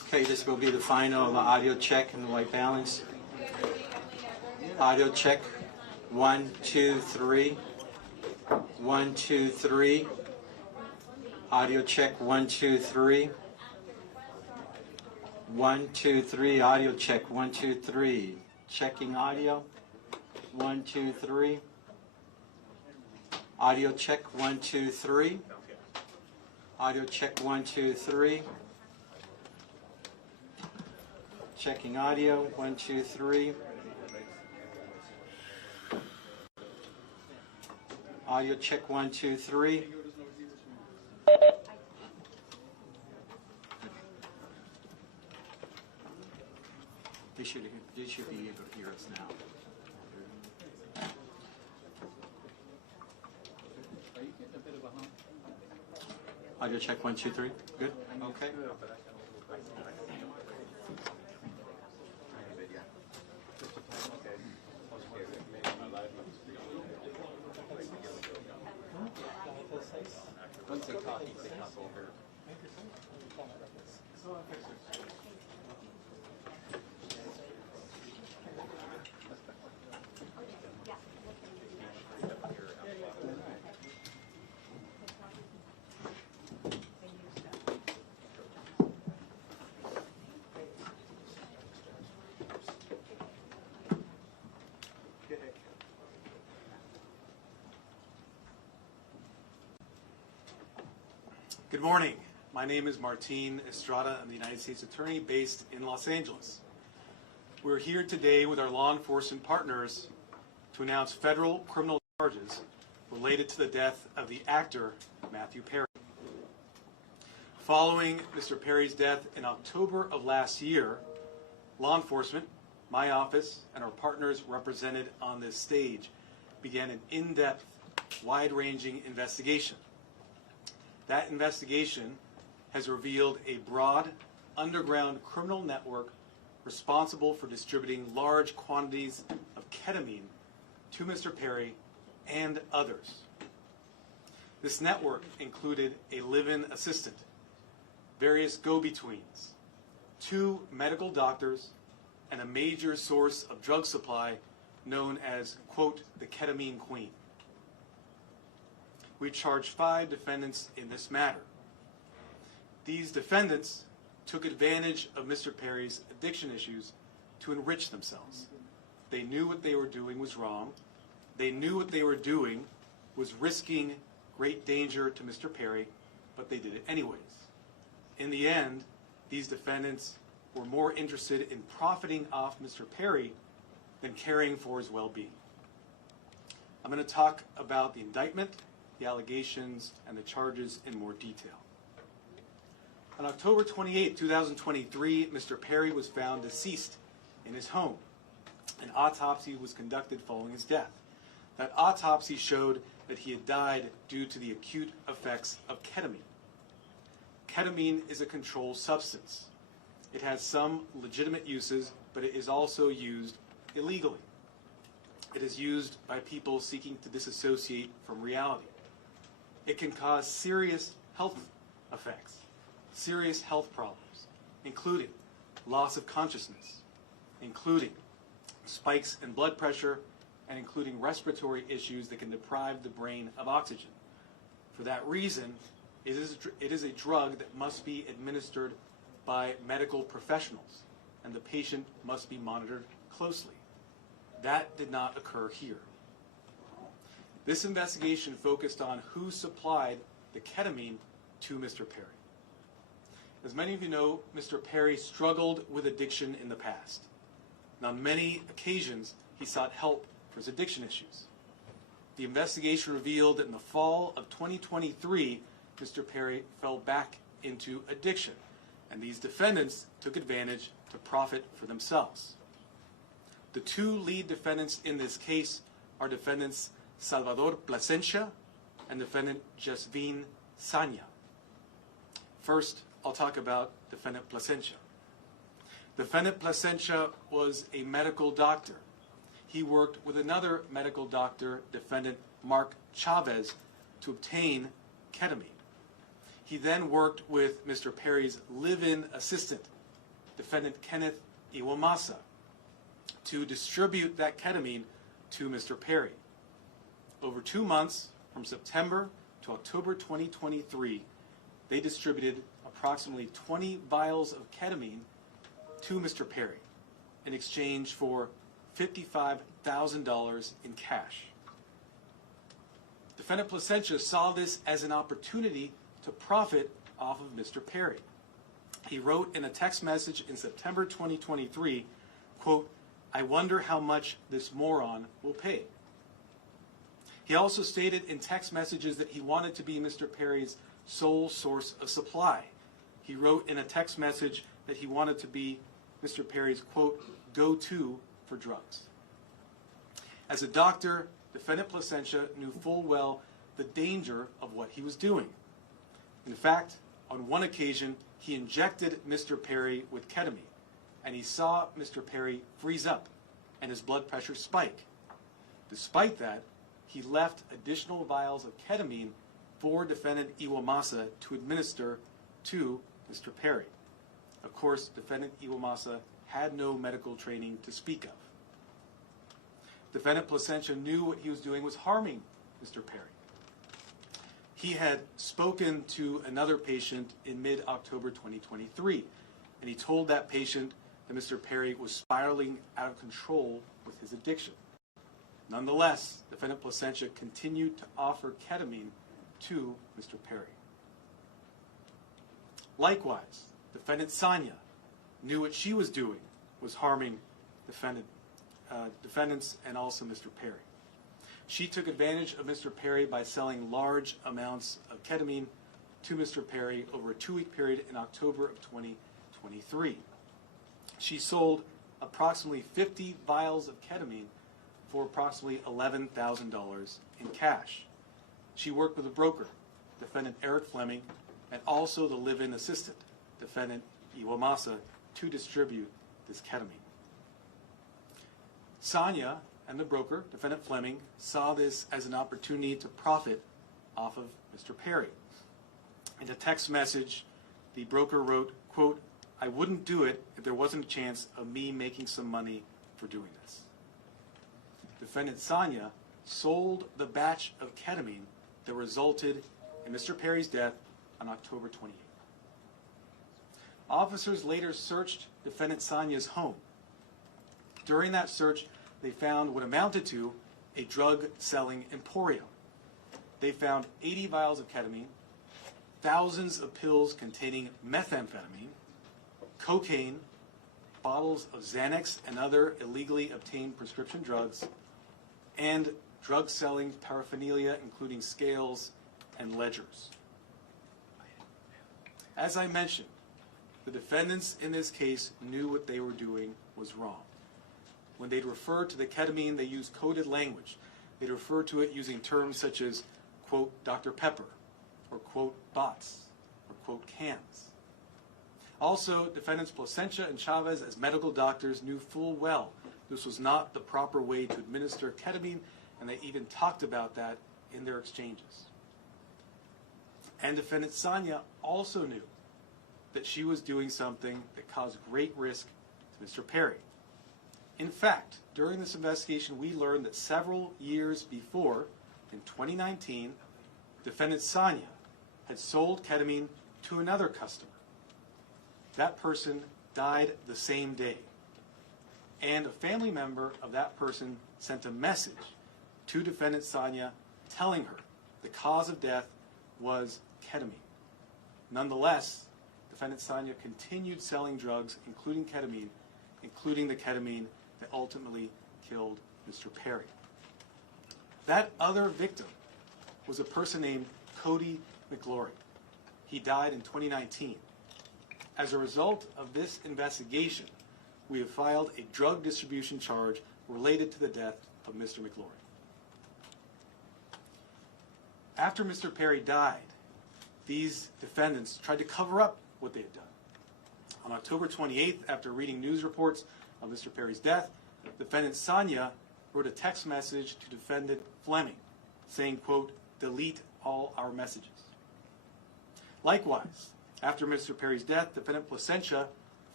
Okay, this will be the final audio check and white balance. Audio check. 1, 2, 3. 1, 2, 3. Audio check. 1, 2, 3. 1, 2, 3. Audio check. 1, 2, 3. Checking audio. 1, 2, 3. Audio check. 1, 2, 3. Audio check. 1, 2, 3. Checking audio. 1, 2, 3. Audio check. 1, 2, 3. They should be able to hear us now. Audio check. 1, 2, 3. Good. Okay. Once they talk, they talk over. Good morning. My name is Martin Estrada. I'm the United States Attorney based in Los Angeles. We're here today with our law enforcement partners to announce federal criminal charges related to the death of the actor Matthew Perry. Following Mr. Perry's death in October of last year, law enforcement, my office, and our partners represented on this stage began an in-depth, wide-ranging investigation. That investigation has revealed a broad, underground criminal network responsible for distributing large quantities of ketamine to Mr. Perry and others. This network included a live-in assistant, various go-betweens, 2 medical doctors, and a major source of drug supply known as, quote, the ketamine queen. We charged 5 defendants in this matter. These defendants took advantage of Mr. Perry's addiction issues to enrich themselves. They knew what they were doing was wrong. They knew what they were doing was risking great danger to Mr. Perry, but they did it anyways. In the end, these defendants were more interested in profiting off Mr. Perry than caring for his well-being. I'm going to talk about the indictment, the allegations, and the charges in more detail. On October 28, 2023, Mr. Perry was found deceased in his home. An autopsy was conducted following his death. That autopsy showed that he had died due to the acute effects of ketamine. Ketamine is a controlled substance. It has some legitimate uses, but it is also used illegally. It is used by people seeking to disassociate from reality. It can cause serious health effects, serious health problems, including loss of consciousness, including spikes in blood pressure, and including respiratory issues that can deprive the brain of oxygen. For that reason, it is a drug that must be administered by medical professionals, and the patient must be monitored closely. That did not occur here. This investigation focused on who supplied the ketamine to Mr. Perry. As many of you know, Mr. Perry struggled with addiction in the past. And on many occasions, he sought help for his addiction issues. The investigation revealed that in the fall of 2023, Mr. Perry fell back into addiction, and these defendants took advantage to profit for themselves. The 2 lead defendants in this case are defendants Salvador Plasencia and defendant Jasvin Sanya. First, I'll talk about defendant Plasencia. Defendant Plasencia was a medical doctor. He worked with another medical doctor, defendant Mark Chavez, to obtain ketamine. He then worked with Mr. Perry's live-in assistant, defendant Kenneth Iwamasa to distribute that ketamine to Mr. Perry. Over 2 months, from September to October 2023, they distributed approximately 20 vials of ketamine to Mr. Perry in exchange for $55,000 in cash. Defendant Placentia saw this as an opportunity to profit off of Mr. Perry. He wrote in a text message in September 2023, quote, "I wonder how much this moron will pay." He also stated in text messages that he wanted to be Mr. Perry's sole source of supply. He wrote in a text message that he wanted to be Mr. Perry's, quote, "go-to for drugs." As a doctor, defendant Placentia knew full well the danger of what he was doing. In fact, on one occasion, he injected Mr. Perry with ketamine, and he saw Mr. Perry freeze up and his blood pressure spike. Despite that, he left additional vials of ketamine for defendant Iwamasa to administer to Mr. Perry. Of course, defendant Iwamasa had no medical training to speak of. Defendant Placentia knew what he was doing was harming Mr. Perry. He had spoken to another patient in mid-October 2023, and he told that patient that Mr. Perry was spiraling out of control with his addiction. Nonetheless, defendant Placentia continued to offer ketamine to Mr. Perry. Likewise, defendant Sonia knew what she was doing was harming defendants and also Mr. Perry. She took advantage of Mr. Perry by selling large amounts of ketamine to Mr. Perry over a 2-week period in October of 2023. She sold approximately 50 vials of ketamine for approximately $11,000 in cash. She worked with a broker, defendant Eric Fleming, and also the live-in assistant, defendant Iwamasa, to distribute this ketamine. Sonia and the broker, defendant Fleming, saw this as an opportunity to profit off of Mr. Perry. In a text message, the broker wrote, quote, "I wouldn't do it if there wasn't a chance of me making some money for doing this." Defendant Sonia sold the batch of ketamine that resulted in Mr. Perry's death on October 28th. Officers later searched defendant Sonia's home. During that search, they found what amounted to a drug-selling emporium. They found 80 vials of ketamine, thousands of pills containing methamphetamine, cocaine, bottles of Xanax and other illegally obtained prescription drugs, and drug-selling paraphernalia, including scales and ledgers. As I mentioned, the defendants in this case knew what they were doing was wrong. When they'd refer to the ketamine, they used coded language. They'd refer to it using terms such as, quote, Dr. Pepper, or quote, bots, or quote, cans. Also, defendants Placentia and Chavez, as medical doctors, knew full well this was not the proper way to administer ketamine, and they even talked about that in their exchanges. And defendant Sonia also knew that she was doing something that caused great risk to Mr. Perry. In fact, during this investigation, we learned that several years before, in 2019, defendant Sonia had sold ketamine to another customer. That person died the same day, and a family member of that person sent a message to defendant Sonia telling her the cause of death was ketamine. Nonetheless, defendant Sonia continued selling drugs, including the ketamine that ultimately killed Mr. Perry. That other victim was a person named Cody McGlory. He died in 2019. As a result of this investigation, we have filed a drug distribution charge related to the death of Mr. McGlory. After Mr. Perry died, these defendants tried to cover up what they had done. On October 28th, after reading news reports of Mr. Perry's death, defendant Sonia wrote a text message to defendant Fleming saying, quote, delete all our messages. Likewise, after Mr. Perry's death, defendant Placentia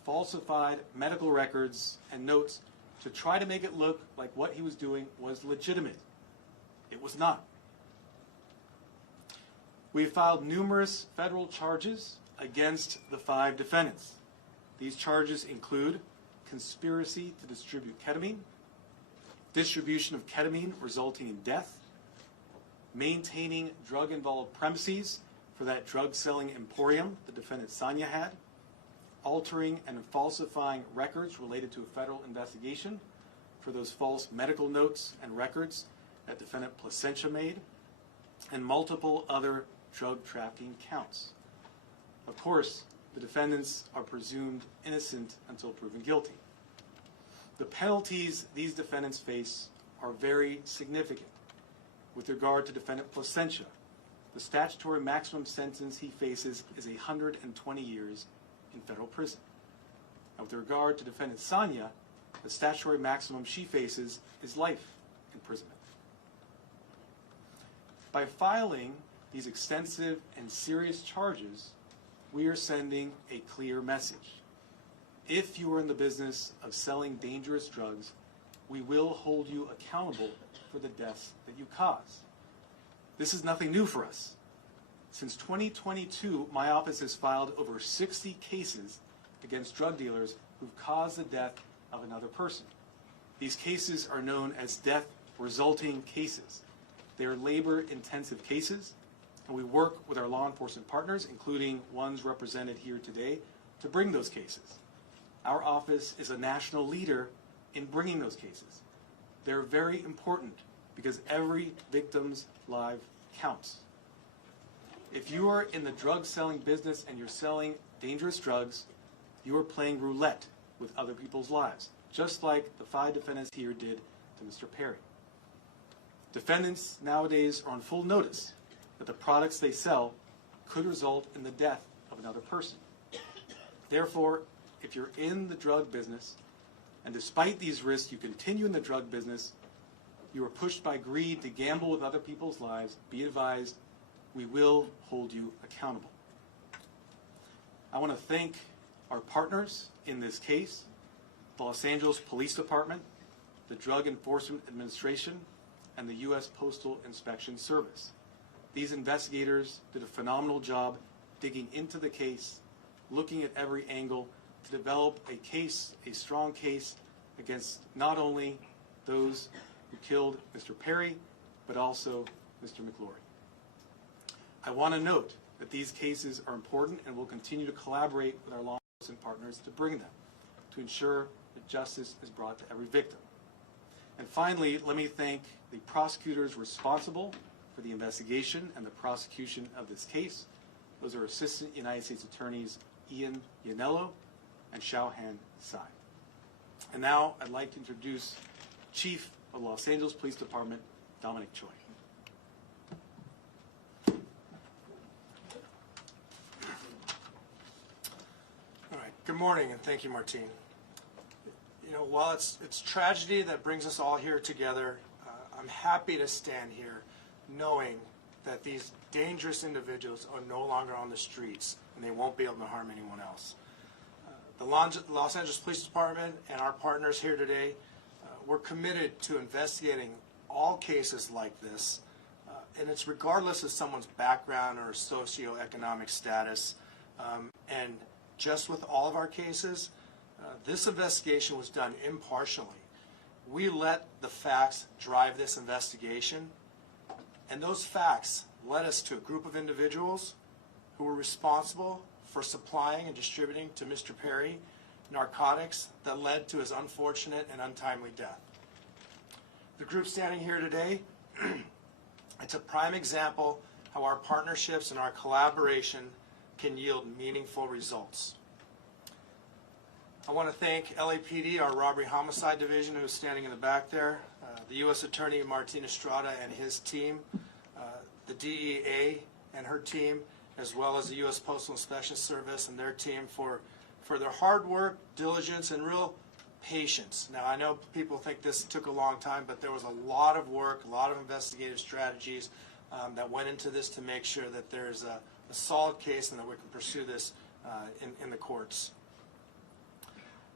falsified medical records and notes to try to make it look like what he was doing was legitimate. It was not. We have filed numerous federal charges against the 5 defendants. These charges include conspiracy to distribute ketamine, distribution of ketamine resulting in death, maintaining drug-involved premises for that drug-selling emporium the defendant Sanya had, altering and falsifying records related to a federal investigation for those false medical notes and records that defendant Placentia made, and multiple other drug trafficking counts. Of course, the defendants are presumed innocent until proven guilty. The penalties these defendants face are very significant. With regard to defendant Placentia, the statutory maximum sentence he faces is 120 years in federal prison. Now, with regard to defendant Sanya, the statutory maximum she faces is life imprisonment. By filing these extensive and serious charges, we are sending a clear message. If you are in the business of selling dangerous drugs, we will hold you accountable for the deaths that you cause. This is nothing new for us. Since 2022, my office has filed over 60 cases against drug dealers who've caused the death of another person. These cases are known as death resulting cases. They are labor-intensive cases, and we work with our law enforcement partners, including ones represented here today, to bring those cases. Our office is a national leader in bringing those cases. They're very important because every victim's life counts. If you are in the drug selling business and you're selling dangerous drugs, you are playing roulette with other people's lives, just like the 5 defendants here did to Mr. Perry. Defendants nowadays are on full notice that the products they sell could result in the death of another person. Therefore, if you're in the drug business, and despite these risks you continue in the drug business, you are pushed by greed to gamble with other people's lives, be advised, we will hold you accountable. I want to thank our partners in this case, the Los Angeles Police Department, the Drug Enforcement Administration, and the U.S. Postal Inspection Service. These investigators did a phenomenal job digging into the case, looking at every angle to develop a case, a strong case, against not only those who killed Mr. Perry, but also Mr. McLaury. I want to note that these cases are important and we'll continue to collaborate with our law enforcement partners to bring them, to ensure that justice is brought to every victim. And finally, let me thank the prosecutors responsible for the investigation and the prosecution of this case. Those are Assistant United States Attorneys Ian Yanello and Xiaohan Tsai. And now I'd like to introduce Chief of the Los Angeles Police Department, Dominic Choi. All right. Good morning, and thank you, Martine. You know, while it's tragedy that brings us all here together, I'm happy to stand here knowing that these dangerous individuals are no longer on the streets and they won't be able to harm anyone else. The Los Angeles Police Department and our partners here today, we're committed to investigating all cases like this, and it's regardless of someone's background or socioeconomic status. And just with all of our cases, this investigation was done impartially. We let the facts drive this investigation, and those facts led us to a group of individuals who were responsible for supplying and distributing to Mr. Perry narcotics that led to his unfortunate and untimely death. The group standing here today, it's a prime example how our partnerships and our collaboration can yield meaningful results. I want to thank LAPD, our Robbery Homicide Division, who's standing in the back there, the U.S. Attorney Martin Estrada and his team, the DEA and her team, as well as the U.S. Postal Inspection Service and their team for their hard work, diligence, and real patience. Now, I know people think this took a long time, but there was a lot of work, a lot of investigative strategies that went into this to make sure that there's a solid case and that we can pursue this in the courts.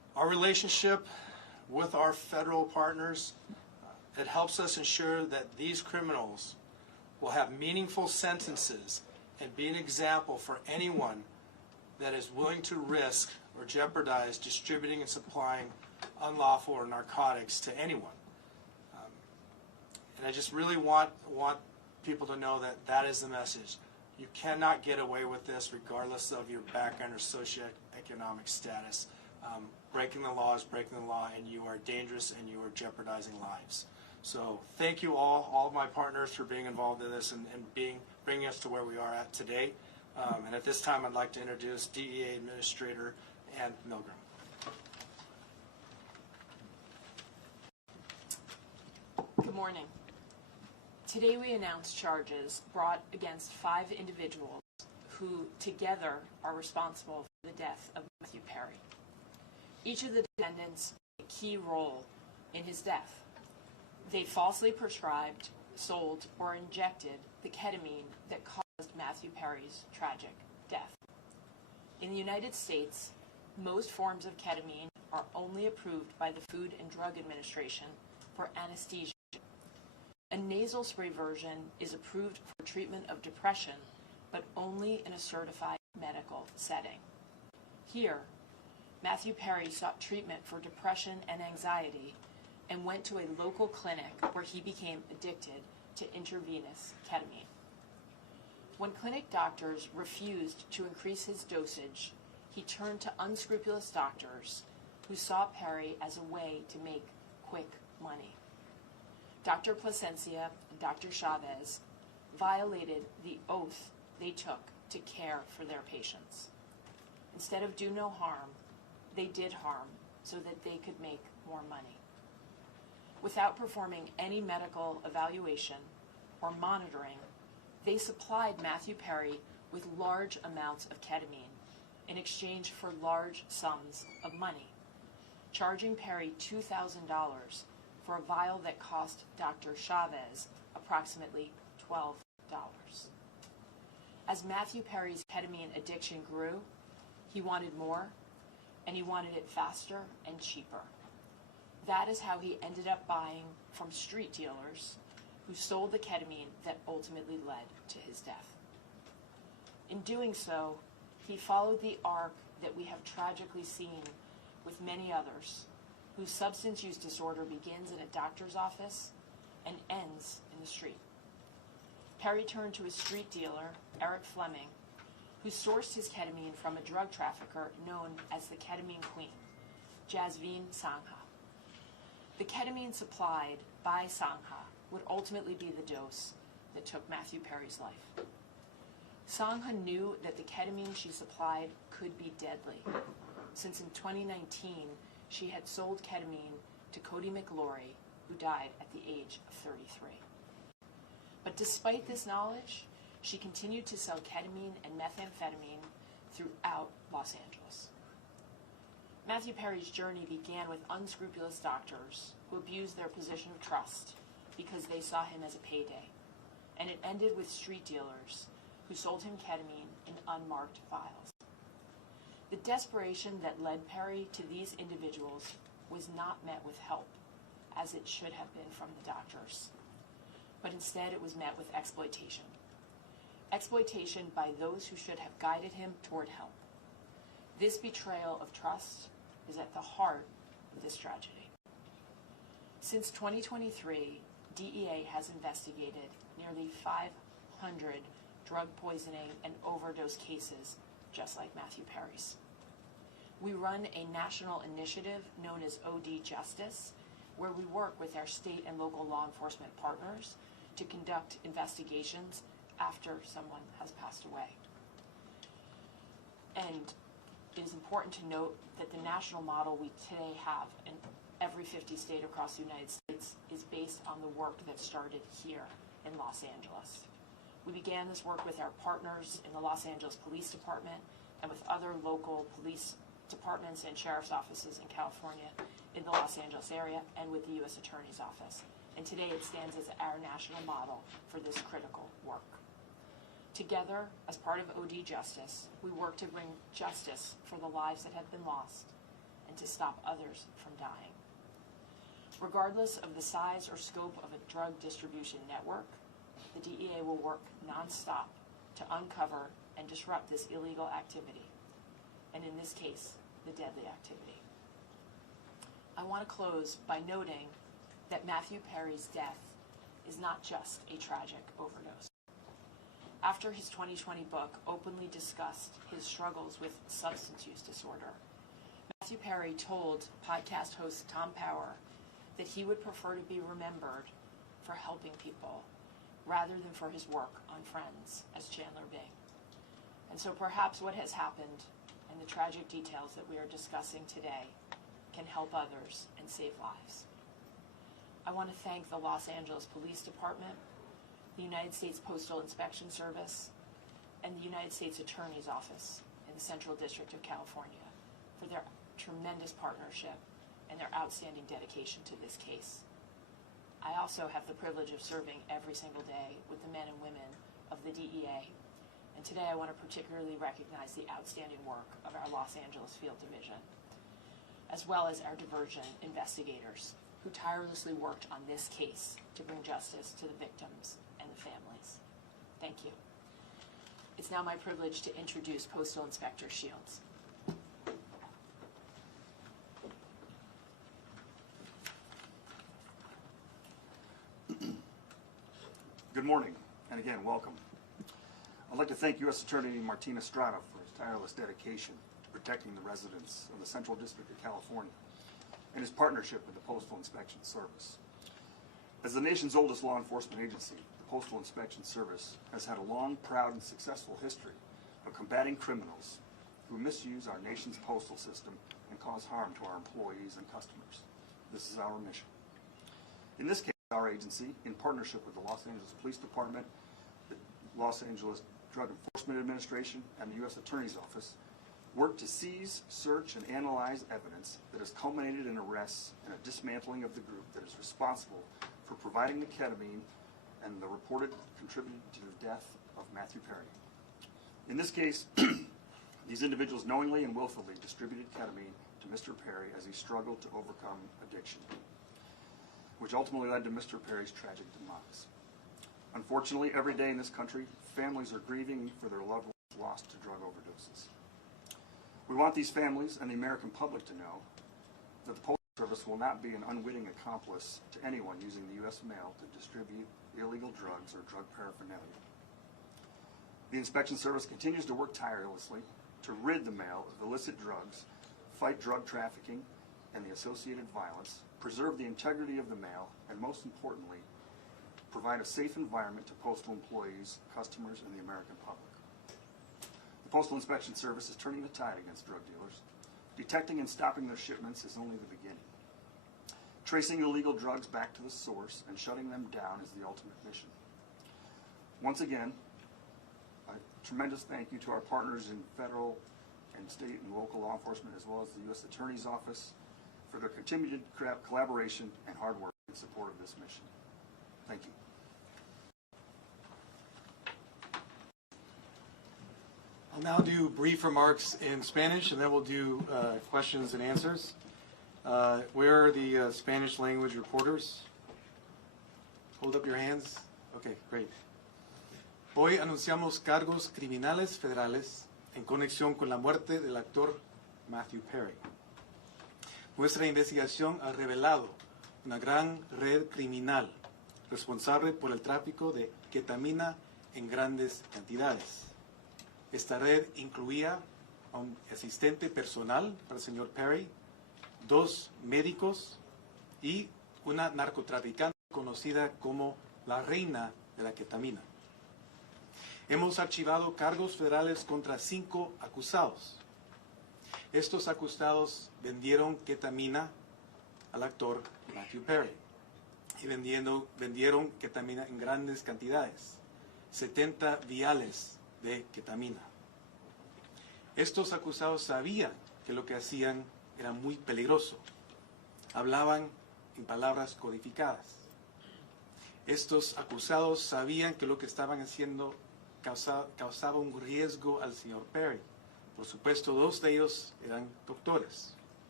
Our relationship with our federal partners, it helps us ensure that these criminals will have meaningful sentences and be an example for anyone that is willing to risk or jeopardize distributing and supplying unlawful or narcotics to anyone. And I just really want people to know that that is the message. You cannot get away with this regardless of your background or socioeconomic status. Breaking the law is breaking the law, and you are dangerous and you are jeopardizing lives. So thank you all of my partners for being involved in this and bringing us to where we are at today. And at this time, I'd like to introduce DEA Administrator Ann Milgram. Good morning. Today we announce charges brought against 5 individuals who together are responsible for the death of Matthew Perry. Each of the defendants played a key role in his death. They falsely prescribed, sold, or injected the ketamine that caused Matthew Perry's tragic death. In the United States, most forms of ketamine are only approved by the Food and Drug Administration for anesthesia. A nasal spray version is approved for treatment of depression, but only in a certified medical setting. Here, Matthew Perry sought treatment for depression and anxiety and went to a local clinic where he became addicted to intravenous ketamine. When clinic doctors refused to increase his dosage, he turned to unscrupulous doctors who saw Perry as a way to make quick money. Dr. Plasencia and Dr. Chavez violated the oath they took to care for their patients. Instead of do no harm, they did harm so that they could make more money. Without performing any medical evaluation or monitoring, they supplied Matthew Perry with large amounts of ketamine in exchange for large sums of money, charging Perry $2,000 for a vial that cost Dr. Chavez approximately $12. As Matthew Perry's ketamine addiction grew, he wanted more, and he wanted it faster and cheaper. That is how he ended up buying from street dealers who sold the ketamine that ultimately led to his death. In doing so, he followed the arc that we have tragically seen with many others, whose substance use disorder begins in a doctor's office and ends in the street. Perry turned to his street dealer, Eric Fleming, who sourced his ketamine from a drug trafficker known as the Ketamine Queen, Jasveen Sangha. The ketamine supplied by Sangha would ultimately be the dose that took Matthew Perry's life. Sangha knew that the ketamine she supplied could be deadly, since in 2019 she had sold ketamine to Cody McLaury, who died at the age of 33. But despite this knowledge, she continued to sell ketamine and methamphetamine throughout Los Angeles. Matthew Perry's journey began with unscrupulous doctors who abused their position of trust because they saw him as a payday, and it ended with street dealers who sold him ketamine in unmarked vials. The desperation that led Perry to these individuals was not met with help, as it should have been from the doctors, but instead it was met with exploitation. Exploitation by those who should have guided him toward help. This betrayal of trust is at the heart of this tragedy. Since 2023, DEA has investigated nearly 500 drug poisoning and overdose cases just like Matthew Perry's. We run a national initiative known as OD Justice, where we work with our state and local law enforcement partners to conduct investigations after someone has passed away. And it is important to note that the national model we today have in every 50 state across the United States is based on the work that started here in Los Angeles. We began this work with our partners in the Los Angeles Police Department and with other local police departments and sheriff's offices in California, in the Los Angeles area, and with the U.S. Attorney's Office. And today it stands as our national model for this critical work. Together, as part of OD Justice, we work to bring justice for the lives that have been lost and to stop others from dying. Regardless of the size or scope of a drug distribution network, the DEA will work nonstop to uncover and disrupt this illegal activity, and in this case, the deadly activity. I want to close by noting that Matthew Perry's death is not just a tragic overdose. After his 2020 book openly discussed his struggles with substance use disorder, Matthew Perry told podcast host Tom Power that he would prefer to be remembered for helping people rather than for his work on Friends as Chandler Bing. And so perhaps what has happened and the tragic details that we are discussing today can help others and save lives. I want to thank the Los Angeles Police Department, the United States Postal Inspection Service, and the United States Attorney's Office in the Central District of California for their tremendous partnership and their outstanding dedication to this case. I also have the privilege of serving every single day with the men and women of the DEA, and today I want to particularly recognize the outstanding work of our Los Angeles Field Division, as well as our diversion investigators who tirelessly worked on this case to bring justice to the victims and the families. Thank you. It's now my privilege to introduce Postal Inspector Shields. Good morning, and again, welcome. I'd like to thank U.S. Attorney Martin Estrada for his tireless dedication to protecting the residents of the Central District of California and his partnership with the Postal Inspection Service. As the nation's oldest law enforcement agency, the Postal Inspection Service has had a long, proud, and successful history of combating criminals who misuse our nation's postal system and cause harm to our employees and customers. This is our mission. In this case, our agency, in partnership with the Los Angeles Police Department, the Los Angeles Drug Enforcement Administration, and the U.S. Attorney's Office, worked to seize, search, and analyze evidence that has culminated in arrests and a dismantling of the group that is responsible for providing the ketamine and the reported contributed to the death of Matthew Perry. In this case, these individuals knowingly and willfully distributed ketamine to Mr. Perry as he struggled to overcome addiction, which ultimately led to Mr. Perry's tragic demise. Unfortunately, every day in this country, families are grieving for their loved ones lost to drug overdoses. We want these families and the American public to know that the Postal Service will not be an unwitting accomplice to anyone using the U.S. mail to distribute illegal drugs or drug paraphernalia. The Inspection Service continues to work tirelessly to rid the mail of illicit drugs, fight drug trafficking and the associated violence, preserve the integrity of the mail, and most importantly, provide a safe environment to postal employees, customers, and the American public. The Postal Inspection Service is turning the tide against drug dealers. Detecting and stopping their shipments is only the beginning. Tracing illegal drugs back to the source and shutting them down is the ultimate mission. Once again, a tremendous thank you to our partners in federal and state and local law enforcement, as well as the U.S. Attorney's Office, for their continued collaboration and hard work in support of this mission. Thank you. I'll now do brief remarks in Spanish, and then we'll do questions and answers. Where are the Spanish language reporters? Hold up your hands. Okay, great. Hoy anunciamos cargos criminales federales en conexión con la muerte del actor Matthew Perry. Nuestra investigación ha revelado una gran red criminal responsable por el tráfico de ketamina en grandes cantidades. Esta red incluía a un asistente personal para el señor Perry, 2 médicos y una narcotraficante conocida como la reina de la ketamina. Hemos archivado cargos federales contra 5 acusados. Estos acusados vendieron ketamina al actor Matthew Perry y vendieron ketamina en grandes cantidades, 70 viales de ketamina. Estos acusados sabían que lo que hacían era muy peligroso. Hablaban en palabras codificadas. Estos acusados sabían que lo que estaban haciendo causaba un riesgo al señor Perry. Por supuesto, 2 de ellos eran doctores,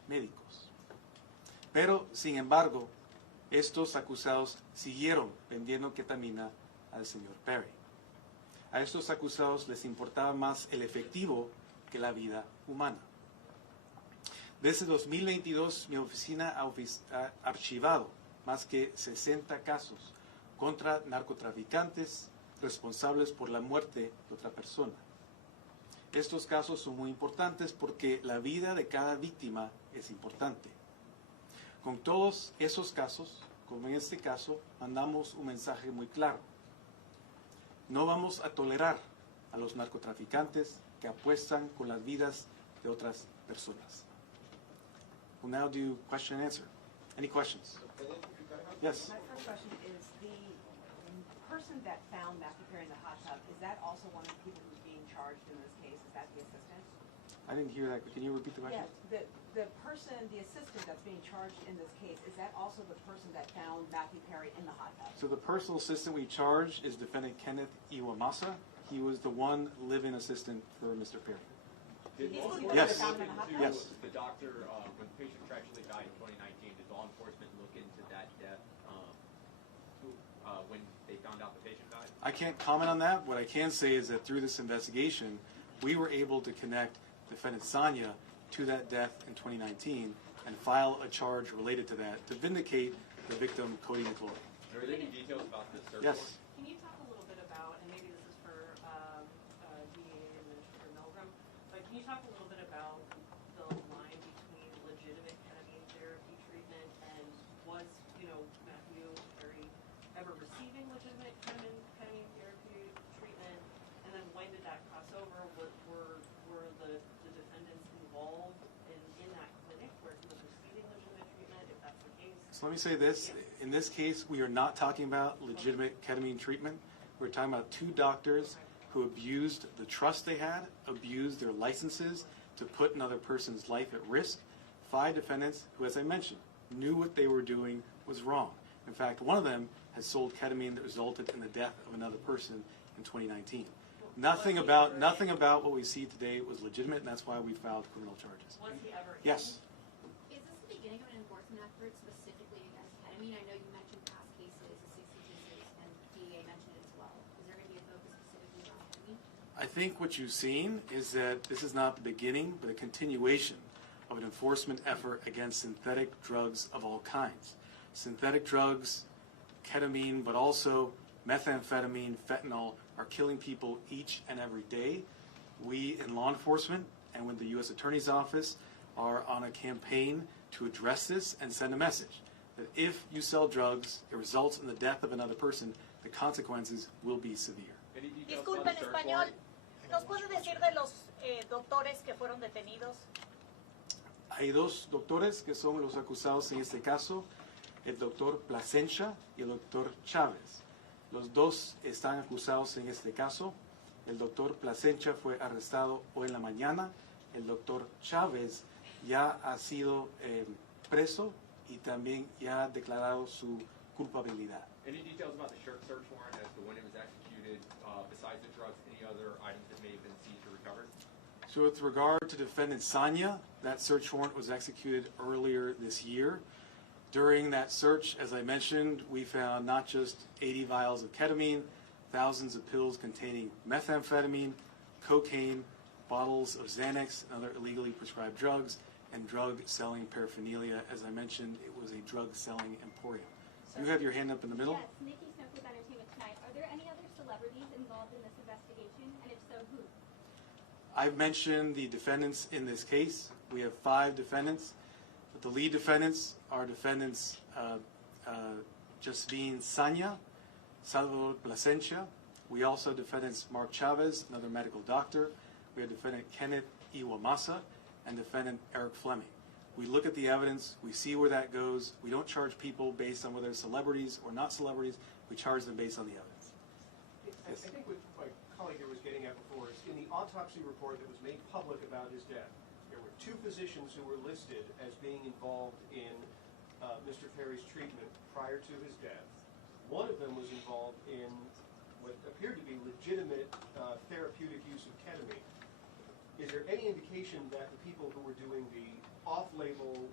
médicos. Pero, sin embargo, estos acusados siguieron vendiendo ketamina al señor Perry. A estos acusados les importaba más el efectivo que la vida humana. Desde 2022, mi oficina ha archivado más que 60 casos contra narcotraficantes responsables por la muerte de otra persona. Estos casos son muy importantes porque la vida de cada víctima es importante. Con todos esos casos, como en este caso, mandamos un mensaje muy claro. No vamos a tolerar a los narcotraficantes que apuestan con las vidas de otras personas. We'll now do question and answer. Any questions? Yes. My first question is, the person that found Matthew Perry in the hot tub, is that also one of the people who's being charged in this case? Is that the assistant? I didn't hear that. Can you repeat the question? Yes, the person, the assistant that's being charged in this case, is that also the person that found Matthew Perry in the hot tub? So the personal assistant we charged is defendant Kenneth Iwamasa. He was the one live-in assistant for Mr. Perry. Did law He's the enforcement Yes. one that found him in the hot tub? Yes. The doctor, when the patient tragically died in 2019, did law enforcement look into that death when they found out the patient died? I can't comment on that. What I can say is that through this investigation, we were able to connect defendant Sanya to that death in 2019 and file a charge related to that to vindicate the victim, Cody McCloy. Are there any details about this search Yes. warrant? Can you talk a little bit about, and maybe this is for DA Administrator Milgram, but can you talk a little bit about the line between legitimate ketamine therapy treatment and was, Matthew Perry ever receiving legitimate ketamine therapy treatment? And then when did that cross over? Were the defendants involved in that clinic where he was receiving legitimate treatment, if that's the case? So let me say this. In this case, we are not talking about legitimate ketamine treatment. We're talking about two doctors who abused the trust they had, abused their licenses to put another person's life at risk. 5 defendants who, as I mentioned, knew what they were doing was wrong. In fact, one of them has sold ketamine that resulted in the death of another person in 2019. Nothing about what we see today was legitimate, and that's why we filed criminal charges. Was he ever in? Yes. Is this the beginning of an enforcement effort specifically against ketamine? I know you mentioned past cases, the 60 cases, and DEA mentioned it as well. Is there going to be a focus specifically on ketamine? I think what you've seen is that this is not the beginning, but a continuation of an enforcement effort against synthetic drugs of all kinds. Synthetic drugs, ketamine, but also methamphetamine, fentanyl, are killing people each and every day. We in law enforcement and with the U.S. Attorney's Office are on a campaign to address this and send a message that if you sell drugs, it results in the death of another person, the consequences will be severe. Any details Disculpe, about en the search español, warrant? ¿nos puede decir de los doctores que fueron detenidos? Hay 2 doctores que son los acusados en este caso, el doctor Plasencia y el doctor Chávez. Los 2 están acusados en este caso. El doctor Plasencia fue arrestado hoy en la mañana. El doctor Chávez ya ha sido preso y también ya ha declarado su culpabilidad. Any details about the search warrant as to when it was executed, besides the drugs, any other items that may have been seized or recovered? So with regard to defendant Sanya, that search warrant was executed earlier this year. During that search, as I mentioned, we found not just 80 vials of ketamine, thousands of pills containing methamphetamine, cocaine, bottles of Xanax and other illegally prescribed drugs, and drug-selling paraphernalia. As I mentioned, it was a drug-selling emporium. You have your hand up in the middle. Yes, Nikki Smith with Entertainment Tonight. Are there any other celebrities involved in this investigation? And if so, who? I've mentioned the defendants in this case. We have 5 defendants. But the lead defendants are defendants Jasmine Sanya, Salvador Plasencia. We also have defendants Mark Chavez, another medical doctor. We have defendant Kenneth Iwamasa and defendant Eric Fleming. We look at the evidence, we see where that goes. We don't charge people based on whether they're celebrities or not celebrities. We charge them based on the evidence. I think what my colleague here was getting at before is in the autopsy report that was made public about his death, there were 2 physicians who were listed as being involved in Mr. Perry's treatment prior to his death. One of them was involved in what appeared to be legitimate therapeutic use of ketamine. Is there any indication that the people who were doing the off-label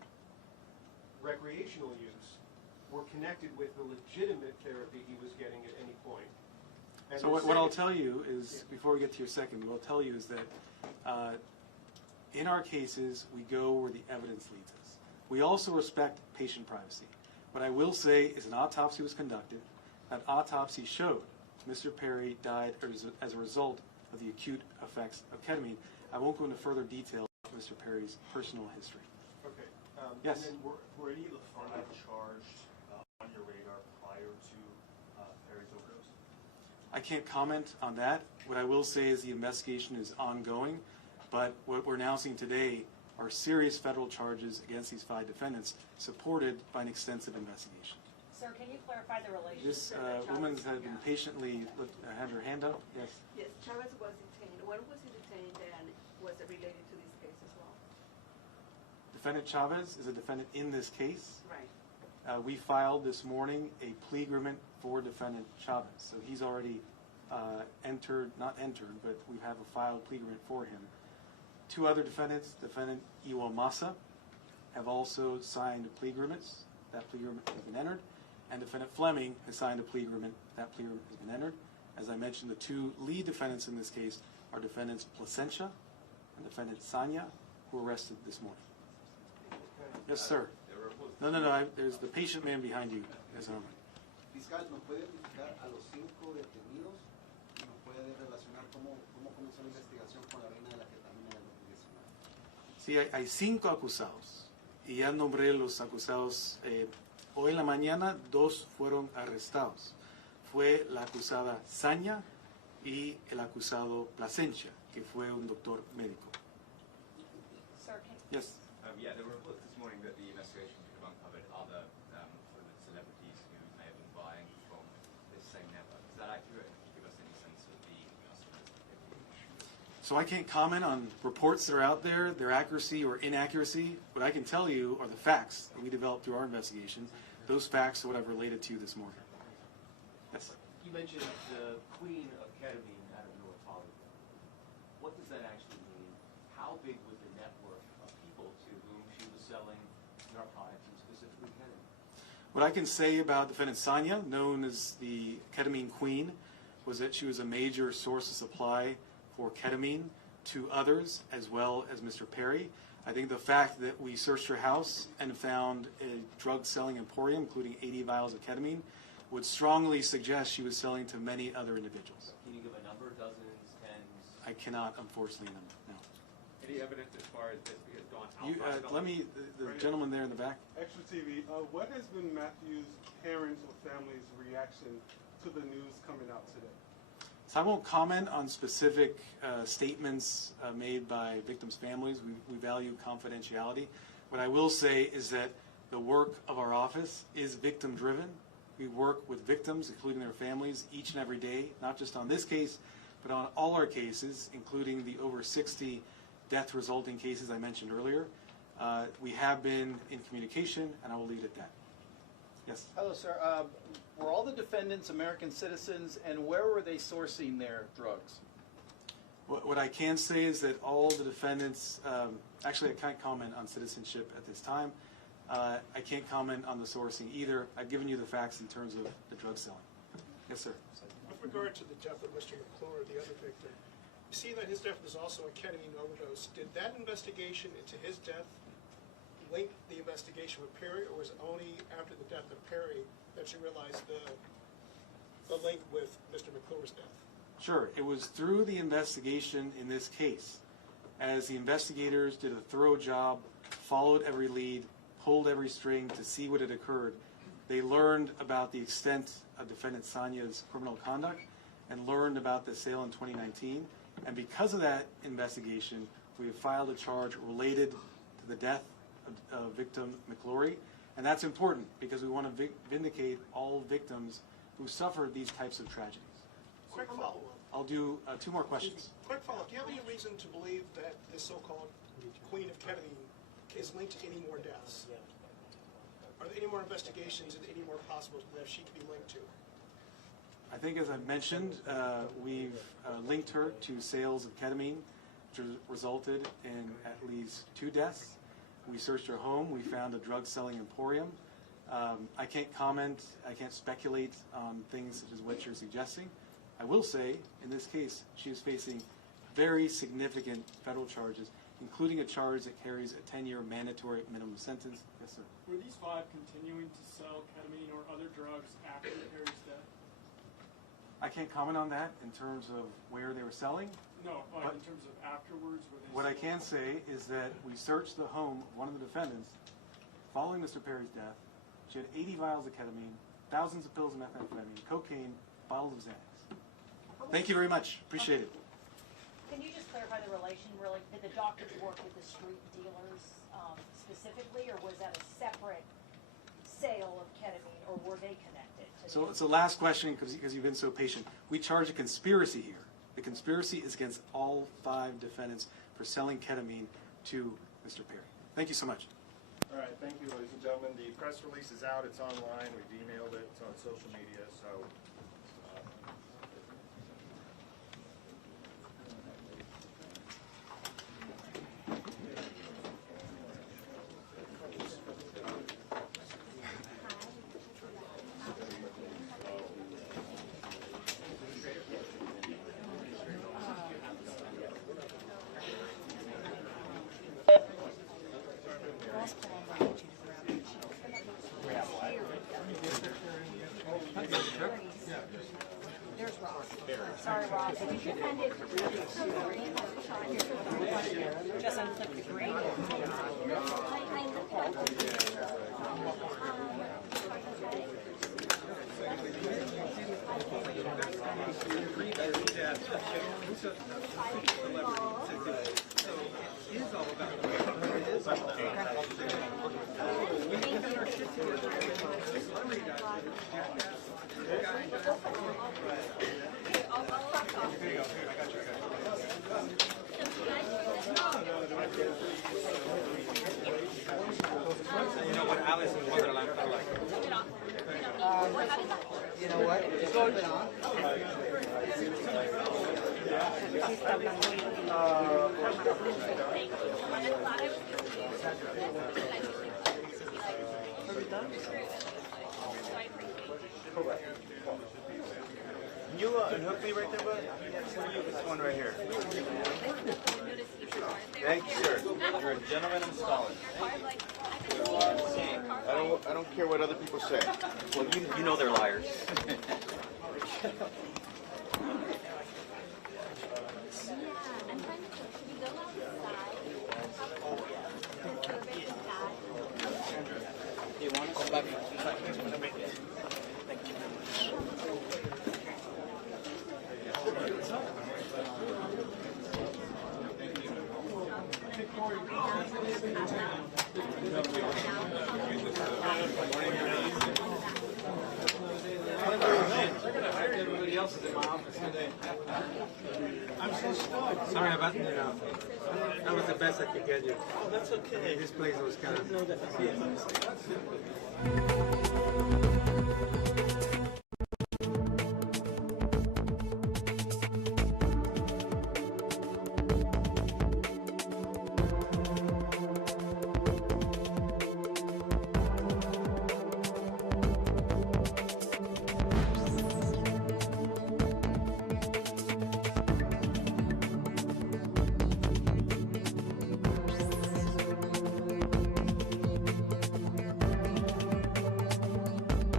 recreational use were connected with the legitimate therapy he was getting at any point. And So the what I'll second- tell you is, before we get to your second, what I'll tell you is that in our cases, we go where the evidence leads us. We also respect patient privacy. What I will say is an autopsy was conducted. That autopsy showed Mr. Perry died as a result of the acute effects of ketamine. I won't go into further detail of Mr. Perry's personal history. Okay. Yes. And then were any of the 5 charged on your radar prior to Perry's overdose? I can't comment on that. What I will say is the investigation is ongoing, but what we're announcing today are serious federal charges against these 5 defendants, supported by an extensive investigation. Sir, can you clarify the This relationship that woman Chavez- has been patiently had her hand up. Yes. Yes, Chavez was detained. When was he detained and was it related to this case as well? Defendant Chavez is a defendant in this case. Right. We filed this morning a plea agreement for defendant Chavez. So he's already not entered, but we have a filed plea agreement for him. 2 other defendants, defendant Iwamasa, have also signed plea agreements. That plea agreement has been entered. And defendant Fleming has signed a plea agreement. That plea agreement has been entered. As I mentioned, the 2 lead defendants in this case are defendants Placentia and defendant Sanya, who were arrested this morning. Yes, sir. No. There's the patient man behind you. Yes, sir. Fiscal, ¿nos puede identificar a los 5 detenidos y nos puede relacionar cómo comenzó la investigación con la vena de la ketamina del 2019? Sí, hay 5 acusados y ya nombré los acusados. Hoy en la mañana 2 fueron arrestados. Fue la acusada Sanya y el acusado Placentia, que fue un doctor médico. Sir, can Yes. Yeah, there were reports this morning that the investigation could have uncovered other sort of celebrities who may have been buying from this same network. Is that accurate? Can you give us any sense of the customers? So I can't comment on reports that are out there, their accuracy or inaccuracy. What I can tell you are the facts that we developed through our investigation. Those facts are what I've related to you this morning. Yes. You mentioned the queen of ketamine out of North Hollywood. What does that actually mean? How big was the network of people to whom she was selling narcotics, and specifically ketamine? What I can say about defendant Sanya, known as the ketamine queen, was that she was a major source of supply for ketamine to others, as well as Mr. Perry. I think the fact that we searched her house and found a drug-selling emporium, including 80 vials of ketamine, would strongly suggest she was selling to many other individuals. Can you give a number, dozens, tens? I cannot, unfortunately, no. Any evidence as far as this has gone You, outside the gentleman there in the back. Extra TV, what has been Matthew's parents' or family's reaction to the news coming out today? So I won't comment on specific statements made by victims' families. We value confidentiality. What I will say is that the work of our office is victim-driven. We work with victims, including their families, each and every day, not just on this case, but on all our cases, including the over 60 death-resulting cases I mentioned earlier. We have been in communication, and I will leave it at that. Yes? Hello, sir. Were all the defendants American citizens, and where were they sourcing their drugs? What I can say is that all the defendants, actually I can't comment on citizenship at this time. I can't comment on the sourcing either. I've given you the facts in terms of the drug selling. Yes, sir. With regard to the death of Mr. McClure, the other victim, you see that his death was also a ketamine overdose. Did that investigation into his death link the investigation with Perry, or was it only after the death of Perry that you realized the link with Mr. McClure's death? Sure. It was through the investigation in this case, as the investigators did a thorough job, followed every lead, pulled every string to see what had occurred. They learned about the extent of defendant Sanya's criminal conduct and learned about the sale in 2019. And because of that investigation, we have filed a charge related to the death of victim McClure. And that's important because we want to vindicate all victims who suffered these types of tragedies. Quick follow-up. I'll do 2 more questions. Quick follow-up. Do you have any reason to believe that this so-called queen of ketamine is linked to any more deaths? Are there any more investigations and any more possible that she could be linked to? I think, as I mentioned, we've linked her to sales of ketamine, which resulted in at least 2 deaths. We searched her home. We found a drug-selling emporium. I can't comment, I can't speculate on things such as what you're suggesting. I will say, in this case, she is facing very significant federal charges, including a charge that carries a 10-year mandatory minimum sentence. Yes, sir. Were these five continuing to sell ketamine or other drugs after Perry's death? I can't comment on that in terms of where they were selling. No, like in terms of afterwards, were they What I still- can say is that we searched the home of one of the defendants following Mr. Perry's death. She had 80 vials of ketamine, thousands of pills of methamphetamine, cocaine, bottles of Xanax. Thank you very much. Appreciate it. Can you just clarify the relation, really? Did the doctors work with the street dealers specifically, or was that a separate sale of ketamine, or were they connected? So last question, because you've been so patient. We charge a conspiracy here. The conspiracy is against all 5 defendants for selling ketamine to Mr. Perry. Thank you so much. All right, thank you, ladies and gentlemen. The press release is out. It's online. We've emailed it. It's on social media. So. There's Ross. Sorry, Ross. Did you find it? Just unclick the green. You know what Alice in Wonderland are like? You know what? It's going on. Can you unhook me right there, bud? This one right here. Thank you, sir. You're a gentleman and scholar. I don't care what other people say. Well, you know they're liars. You want to come back? Everybody else is in my office today. I'm so stuck. Sorry about that. That was the best I could get you. Oh, that's okay. This place was kind of.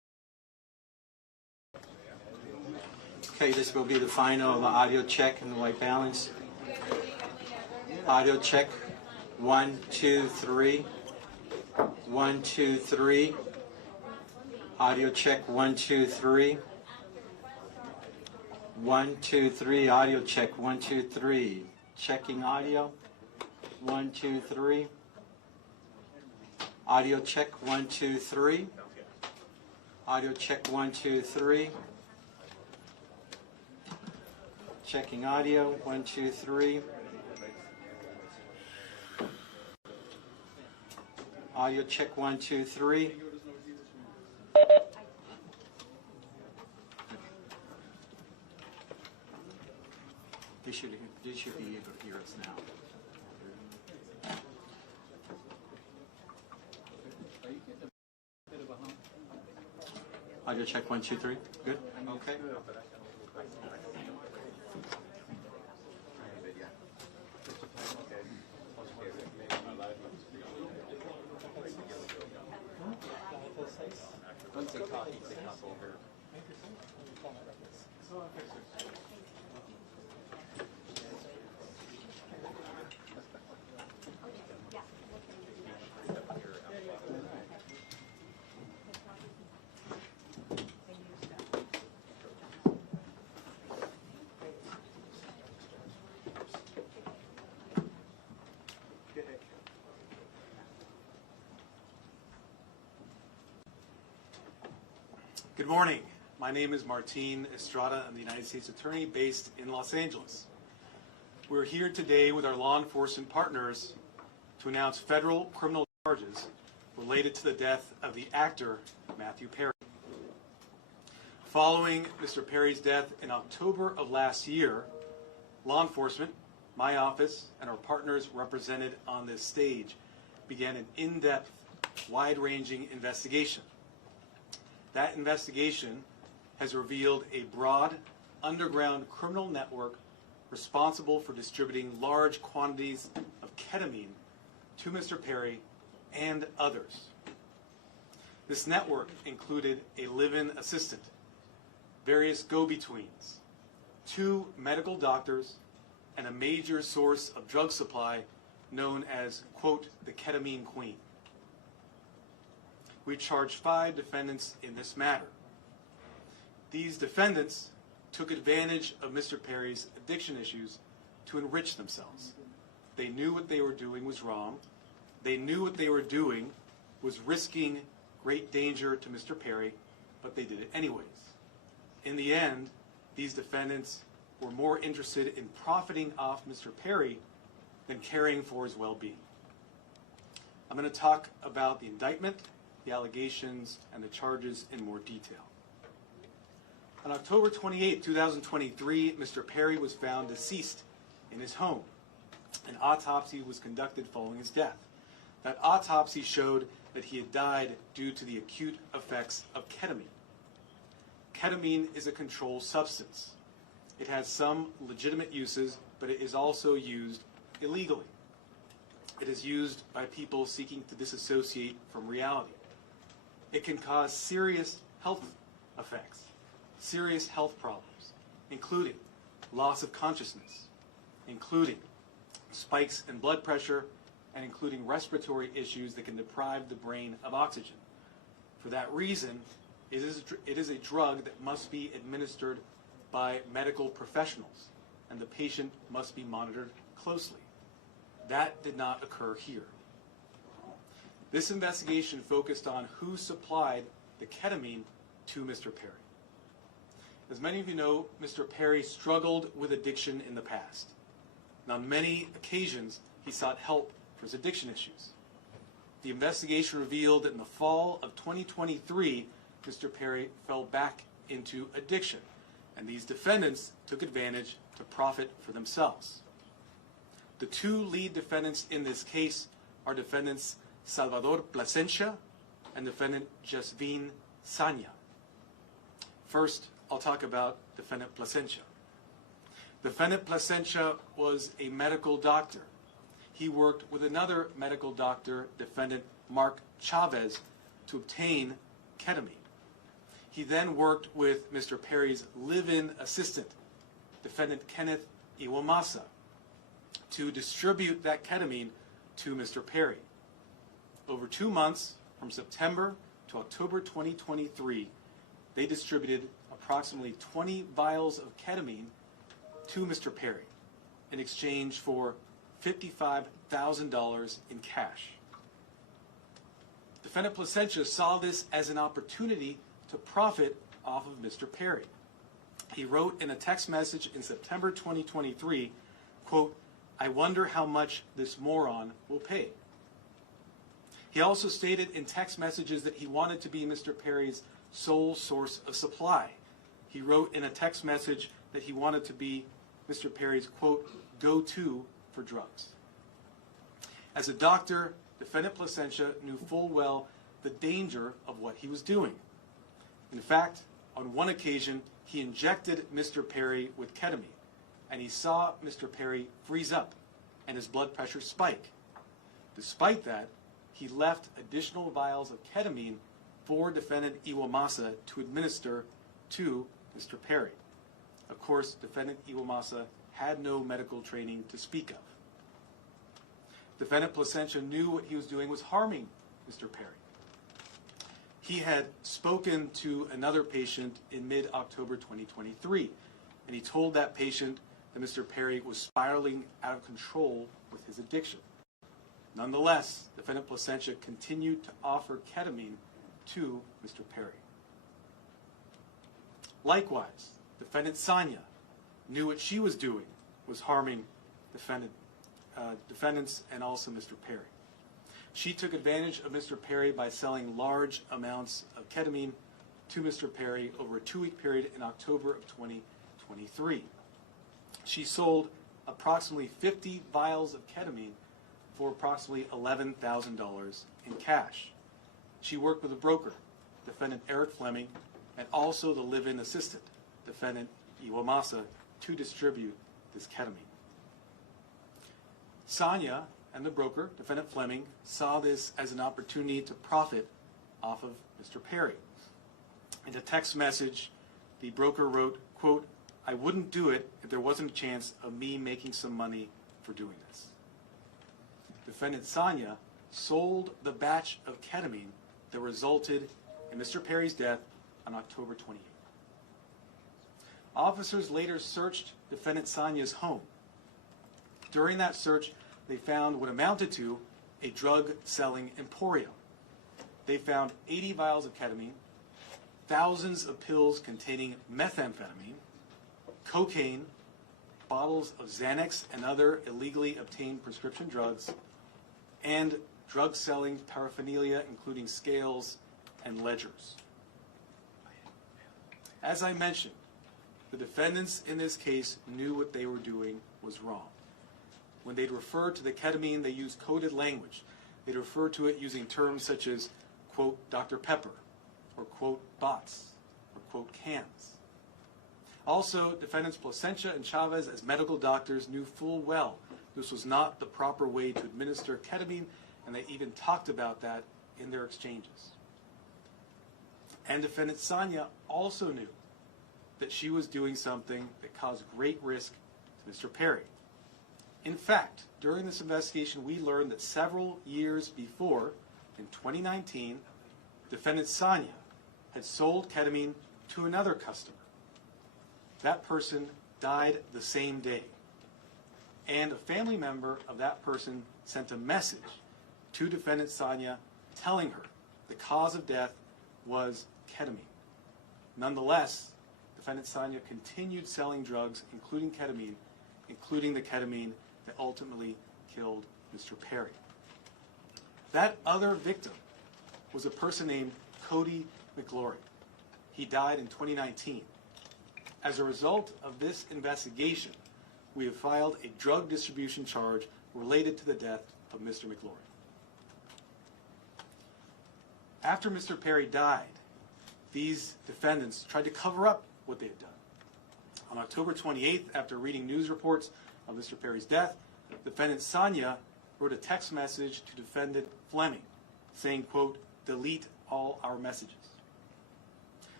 Okay, this will be the final audio check and white balance. Audio check. 1, 2, 3. 1, 2, 3. Audio check. 1, 2, 3. 1, 2, 3. Audio check. 1, 2, 3. Checking audio. 1, 2, 3. Audio check. 1, 2, 3. Audio check. 1, 2, 3. Checking audio. 1, 2, 3. Audio check. 1, 2, 3. They should be able to hear us now. Audio check. 1, 2, 3. Good. Okay. Once they talk over. Good morning. My name is Martin Estrada. I'm the United States Attorney based in Los Angeles. We're here today with our law enforcement partners to announce federal criminal charges related to the death of the actor Matthew Perry. Following Mr. Perry's death in October of last year, law enforcement, my office, and our partners represented on this stage began an in-depth, wide-ranging investigation. That investigation has revealed a broad, underground criminal network responsible for distributing large quantities of ketamine to Mr. Perry and others. This network included a live-in assistant, various go-betweens, 2 medical doctors, and a major source of drug supply known as, quote, the ketamine queen. We charged 5 defendants in this matter. These defendants took advantage of Mr. Perry's addiction issues to enrich themselves. They knew what they were doing was wrong. They knew what they were doing was risking great danger to Mr. Perry, but they did it anyways. In the end, these defendants were more interested in profiting off Mr. Perry than caring for his well-being. I'm going to talk about the indictment, the allegations, and the charges in more detail. On October 28, 2023, Mr. Perry was found deceased in his home. An autopsy was conducted following his death. That autopsy showed that he had died due to the acute effects of ketamine. Ketamine is a controlled substance. It has some legitimate uses, but it is also used illegally. It is used by people seeking to disassociate from reality. It can cause serious health effects, serious health problems, including loss of consciousness, including spikes in blood pressure, and including respiratory issues that can deprive the brain of oxygen. For that reason, it is a drug that must be administered by medical professionals, and the patient must be monitored closely. That did not occur here. This investigation focused on who supplied the ketamine to Mr. Perry. As many of you know, Mr. Perry struggled with addiction in the past. And on many occasions, he sought help for his addiction issues. The investigation revealed that in the fall of 2023, Mr. Perry fell back into addiction, and these defendants took advantage to profit for themselves. The 2 lead defendants in this case are defendants Salvador Plasencia and defendant Jasvin Sanya. First, I'll talk about defendant Plasencia. Defendant Plasencia was a medical doctor. He worked with another medical doctor, defendant Mark Chavez, to obtain ketamine. He then worked with Mr. Perry's live-in assistant, defendant Kenneth Iwamasa, to distribute that ketamine to Mr. Perry. Over 2 months, from September to October 2023, they distributed approximately 20 vials of ketamine to Mr. Perry in exchange for $55,000 in cash. Defendant Placentia saw this as an opportunity to profit off of Mr. Perry. He wrote in a text message in September 2023, quote, "I wonder how much this moron will pay." He also stated in text messages that he wanted to be Mr. Perry's sole source of supply. He wrote in a text message that he wanted to be Mr. Perry's, quote, "go-to for drugs." As a doctor, defendant Placentia knew full well the danger of what he was doing. In fact, on one occasion, he injected Mr. Perry with ketamine, and he saw Mr. Perry freeze up and his blood pressure spike. Despite that, he left additional vials of ketamine for defendant Iwamasa to administer to Mr. Perry. Of course, defendant Iwamasa had no medical training to speak of. Defendant Placentia knew what he was doing was harming Mr. Perry. He had spoken to another patient in mid-October 2023, and he told that patient that Mr. Perry was spiraling out of control with his addiction. Nonetheless, defendant Placentia continued to offer ketamine to Mr. Perry. Likewise, defendant Sonia knew what she was doing was harming defendants and also Mr. Perry. She took advantage of Mr. Perry by selling large amounts of ketamine to Mr. Perry over a 2-week period in October of 2023. She sold approximately 50 vials of ketamine for approximately $11,000 in cash. She worked with a broker, defendant Eric Fleming, and also the live-in assistant, defendant Iwamasa, to distribute this ketamine. Sonia and the broker, defendant Fleming, saw this as an opportunity to profit off of Mr. Perry. In a text message, the broker wrote, quote, "I wouldn't do it if there wasn't a chance of me making some money for doing this." Defendant Sonia sold the batch of ketamine that resulted in Mr. Perry's death on October 28th. Officers later searched defendant Sonia's home. During that search, they found what amounted to a drug-selling emporium. They found 80 vials of ketamine, thousands of pills containing methamphetamine, cocaine, bottles of Xanax and other illegally obtained prescription drugs, and drug-selling paraphernalia, including scales and ledgers. As I mentioned, the defendants in this case knew what they were doing was wrong. When they'd refer to the ketamine, they used coded language. They'd refer to it using terms such as, quote, Dr. Pepper, or quote, bots, or quote, cans. Also, defendants Placentia and Chavez, as medical doctors, knew full well this was not the proper way to administer ketamine, and they even talked about that in their exchanges. And defendant Sonia also knew that she was doing something that caused great risk to Mr. Perry. In fact, during this investigation, we learned that several years before, in 2019, defendant Sonia had sold ketamine to another customer. That person died the same day. And a family member of that person sent a message to defendant Sonia telling her the cause of death was ketamine. Nonetheless, defendant Sonia continued selling drugs, including the ketamine that ultimately killed Mr. Perry. That other victim was a person named Cody McGlory. He died in 2019. As a result of this investigation, we have filed a drug distribution charge related to the death of Mr. McGlory. After Mr. Perry died, these defendants tried to cover up what they had done. On October 28th, after reading news reports of Mr. Perry's death, defendant Sonia wrote a text message to defendant Fleming saying, quote, delete all our messages.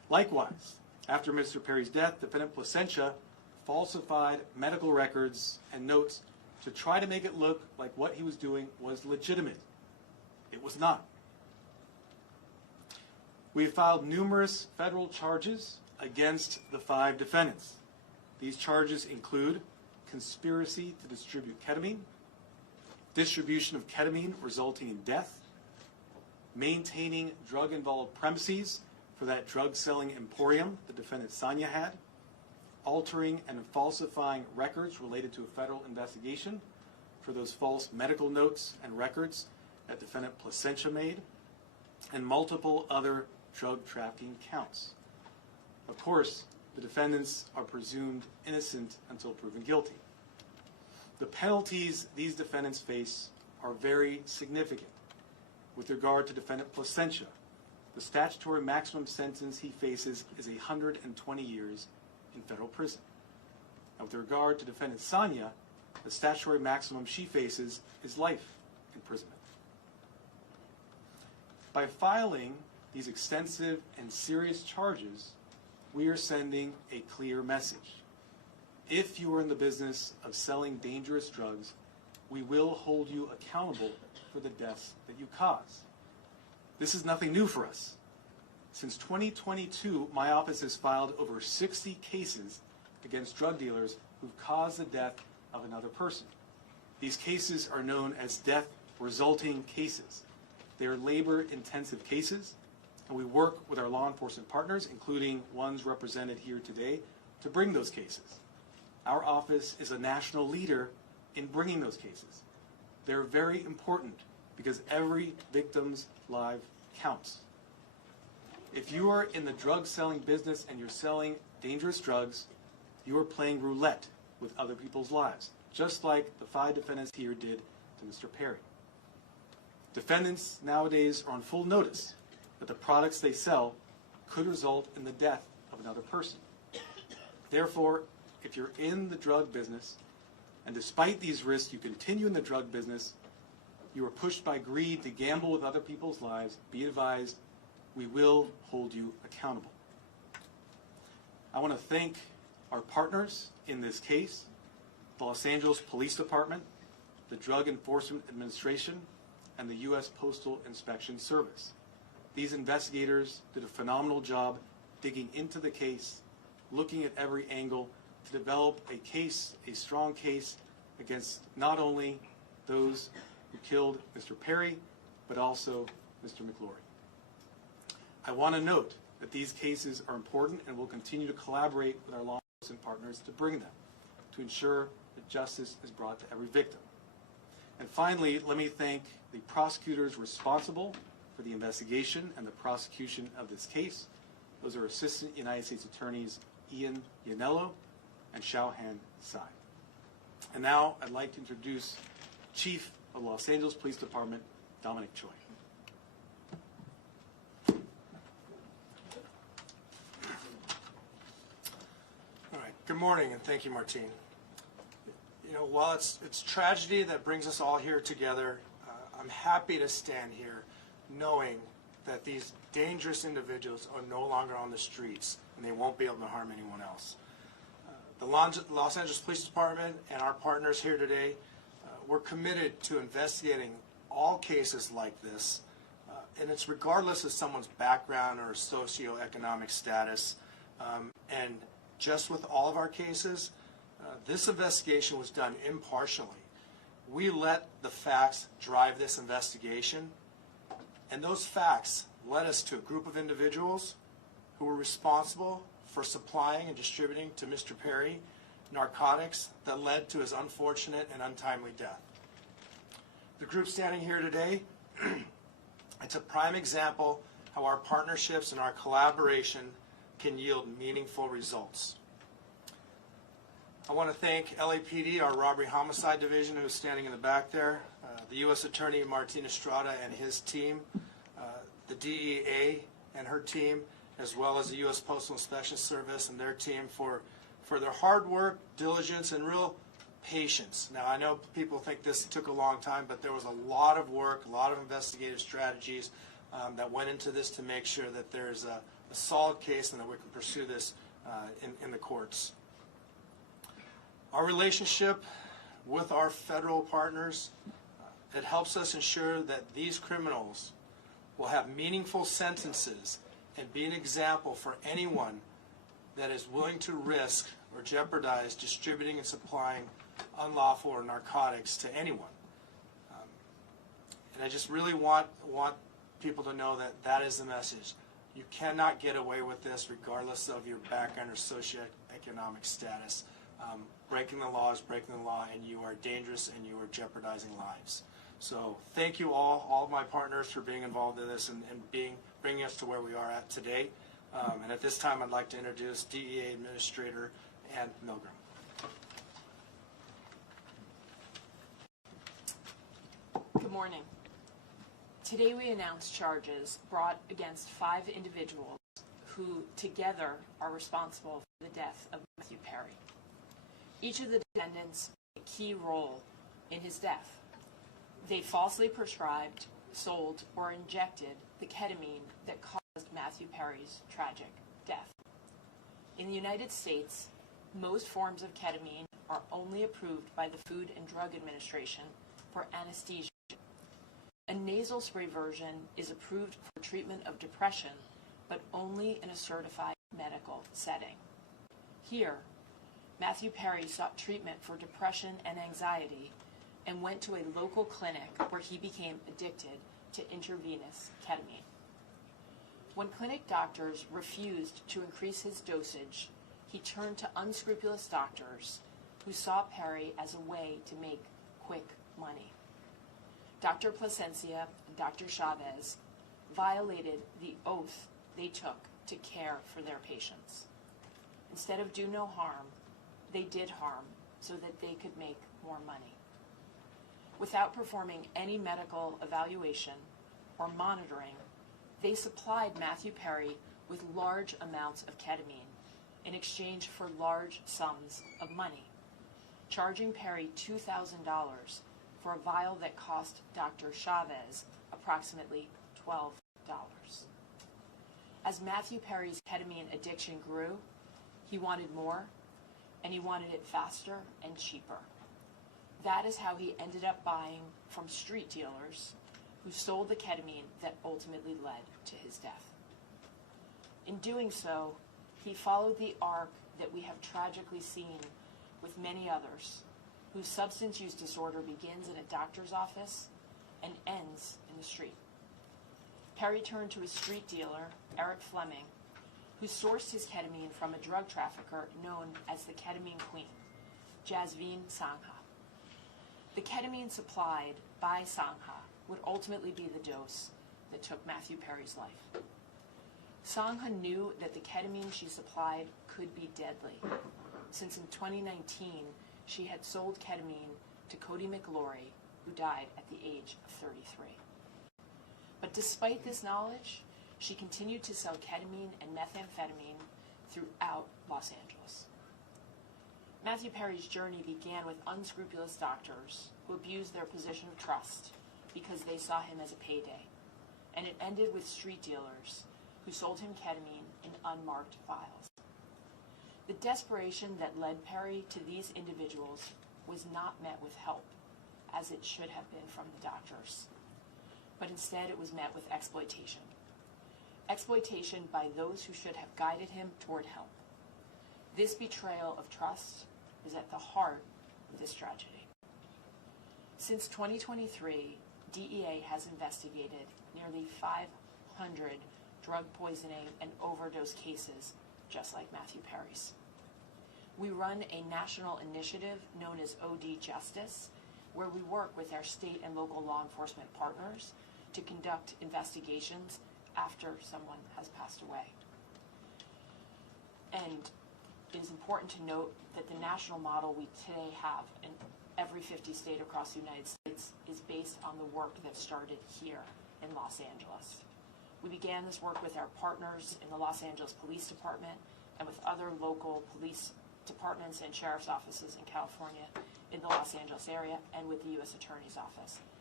Likewise, after Mr. Perry's death, defendant Placentia falsified medical records and notes to try to make it look like what he was doing was legitimate. It was not. We have filed numerous federal charges against the 5 defendants. These charges include conspiracy to distribute ketamine, distribution of ketamine resulting in death, maintaining drug-involved premises for that drug-selling emporium the defendant Sonia had, altering and falsifying records related to a federal investigation for those false medical notes and records that defendant Placentia made, and multiple other drug trafficking counts. Of course, the defendants are presumed innocent until proven guilty. The penalties these defendants face are very significant. With regard to defendant Placentia, the statutory maximum sentence he faces is 120 years in federal prison. And with regard to defendant Sonia, the statutory maximum she faces is life imprisonment. By filing these extensive and serious charges, we are sending a clear message. If you are in the business of selling dangerous drugs, we will hold you accountable for the deaths that you cause. This is nothing new for us. Since 2022, my office has filed over 60 cases against drug dealers who've caused the death of another person. These cases are known as death resulting cases. They are labor-intensive cases, and we work with our law enforcement partners, including ones represented here today, to bring those cases. Our office is a national leader in bringing those cases. They're very important because every victim's life counts. If you are in the drug selling business and you're selling dangerous drugs, you are playing roulette with other people's lives, just like the 5 defendants here did to Mr. Perry. Defendants nowadays are on full notice that the products they sell could result in the death of another person. Therefore, if you're in the drug business, and despite these risks you continue in the drug business, you are pushed by greed to gamble with other people's lives, be advised, we will hold you accountable. I want to thank our partners in this case, the Los Angeles Police Department, the Drug Enforcement Administration, and the U.S. Postal Inspection Service. These investigators did a phenomenal job digging into the case, looking at every angle to develop a case, a strong case, against not only those who killed Mr. Perry, but also Mr. McLaury. I want to note that these cases are important and we'll continue to collaborate with our law enforcement partners to bring them, to ensure that justice is brought to every victim. And finally, let me thank the prosecutors responsible for the investigation and the prosecution of this case. Those are Assistant United States Attorneys Ian Yanello and Xiaohan Tsai. And now I'd like to introduce Chief of Los Angeles Police Department, Dominic Choi. All right. Good morning, and thank you, Martine. You know, while it's tragedy that brings us all here together, I'm happy to stand here knowing that these dangerous individuals are no longer on the streets and they won't be able to harm anyone else. The Los Angeles Police Department and our partners here today, we're committed to investigating all cases like this, and it's regardless of someone's background or socioeconomic status. And just with all of our cases, this investigation was done impartially. We let the facts drive this investigation, and those facts led us to a group of individuals who were responsible for supplying and distributing to Mr. Perry narcotics that led to his unfortunate and untimely death. The group standing here today, it's a prime example how our partnerships and our collaboration can yield meaningful results. I want to thank LAPD, our Robbery Homicide Division, who's standing in the back there, the U.S. Attorney Martin Estrada and his team, the DEA and her team, as well as the U.S. Postal Inspection Service and their team for their hard work, diligence, and real patience. Now, I know people think this took a long time, but there was a lot of work, a lot of investigative strategies, that went into this to make sure that there's a solid case and that we can pursue this in the courts. Our relationship with our federal partners, it helps us ensure that these criminals will have meaningful sentences and be an example for anyone that is willing to risk or jeopardize distributing and supplying unlawful or narcotics to anyone. And I just really want people to know that that is the message. You cannot get away with this regardless of your background or socioeconomic status. Breaking the law is breaking the law, and you are dangerous and you are jeopardizing lives. So thank you all of my partners for being involved in this and bringing us to where we are at today. And at this time, I'd like to introduce DEA Administrator Ann Milgram. Good morning. Today we announce charges brought against 5 individuals who together are responsible for the death of Matthew Perry. Each of the defendants played a key role in his death. They falsely prescribed, sold, or injected the ketamine that caused Matthew Perry's tragic death. In the United States, most forms of ketamine are only approved by the Food and Drug Administration for anesthesia. A nasal spray version is approved for treatment of depression, but only in a certified medical setting. Here, Matthew Perry sought treatment for depression and anxiety and went to a local clinic where he became addicted to intravenous ketamine. When clinic doctors refused to increase his dosage, he turned to unscrupulous doctors who saw Perry as a way to make quick money. Dr. Plasencia and Dr. Chavez violated the oath they took to care for their patients. Instead of do no harm, they did harm so that they could make more money. Without performing any medical evaluation or monitoring, they supplied Matthew Perry with large amounts of ketamine in exchange for large sums of money, charging Perry $2,000 for a vial that cost Dr. Chavez approximately $12. As Matthew Perry's ketamine addiction grew, he wanted more, and he wanted it faster and cheaper. That is how he ended up buying from street dealers who sold the ketamine that ultimately led to his death. In doing so, he followed the arc that we have tragically seen with many others, whose substance use disorder begins in a doctor's office and ends in the street. Perry turned to his street dealer, Eric Fleming, who sourced his ketamine from a drug trafficker known as the Ketamine Queen, Jasveen Sangha. The ketamine supplied by Sangha would ultimately be the dose that took Matthew Perry's life. Sangha knew that the ketamine she supplied could be deadly, since in 2019 she had sold ketamine to Cody McLaury, who died at the age of 33. But despite this knowledge, she continued to sell ketamine and methamphetamine throughout Los Angeles. Matthew Perry's journey began with unscrupulous doctors who abused their position of trust because they saw him as a payday, and it ended with street dealers who sold him ketamine in unmarked vials. The desperation that led Perry to these individuals was not met with help, as it should have been from the doctors, but instead it was met with exploitation. Exploitation by those who should have guided him toward help. This betrayal of trust is at the heart of this tragedy. Since 2023, DEA has investigated nearly 500 drug poisoning and overdose cases just like Matthew Perry's. We run a national initiative known as OD Justice, where we work with our state and local law enforcement partners to conduct investigations after someone has passed away. And it is important to note that the national model we today have in every 50 state across the United States is based on the work that started here in Los Angeles. We began this work with our partners in the Los Angeles Police Department and with other local police departments and sheriff's offices in California, in the Los Angeles area, and with the U.S. Attorney's Office.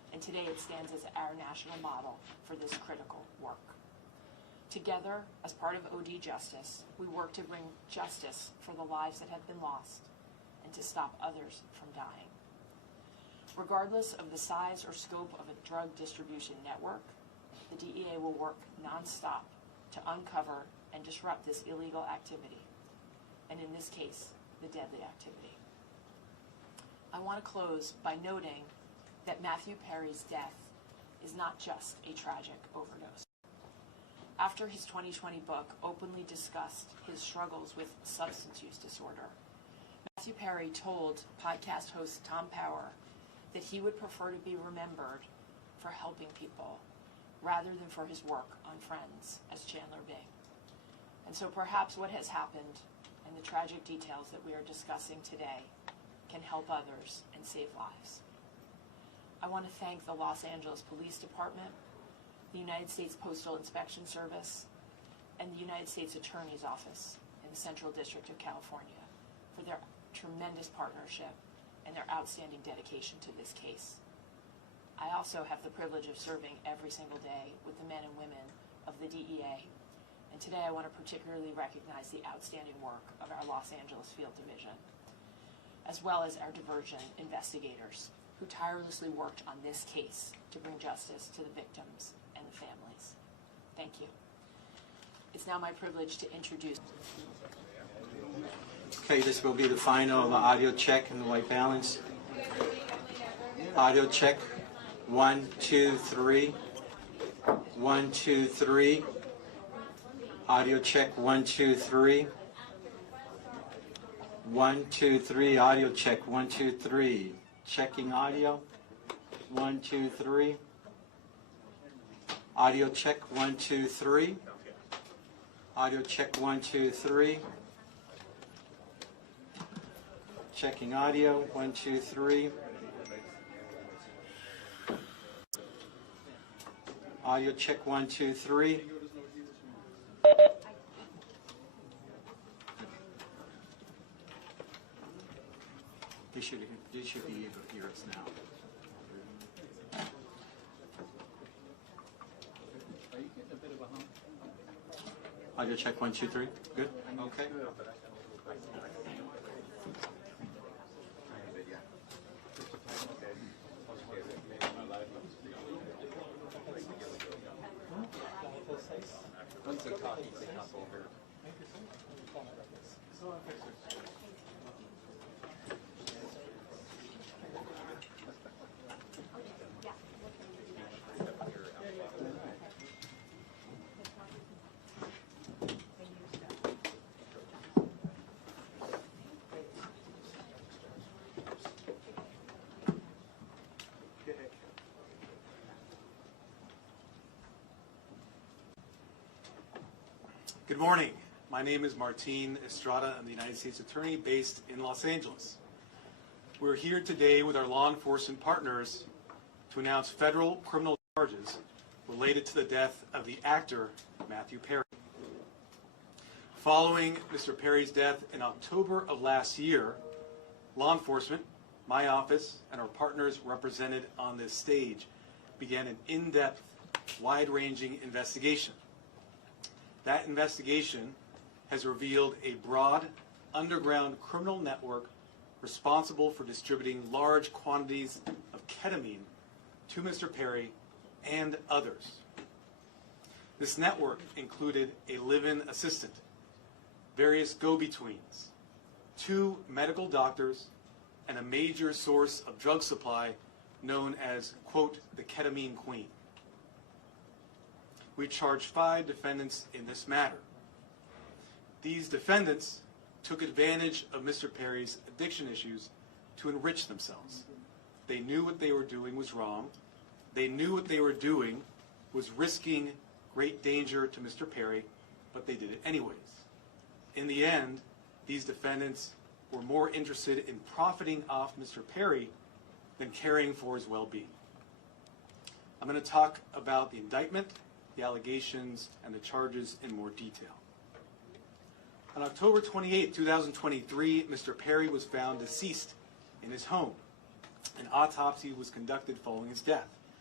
and today it stands as our national model for this critical work. Together, as part of OD Justice, we work to bring justice for the lives that have been lost and to stop others from dying. Regardless of the size or scope of a drug distribution network, the DEA will work nonstop to uncover and disrupt this illegal activity, and in this case, the deadly activity. I want to close by noting that Matthew Perry's death is not just a tragic overdose. After his 2020 book openly discussed his struggles with substance use disorder, Matthew Perry told podcast host Tom Power that he would prefer to be remembered for helping people rather than for his work on Friends as Chandler Bing. And so perhaps what has happened and the tragic details that we are discussing today can help others and save lives. I want to thank the Los Angeles Police Department, the United States Postal Inspection Service, and the United States Attorney's Office in the Central District of California for their tremendous partnership and their outstanding dedication to this case. I also have the privilege of serving every single day with the men and women of the DEA, and today I want to particularly recognize the outstanding work of our Los Angeles Field Division, as well as our diversion investigators who tirelessly worked on this case to bring justice to the victims and the families. Thank you. It's now my privilege to introduce. Okay, this will be the final audio check and the white balance. Audio check. 1, 2, 3. 1, 2, 3. Audio check. 1, 2, 3. 1, 2, 3. Audio check. 1, 2, 3. Checking audio. 1, 2, 3. Audio check. 1, 2, 3. Audio check. 1, 2, 3. Checking audio. 1, 2, 3. Audio check. 1, 2, 3. You should be able to hear us now. Are you getting a bit of a hump? Audio check. 1, 2, 3. Good. Okay. Once they're talking, they hop over. Good morning. My name is Martin Estrada. I'm the United States Attorney based in Los Angeles. We're here today with our law enforcement partners to announce federal criminal charges related to the death of the actor Matthew Perry. Following Mr. Perry's death in October of last year, law enforcement, my office, and our partners represented on this stage began an in-depth, wide-ranging investigation. That investigation has revealed a broad, underground criminal network responsible for distributing large quantities of ketamine to Mr. Perry and others. This network included a live-in assistant, various go-betweens, 2 medical doctors, and a major source of drug supply known as, quote, the ketamine queen. We charged 5 defendants in this matter. These defendants took advantage of Mr. Perry's addiction issues to enrich themselves. They knew what they were doing was wrong. They knew what they were doing was risking great danger to Mr. Perry, but they did it anyways. In the end, these defendants were more interested in profiting off Mr. Perry than caring for his well-being. I'm going to talk about the indictment, the allegations, and the charges in more detail. On October 28, 2023, Mr. Perry was found deceased in his home. An autopsy was conducted following his death.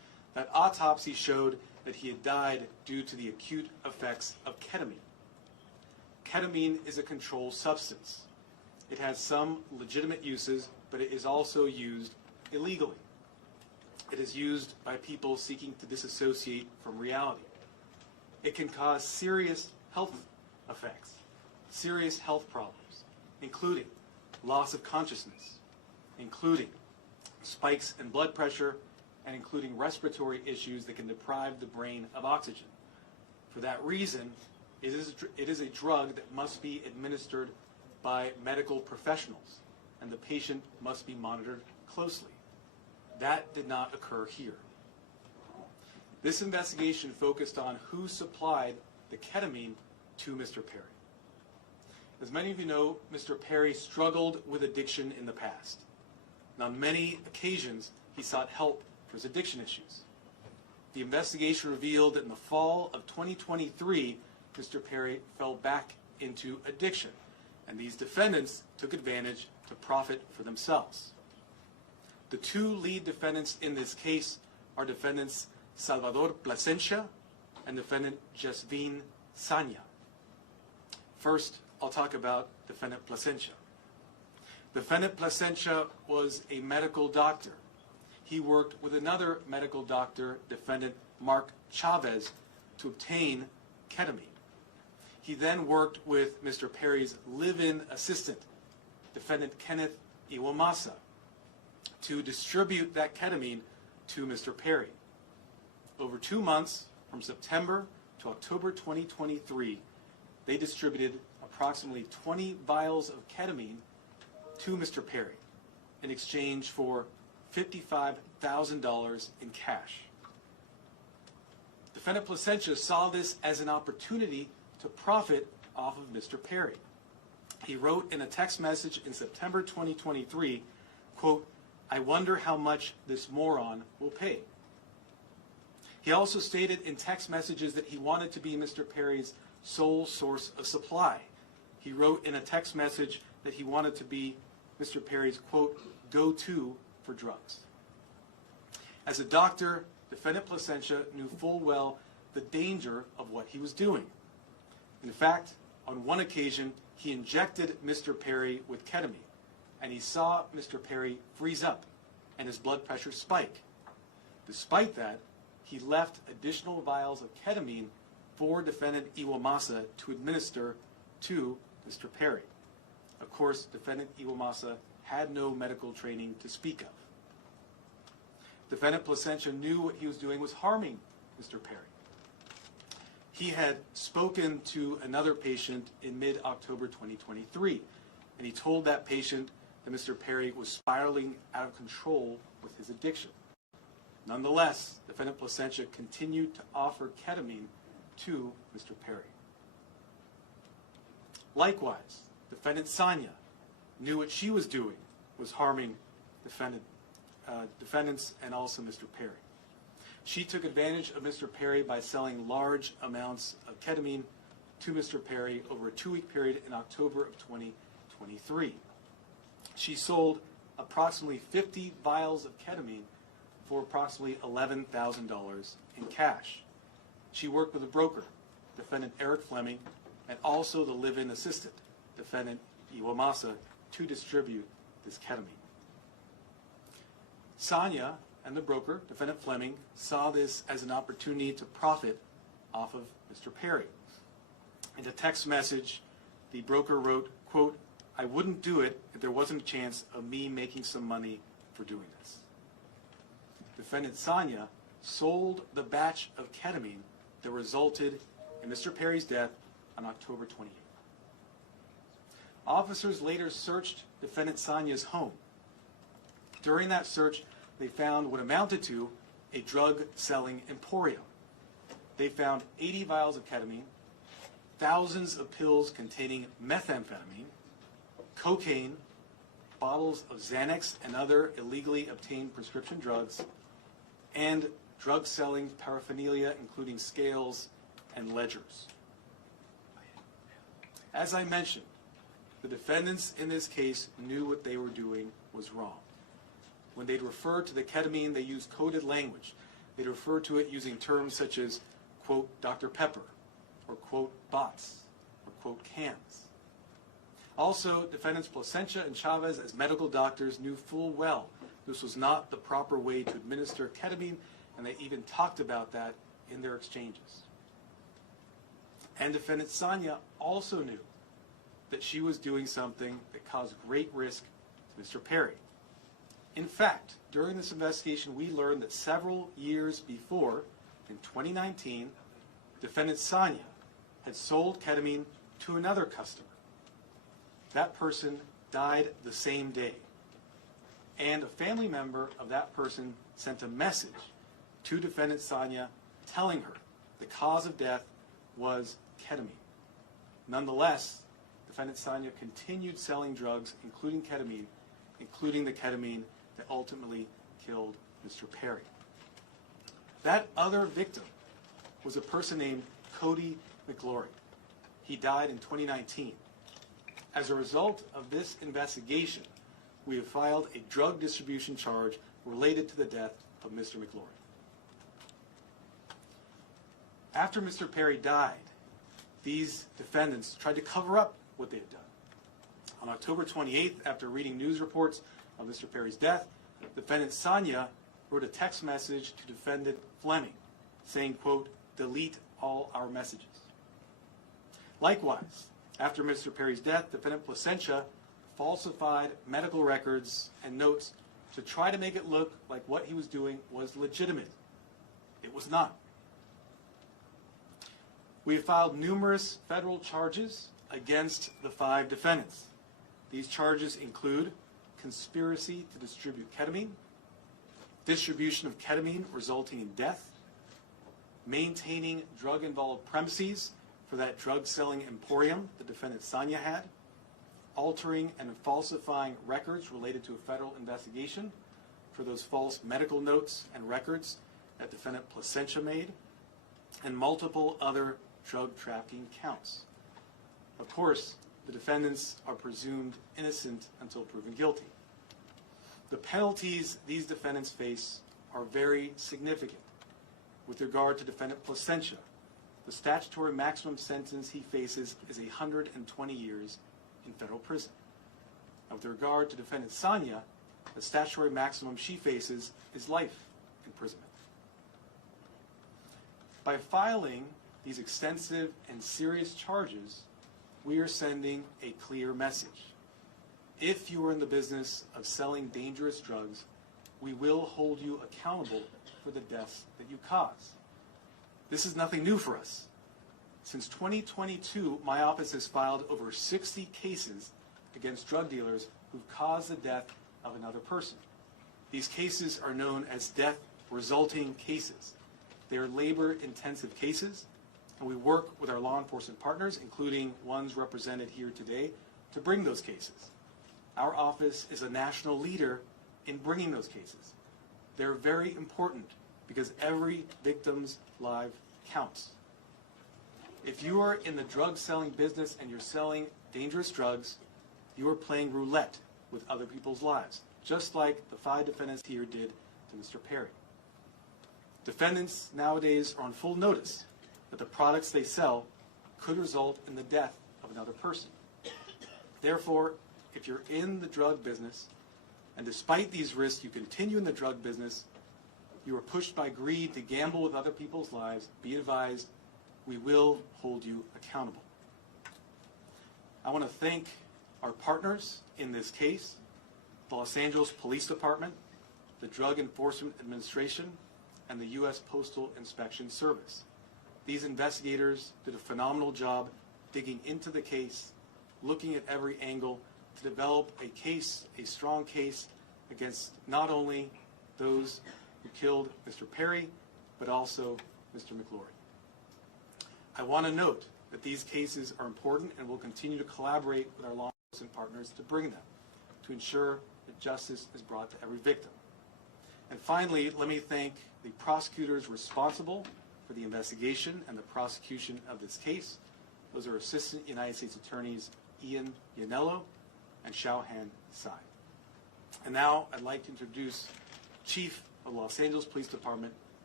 That autopsy showed that he had died due to the acute effects of ketamine. Ketamine is a controlled substance. It has some legitimate uses, but it is also used illegally. It is used by people seeking to disassociate from reality. It can cause serious health effects, serious health problems, including loss of consciousness, including spikes in blood pressure, and including respiratory issues that can deprive the brain of oxygen. For that reason, it is a drug that must be administered by medical professionals, and the patient must be monitored closely. That did not occur here. This investigation focused on who supplied the ketamine to Mr. Perry. As many of you know, Mr. Perry struggled with addiction in the past. And on many occasions, he sought help for his addiction issues. The investigation revealed that in the fall of 2023, Mr. Perry fell back into addiction, and these defendants took advantage to profit for themselves. The two lead defendants in this case are defendants Salvador Plasencia and defendant Jasvin Sanya. First, I'll talk about defendant Plasencia. Defendant Plasencia was a medical doctor. He worked with another medical doctor, defendant Mark Chavez, to obtain ketamine. He then worked with Mr. Perry's live-in assistant, defendant Kenneth Iwamasa, to distribute that ketamine to Mr. Perry. Over 2 months, from September to October 2023, they distributed approximately 20 vials of ketamine to Mr. Perry in exchange for $55,000 in cash. Defendant Plasencia saw this as an opportunity to profit off of Mr. Perry. He wrote in a text message in September 2023, quote, "I wonder how much this moron will pay." He also stated in text messages that he wanted to be Mr. Perry's sole source of supply. He wrote in a text message that he wanted to be Mr. Perry's, quote, "go-to for drugs." As a doctor, defendant Plasencia knew full well the danger of what he was doing. In fact, on one occasion, he injected Mr. Perry with ketamine, and he saw Mr. Perry freeze up and his blood pressure spike. Despite that, he left additional vials of ketamine for defendant Iwamasa to administer to Mr. Perry. Of course, defendant Iwamasa had no medical training to speak of. Defendant Plasencia knew what he was doing was harming Mr. Perry. He had spoken to another patient in mid-October 2023, and he told that patient that Mr. Perry was spiraling out of control with his addiction. Nonetheless, defendant Plasencia continued to offer ketamine to Mr. Perry. Likewise, defendant Sanya knew what she was doing was harming defendants and also Mr. Perry. She took advantage of Mr. Perry by selling large amounts of ketamine to Mr. Perry over a 2-week period in October of 2023. She sold approximately 50 vials of ketamine for approximately $11,000 in cash. She worked with a broker, defendant Eric Fleming, and also the live-in assistant, defendant Iwamasa, to distribute this ketamine. Sanya and the broker, defendant Fleming, saw this as an opportunity to profit off of Mr. Perry. In a text message, the broker wrote, quote, "I wouldn't do it if there wasn't a chance of me making some money for doing this." Defendant Sanya sold the batch of ketamine that resulted in Mr. Perry's death on October 28th. Officers later searched defendant Sanya's home. During that search, they found what amounted to a drug-selling emporium. They found 80 vials of ketamine, thousands of pills containing methamphetamine, cocaine, bottles of Xanax and other illegally obtained prescription drugs, and drug-selling paraphernalia, including scales and ledgers. As I mentioned, the defendants in this case knew what they were doing was wrong. When they'd refer to the ketamine, they used coded language. They'd refer to it using terms such as, quote, Dr. Pepper, or quote, bots, or quote, cans. Also, defendants Placentia and Chavez, as medical doctors, knew full well this was not the proper way to administer ketamine, and they even talked about that in their exchanges. And defendant Sonia also knew that she was doing something that caused great risk to Mr. Perry. In fact, during this investigation, we learned that several years before, in 2019, defendant Sonia had sold ketamine to another customer. That person died the same day. And a family member of that person sent a message to defendant Sonia telling her the cause of death was ketamine. Nonetheless, defendant Sonia continued selling drugs, including the ketamine that ultimately killed Mr. Perry. That other victim was a person named Cody McGlory. He died in 2019. As a result of this investigation, we have filed a drug distribution charge related to the death of Mr. McGlory. After Mr. Perry died, these defendants tried to cover up what they had done. On October 28th, after reading news reports of Mr. Perry's death, defendant Sonia wrote a text message to defendant Fleming saying, quote, delete all our messages. Likewise, after Mr. Perry's death, defendant Placentia falsified medical records and notes to try to make it look like what he was doing was legitimate. It was not. We have filed numerous federal charges against the 5 defendants. These charges include conspiracy to distribute ketamine, distribution of ketamine resulting in death, maintaining drug-involved premises for that drug-selling emporium the defendant Sonia had, altering and falsifying records related to a federal investigation for those false medical notes and records that defendant Placentia made, and multiple other drug trafficking counts. Of course, the defendants are presumed innocent until proven guilty. The penalties these defendants face are very significant. With regard to defendant Placentia, the statutory maximum sentence he faces is 120 years in federal prison. Now, with regard to defendant Sonia, the statutory maximum she faces is life imprisonment. By filing these extensive and serious charges, we are sending a clear message. If you are in the business of selling dangerous drugs, we will hold you accountable for the deaths that you cause. This is nothing new for us. Since 2022, my office has filed over 60 cases against drug dealers who've caused the death of another person. These cases are known as death resulting cases. They are labor-intensive cases, and we work with our law enforcement partners, including ones represented here today, to bring those cases. Our office is a national leader in bringing those cases. They're very important because every victim's life counts. If you are in the drug selling business and you're selling dangerous drugs, you are playing roulette with other people's lives, just like the 5 defendants here did to Mr. Perry. Defendants nowadays are on full notice that the products they sell could result in the death of another person. Therefore, if you're in the drug business, and despite these risks you continue in the drug business, you are pushed by greed to gamble with other people's lives, be advised, we will hold you accountable. I want to thank our partners in this case, the Los Angeles Police Department, the Drug Enforcement Administration, and the U.S. Postal Inspection Service. These investigators did a phenomenal job digging into the case, looking at every angle to develop a case, a strong case, against not only those who killed Mr. Perry, but also Mr. McGlory. I want to note that these cases are important and we'll continue to collaborate with our law enforcement partners to bring them, to ensure that justice is brought to every victim. And finally, let me thank the prosecutors responsible for the investigation and the prosecution of this case. Those are Assistant United States Attorneys Ian Yanello and Xiaohan Tsai. And now I'd like to introduce Chief of Los Angeles Police Department,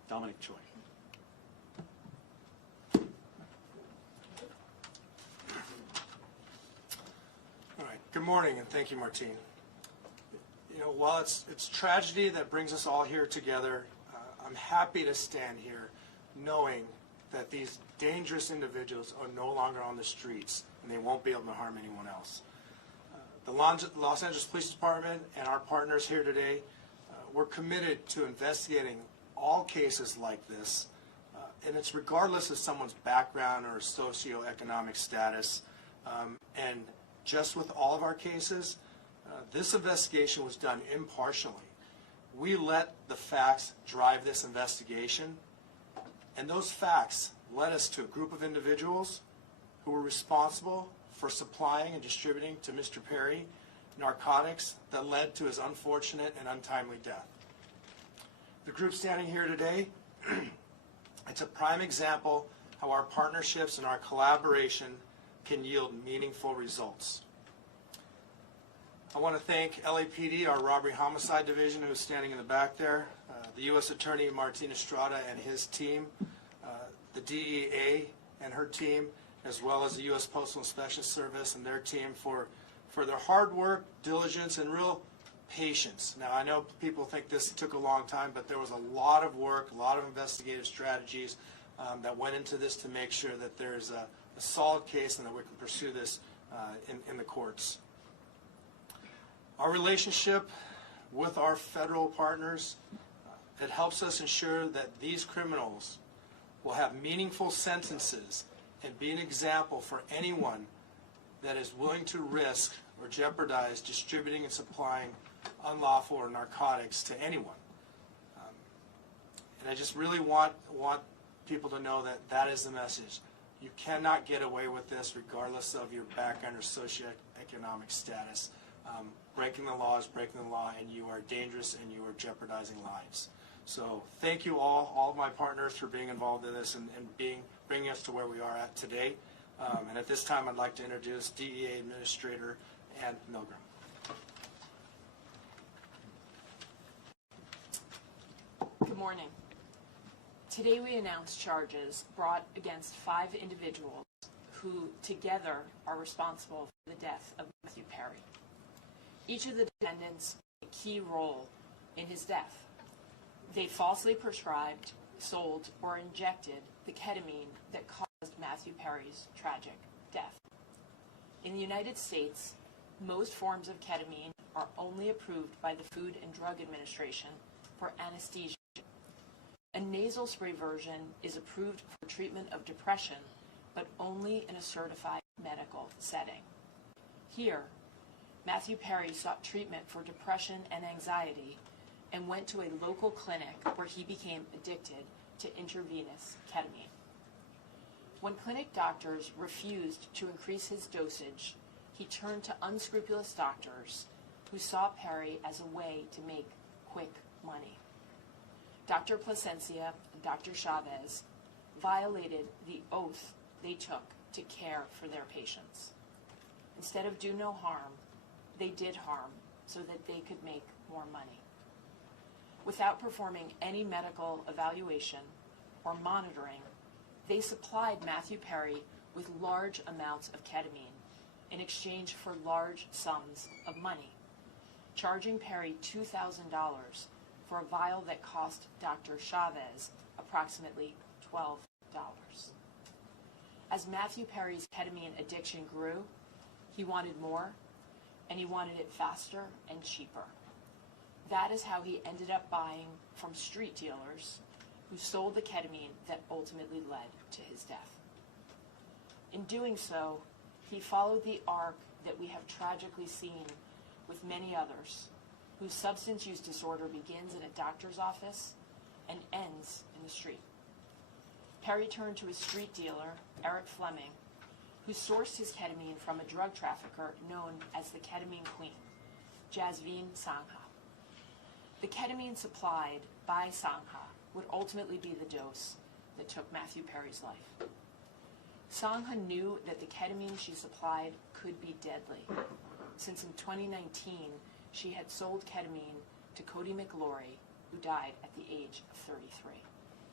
Dominic Choi. All right. Good morning, and thank you, Martine. You know, while it's tragedy that brings us all here together, I'm happy to stand here knowing that these dangerous individuals are no longer on the streets and they won't be able to harm anyone else. The Los Angeles Police Department and our partners here today, we're committed to investigating all cases like this, and it's regardless of someone's background or socioeconomic status. And just with all of our cases, this investigation was done impartially. We let the facts drive this investigation, and those facts led us to a group of individuals who were responsible for supplying and distributing to Mr. Perry narcotics that led to his unfortunate and untimely death. The group standing here today, it's a prime example how our partnerships and our collaboration can yield meaningful results. I want to thank LAPD, our Robbery Homicide Division, who's standing in the back there, the U.S. Attorney Martin Estrada and his team, the DEA and her team, as well as the U.S. Postal Inspection Service and their team for their hard work, diligence, and real patience. Now, I know people think this took a long time, but there was a lot of work, a lot of investigative strategies that went into this to make sure that there's a solid case and that we can pursue this in the courts. Our relationship with our federal partners, it helps us ensure that these criminals will have meaningful sentences and be an example for anyone that is willing to risk or jeopardize distributing and supplying unlawful or narcotics to anyone. And I just really want people to know that that is the message. You cannot get away with this regardless of your background or socioeconomic status. Breaking the law is breaking the law, and you are dangerous and you are jeopardizing lives. So thank you all of my partners for being involved in this and bringing us to where we are at today. And at this time, I'd like to introduce DEA Administrator Ann Milgram. Good morning. Today we announced charges brought against 5 individuals who together are responsible for the death of Matthew Perry. Each of the defendants played a key role in his death. They falsely prescribed, sold, or injected the ketamine that caused Matthew Perry's tragic death. In the United States, most forms of ketamine are only approved by the Food and Drug Administration for anesthesia. A nasal spray version is approved for treatment of depression, but only in a certified medical setting. Here, Matthew Perry sought treatment for depression and anxiety and went to a local clinic where he became addicted to intravenous ketamine. When clinic doctors refused to increase his dosage, he turned to unscrupulous doctors who saw Perry as a way to make quick money. Dr. Plasencia and Dr. Chavez violated the oath they took to care for their patients. Instead of do no harm, they did harm so that they could make more money. Without performing any medical evaluation or monitoring, they supplied Matthew Perry with large amounts of ketamine in exchange for large sums of money, charging Perry $2,000 for a vial that cost Dr. Chavez approximately $12. As Matthew Perry's ketamine addiction grew, he wanted more, and he wanted it faster and cheaper. That is how he ended up buying from street dealers who sold the ketamine that ultimately led to his death. In doing so, he followed the arc that we have tragically seen with many others, whose substance use disorder begins in a doctor's office and ends in the street. Perry turned to his street dealer, Eric Fleming, who sourced his ketamine from a drug trafficker known as the Ketamine Queen, Jasveen Sangha. The ketamine supplied by Sangha would ultimately be the dose that took Matthew Perry's life. Sangha knew that the ketamine she supplied could be deadly, since in 2019 she had sold ketamine to Cody McLaury, who died at the age of 33.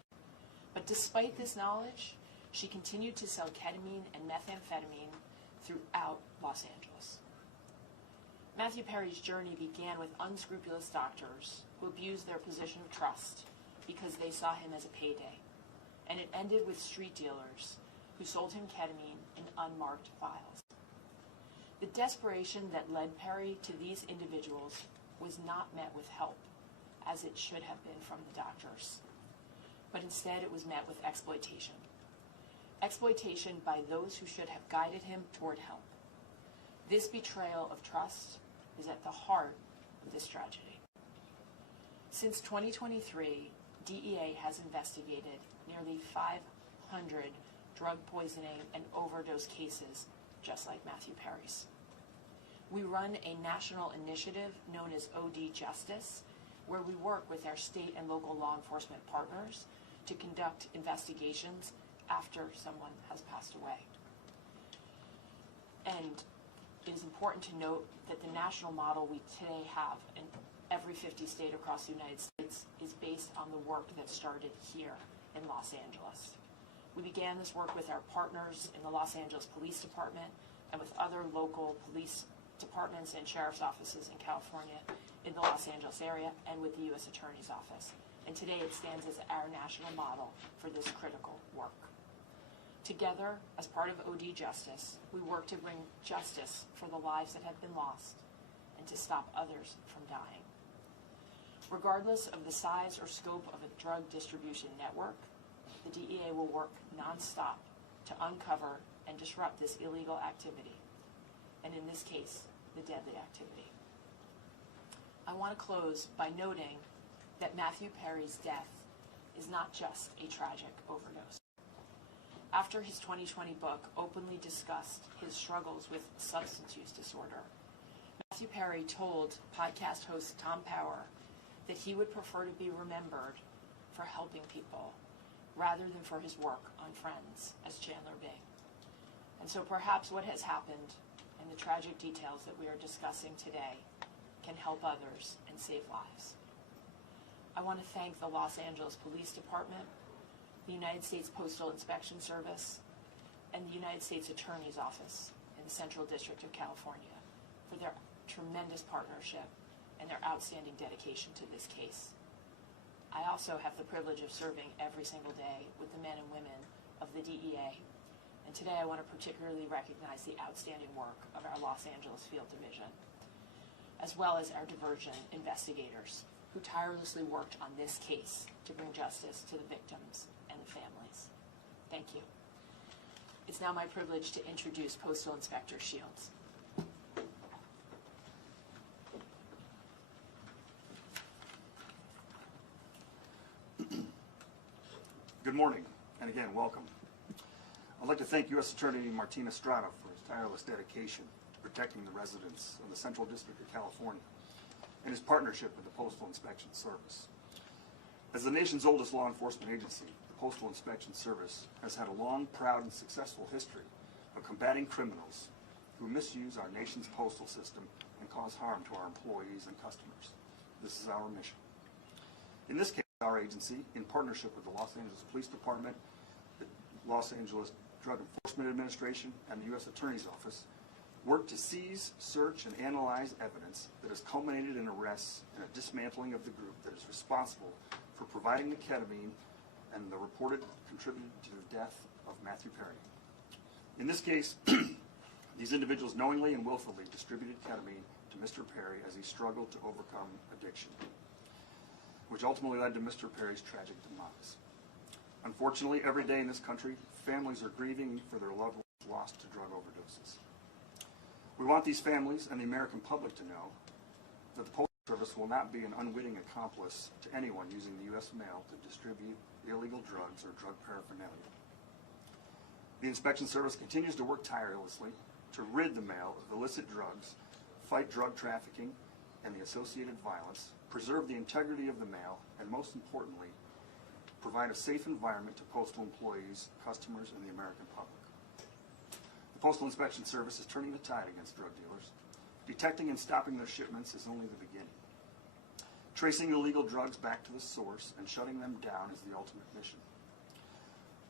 But despite this knowledge, she continued to sell ketamine and methamphetamine throughout Los Angeles. Matthew Perry's journey began with unscrupulous doctors who abused their position of trust because they saw him as a payday, and it ended with street dealers who sold him ketamine in unmarked vials. The desperation that led Perry to these individuals was not met with help, as it should have been from the doctors, but instead it was met with exploitation. Exploitation by those who should have guided him toward help. This betrayal of trust is at the heart of this tragedy. Since 2023, DEA has investigated nearly 500 drug poisoning and overdose cases just like Matthew Perry's. We run a national initiative known as OD Justice, where we work with our state and local law enforcement partners to conduct investigations after someone has passed away. And it is important to note that the national model we today have in every 50 state across the United States is based on the work that started here in Los Angeles. We began this work with our partners in the Los Angeles Police Department and with other local police departments and sheriff's offices in California, in the Los Angeles area, and with the U.S. Attorney's Office. And today it stands as our national model for this critical work. Together, as part of OD Justice, we work to bring justice for the lives that have been lost and to stop others from dying. Regardless of the size or scope of a drug distribution network, the DEA will work nonstop to uncover and disrupt this illegal activity, and in this case, the deadly activity. I want to close by noting that Matthew Perry's death is not just a tragic overdose. After his 2020 book openly discussed his struggles with substance use disorder, Matthew Perry told podcast host Tom Power that he would prefer to be remembered for helping people rather than for his work on Friends as Chandler Bing. And so perhaps what has happened and the tragic details that we are discussing today can help others and save lives. I want to thank the Los Angeles Police Department, the United States Postal Inspection Service, and the United States Attorney's Office in the Central District of California for their tremendous partnership and their outstanding dedication to this case. I also have the privilege of serving every single day with the men and women of the DEA, and today I want to particularly recognize the outstanding work of our Los Angeles Field Division, as well as our diversion investigators who tirelessly worked on this case to bring justice to the victims and the families. Thank you. It's now my privilege to introduce Postal Inspector Shields. Good morning, and again, welcome. I'd like to thank U.S. Attorney Martin Estrada for his tireless dedication to protecting the residents of the Central District of California and his partnership with the Postal Inspection Service. As the nation's oldest law enforcement agency, the Postal Inspection Service has had a long, proud, and successful history of combating criminals who misuse our nation's postal system and cause harm to our employees and customers. This is our mission. In this case, our agency, in partnership with the Los Angeles Police Department, the Los Angeles Drug Enforcement Administration, and the U.S. Attorney's Office, worked to seize, search, and analyze evidence that has culminated in arrests and a dismantling of the group that is responsible for providing the ketamine and the reported contributed to the death of Matthew Perry. In this case, these individuals knowingly and willfully distributed ketamine to Mr. Perry as he struggled to overcome addiction, which ultimately led to Mr. Perry's tragic demise. Unfortunately, every day in this country, families are grieving for their loved ones lost to drug overdoses. We want these families and the American public to know that the Postal Service will not be an unwitting accomplice to anyone using the U.S. mail to distribute illegal drugs or drug paraphernalia. The Inspection Service continues to work tirelessly to rid the mail of illicit drugs, fight drug trafficking and the associated violence, preserve the integrity of the mail, and most importantly, provide a safe environment to postal employees, customers, and the American public. The Postal Inspection Service is turning the tide against drug dealers. Detecting and stopping their shipments is only the beginning. Tracing illegal drugs back to the source and shutting them down is the ultimate mission.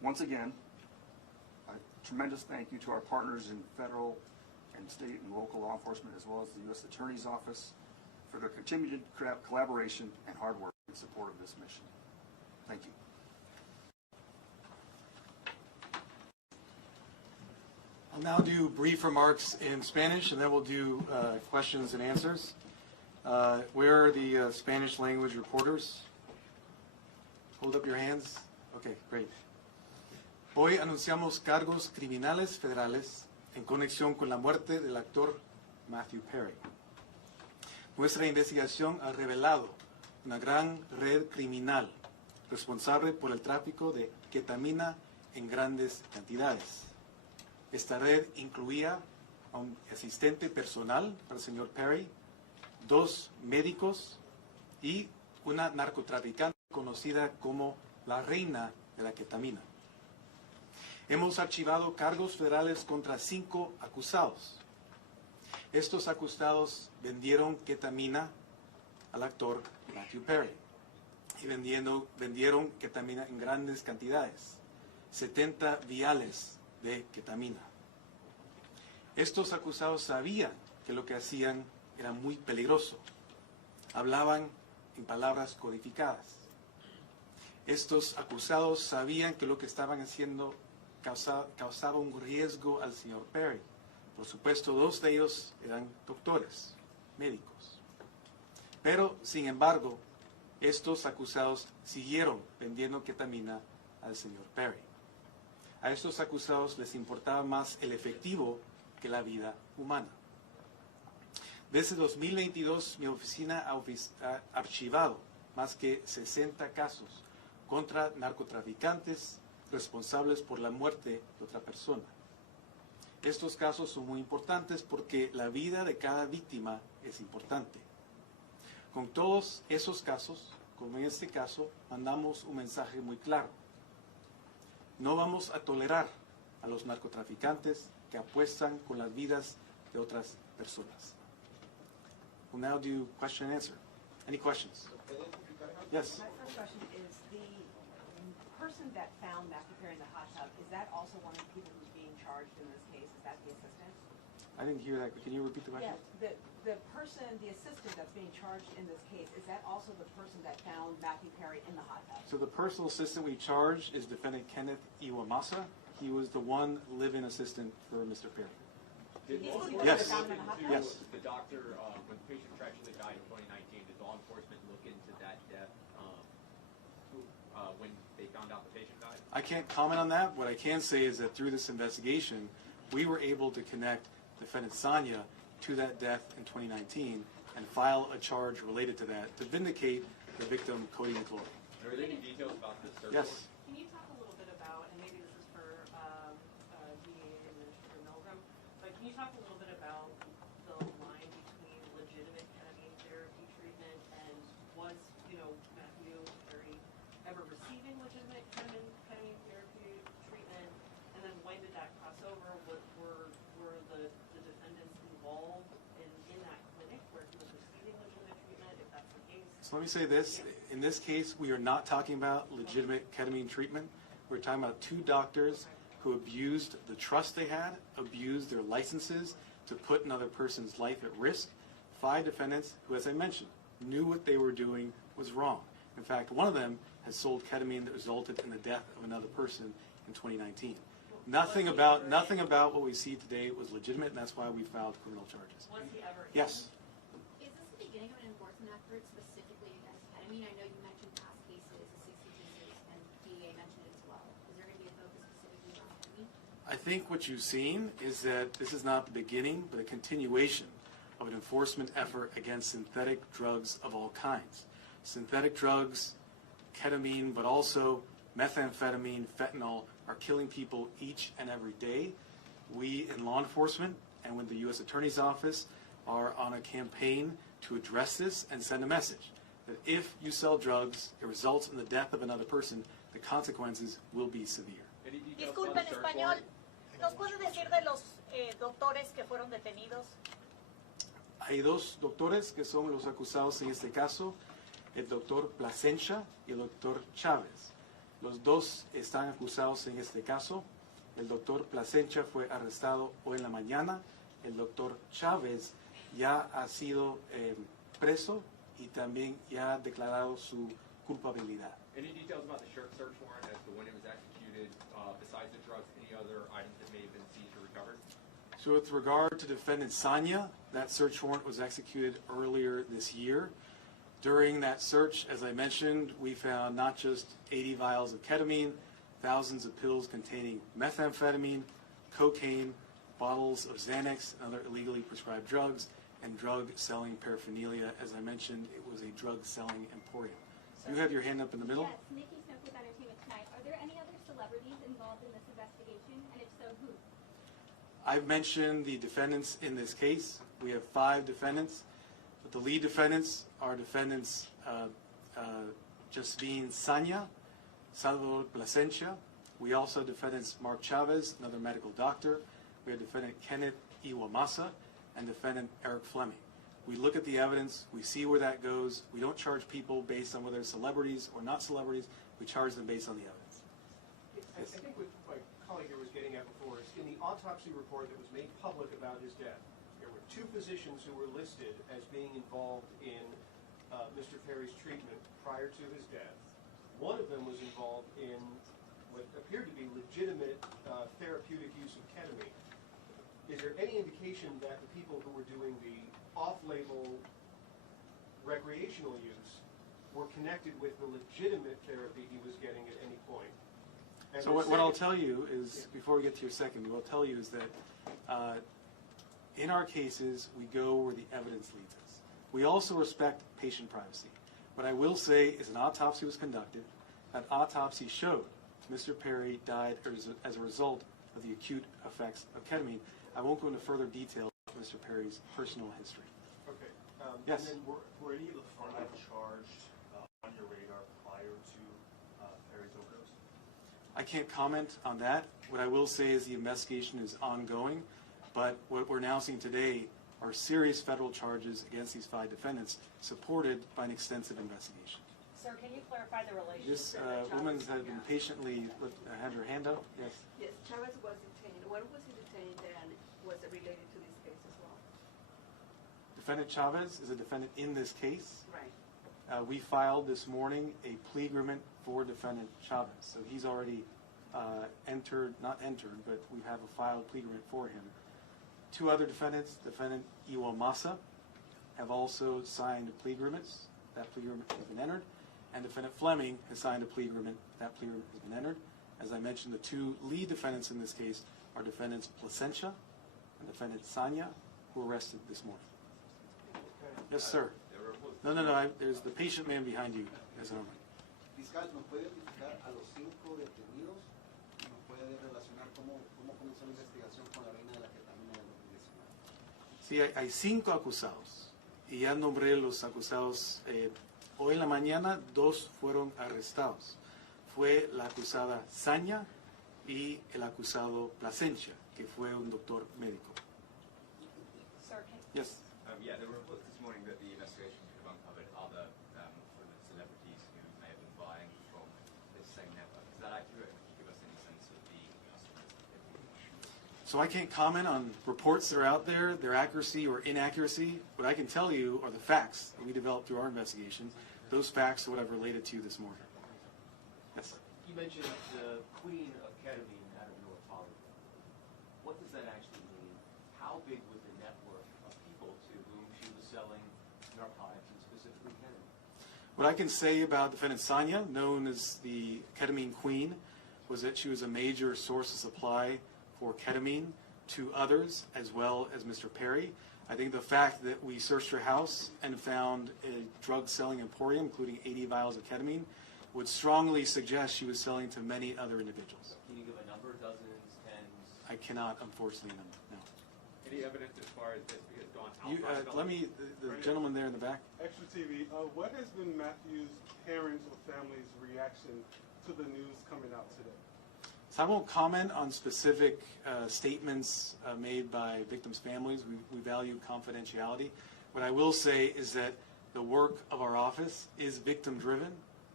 Once again, a tremendous thank you to our partners in federal and state and local law enforcement, as well as the U.S. Attorney's Office, for their continued collaboration and hard work in support of this mission. Thank you. I'll now do brief remarks in Spanish, and then we'll do questions and answers. Where are the Spanish language reporters? Hold up your hands. Okay, great. Hoy anunciamos cargos criminales federales en conexión con la muerte del actor Matthew Perry. Nuestra investigación ha revelado una gran red criminal responsable por el tráfico de ketamina en grandes cantidades. Esta red incluía a un asistente personal para el señor Perry, 2 médicos y una narcotraficante conocida como la reina de la ketamina. Hemos archivado cargos federales contra 5 acusados. Estos acusados vendieron ketamina al actor Matthew Perry y vendieron ketamina en grandes cantidades, 70 viales de ketamina. Estos acusados sabían que lo que hacían era muy peligroso. Hablaban en palabras codificadas. Estos acusados sabían que lo que estaban haciendo causaba un riesgo al señor Perry. Por supuesto, 2 de ellos eran doctores, médicos. Pero, sin embargo, estos acusados siguieron vendiendo ketamina al señor Perry. A estos acusados les importaba más el efectivo que la vida humana. Desde 2022, mi oficina ha archivado más que 60 casos contra narcotraficantes responsables por la muerte de otra persona. Estos casos son muy importantes porque la vida de cada víctima es importante. Con todos esos casos, como en este caso, mandamos un mensaje muy claro. No vamos a tolerar a los narcotraficantes que apuestan con las vidas de otras personas. We'll now do question and answer. Any questions? Yes. My first question is, the person that found Matthew Perry in the hot tub, is that also one of the people who's being charged in this case? Is that the assistant? I didn't hear that. Can you repeat the question? Yes. The person, the assistant that's being charged in this case, is that also the person that found Matthew Perry in the hot tub? So the personal assistant we charged is defendant Kenneth Iwamasa. He was the one live-in assistant for Mr. Perry. Yes. Yes. The doctor, when the patient tragically died in 2019, did law enforcement look into that death when they found out the patient died? I can't comment on that. What I can say is that through this investigation, we were able to connect defendant Sanya to that death in 2019 and file a charge related to that to vindicate the victim, Cody McClory. Are there any details about this search? Yes. Can you talk a little bit about, and maybe this is for DA Administrator Milgram, but can you talk a little bit about the line between legitimate ketamine therapy treatment and was, Matthew Perry ever receiving legitimate ketamine therapy treatment, and then when did that cross over? Were the defendants involved in that clinic where he was receiving legitimate treatment, if that's the case? So let me say this. In this case, we are not talking about legitimate ketamine treatment. We're talking about 2 doctors who abused the trust they had, abused their licenses to put another person's life at risk. 5 defendants who, as I mentioned, knew what they were doing was wrong. In fact, one of them has sold ketamine that resulted in the death of another person in 2019. Nothing about what we see today was legitimate, and that's why we filed criminal charges. Was he ever? Yes. Is this the beginning of an enforcement effort specifically against ketamine? I know you mentioned past cases, the 60 cases, and DEA mentioned it as well. Is there going to be a focus specifically on ketamine? I think what you've seen is that this is not the beginning, but a continuation of an enforcement effort against synthetic drugs of all kinds. Synthetic drugs, ketamine, but also methamphetamine, fentanyl, are killing people each and every day. We in law enforcement and with the U.S. Attorney's Office are on a campaign to address this and send a message that if you sell drugs, it results in the death of another person, the consequences will be severe. Disculpe, en español, ¿nos puede decir de los doctores que fueron detenidos? Hay 2 doctores que son los acusados en este caso, el doctor Plasencia y el doctor Chávez. Los dos están acusados en este caso. El doctor Plasencia fue arrestado hoy en la mañana. El doctor Chávez ya ha sido preso y también ya ha declarado su culpabilidad. Any details about the search warrant as to when it was executed, besides the drugs, any other items that may have been seized or recovered? So with regard to defendant Sanya, that search warrant was executed earlier this year. During that search, as I mentioned, we found not just 80 vials of ketamine, thousands of pills containing methamphetamine, cocaine, bottles of Xanax and other illegally prescribed drugs, and drug-selling paraphernalia. As I mentioned, it was a drug-selling emporium. You have your hand up in the middle. Yes, Nikki Smith with Entertainment Tonight. Are there any other celebrities involved in this investigation, and if so, who? I've mentioned the defendants in this case. We have 5 defendants. But the lead defendants are defendants Jasmine Sanya, Salvador Plasencia. We also have defendants Mark Chavez, another medical doctor. We have defendant Kenneth Iwamasa and defendant Eric Fleming. We look at the evidence, we see where that goes. We don't charge people based on whether they're celebrities or not celebrities. We charge them based on the evidence. I think what my colleague here was getting at before is in the autopsy report that was made public about his death, there were 2 physicians who were listed as being involved in Mr. Perry's treatment prior to his death. One of them was involved in what appeared to be legitimate therapeutic use of ketamine. Is there any indication that the people who were doing the off-label recreational use were connected with the legitimate therapy he was getting at any point? And So what I'll tell you is, before we get to your second, what I'll tell you is that in our cases, we go where the evidence leads us. We also respect patient privacy. What I will say is an autopsy was conducted. That autopsy showed Mr. Perry died as a result of the acute effects of ketamine. I won't go into further detail about Mr. Perry's personal history. Okay. Yes. And then were any of the 5 charged on your radar prior to Perry's overdose? I can't comment on that. What I will say is the investigation is ongoing, but what we're announcing today are serious federal charges against these 5 defendants, supported by an extensive investigation. Sir, can you clarify the relationship? This woman has been patiently had her hand up. Yes. Yes, Chavez was detained. When was he detained, and was it related to this case as well? Defendant Chavez is a defendant in this case. Right. We filed this morning a plea agreement for defendant Chavez. So he's already not entered, but we have a filed plea agreement for him. 2 other defendants, defendant Iwamasa, have also signed plea agreements. That plea agreement has been entered. And defendant Fleming has signed a plea agreement. That plea agreement has been entered. As I mentioned, the 2 lead defendants in this case are defendants Plasencia and defendant Sanya, who were arrested this morning. Yes, sir. No. There's the patient man behind you. Yes, Fiscal, ¿nos puede identificar a los 5 detenidos y nos puede relacionar cómo comenzó la investigación con la vena de la ketamina del 2019? Sí, hay 5 acusados y ya nombré los acusados. Hoy en la mañana 2 fueron arrestados. Fue la acusada Sanya y el acusado Plasencia, que fue un doctor médico. Sir, can Yes. Yeah, there were reports this morning that the investigation could have uncovered other sort of celebrities who may have been buying from this same network. Is that accurate? Can you give us any sense of the customers? So I can't comment on reports that are out there, their accuracy or inaccuracy. What I can tell you are the facts that we developed through our investigation. Those facts are what I've related to you this morning. Yes. You mentioned the queen of ketamine out of North Hollywood. What does that actually mean? How big was the network of people to whom she was selling narcotics and specifically ketamine? What I can say about defendant Sanya, known as the ketamine queen, was that she was a major source of supply for ketamine to others as well as Mr. Perry. I think the fact that we searched her house and found a drug-selling emporium, including 80 vials of ketamine, would strongly suggest she was selling to many other individuals. Can you give a number, dozens, tens? I cannot, unfortunately, no. Any evidence as far as this has gone outside? Let me, the gentleman there in the back. Extra TV, what has been Matthew's parents' or family's reaction to the news coming out today? So I won't comment on specific statements made by victims' families. We value confidentiality. What I will say is that the work of our office is victim-driven.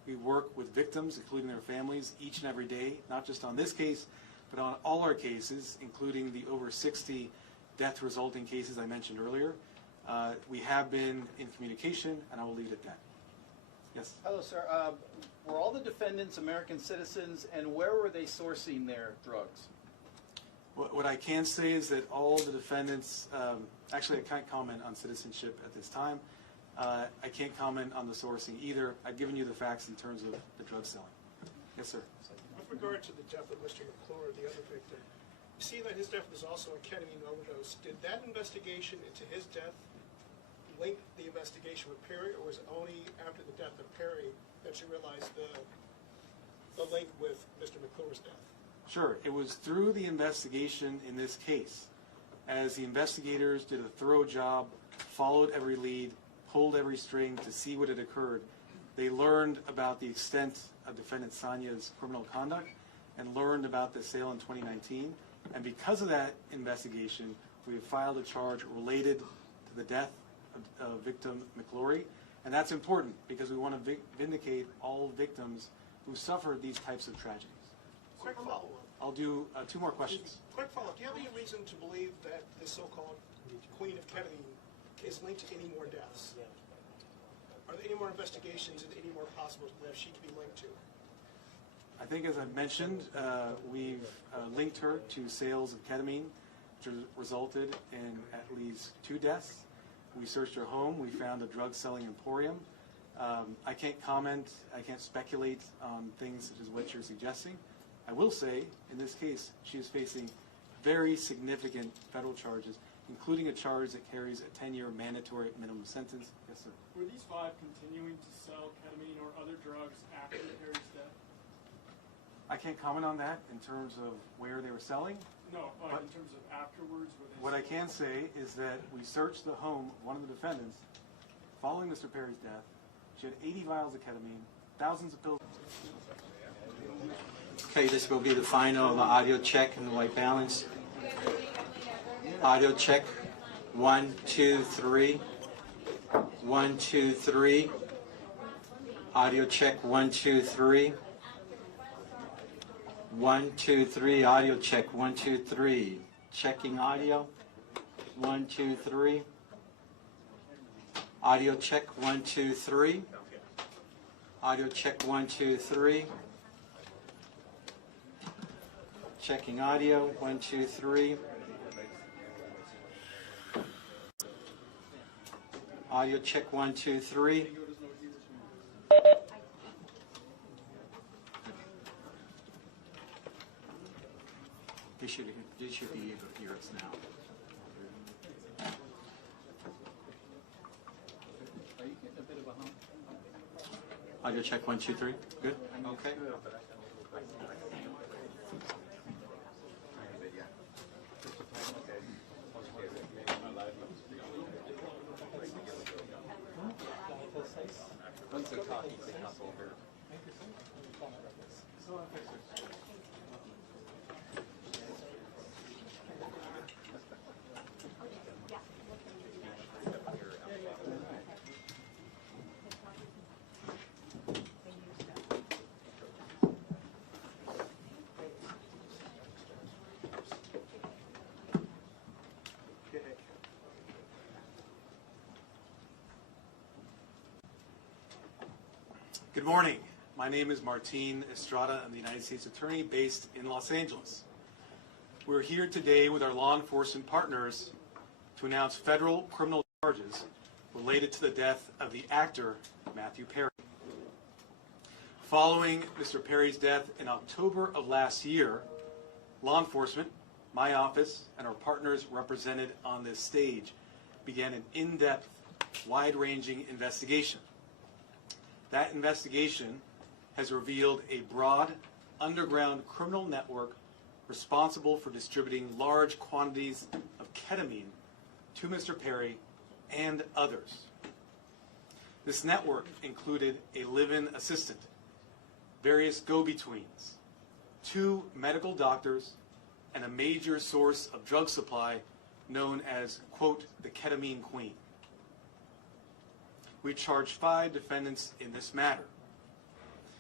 We work with victims, including their families, each and every day, not just on this case, but on all our cases, including the over 60 death resulting cases I mentioned earlier. We have been in communication, and I will leave it at that. Yes? Hello, sir. Were all the defendants American citizens, and where were they sourcing their drugs? What I can say is that all the defendants, actually I can't comment on citizenship at this time. I can't comment on the sourcing either. I've given you the facts in terms of the drug selling. Yes, sir. With regard to the death of Mr. McClure, the other victim, you see that his death was also a ketamine overdose. Did that investigation into his death link the investigation with Perry, or was it only after the death of Perry that you realized the link with Mr. McClure's death? Sure. It was through the investigation in this case, as the investigators did a thorough job, followed every lead, pulled every string to see what had occurred. They learned about the extent of defendant Sanya's criminal conduct and learned about the sale in 2019. And because of that investigation, we have filed a charge related to the death of victim McClure. And that's important because we want to vindicate all victims who suffered these types of tragedies. Quick follow-up. I'll do 2 more questions. Quick follow-up. Do you have any reason to believe that the so-called queen of ketamine is linked to any more deaths? Are there any more investigations and any more possible that she could be linked to? I think, as I've mentioned, we've linked her to sales of ketamine, which resulted in at least 2 deaths. We searched her home. We found a drug-selling emporium. I can't comment, I can't speculate on things such as what you're suggesting. I will say, in this case, she is facing very significant federal charges, including a charge that carries a 10-year mandatory minimum sentence. Yes, sir. Were these 5 continuing to sell ketamine or other drugs after Perry's death? I can't comment on that in terms of where they were selling. No, in terms of afterwards. What I can say is that we searched the home of one of the defendants following Mr. Perry's death. She had 80 vials of ketamine, thousands of pills. Okay, this will be the final audio check and white balance. Audio check. 1, 2, 3. 1, 2, 3. Audio check. 1, 2, 3. 1, 2, 3. Audio check. 1, 2, 3. Checking audio. 1, 2, 3. Audio check. 1, 2, 3. Audio check. 1, 2, 3. Checking audio. 1, 2, 3. Audio check. 1, 2, 3. You should be able to hear us now. Are you getting a bit of a hump? Audio check. 1, 2, 3. Good. Okay. Once they talk, they talk over. Good morning. My name is Martin Estrada. I'm the United States Attorney based in Los Angeles. We're here today with our law enforcement partners to announce federal criminal charges related to the death of the actor Matthew Perry. Following Mr. Perry's death in October of last year, law enforcement, my office, and our partners represented on this stage began an in-depth, wide-ranging investigation. That investigation has revealed a broad, underground criminal network responsible for distributing large quantities of ketamine to Mr. Perry and others. This network included a live-in assistant, various go-betweens, 2 medical doctors, and a major source of drug supply known as, quote, the ketamine queen. We charged 5 defendants in this matter.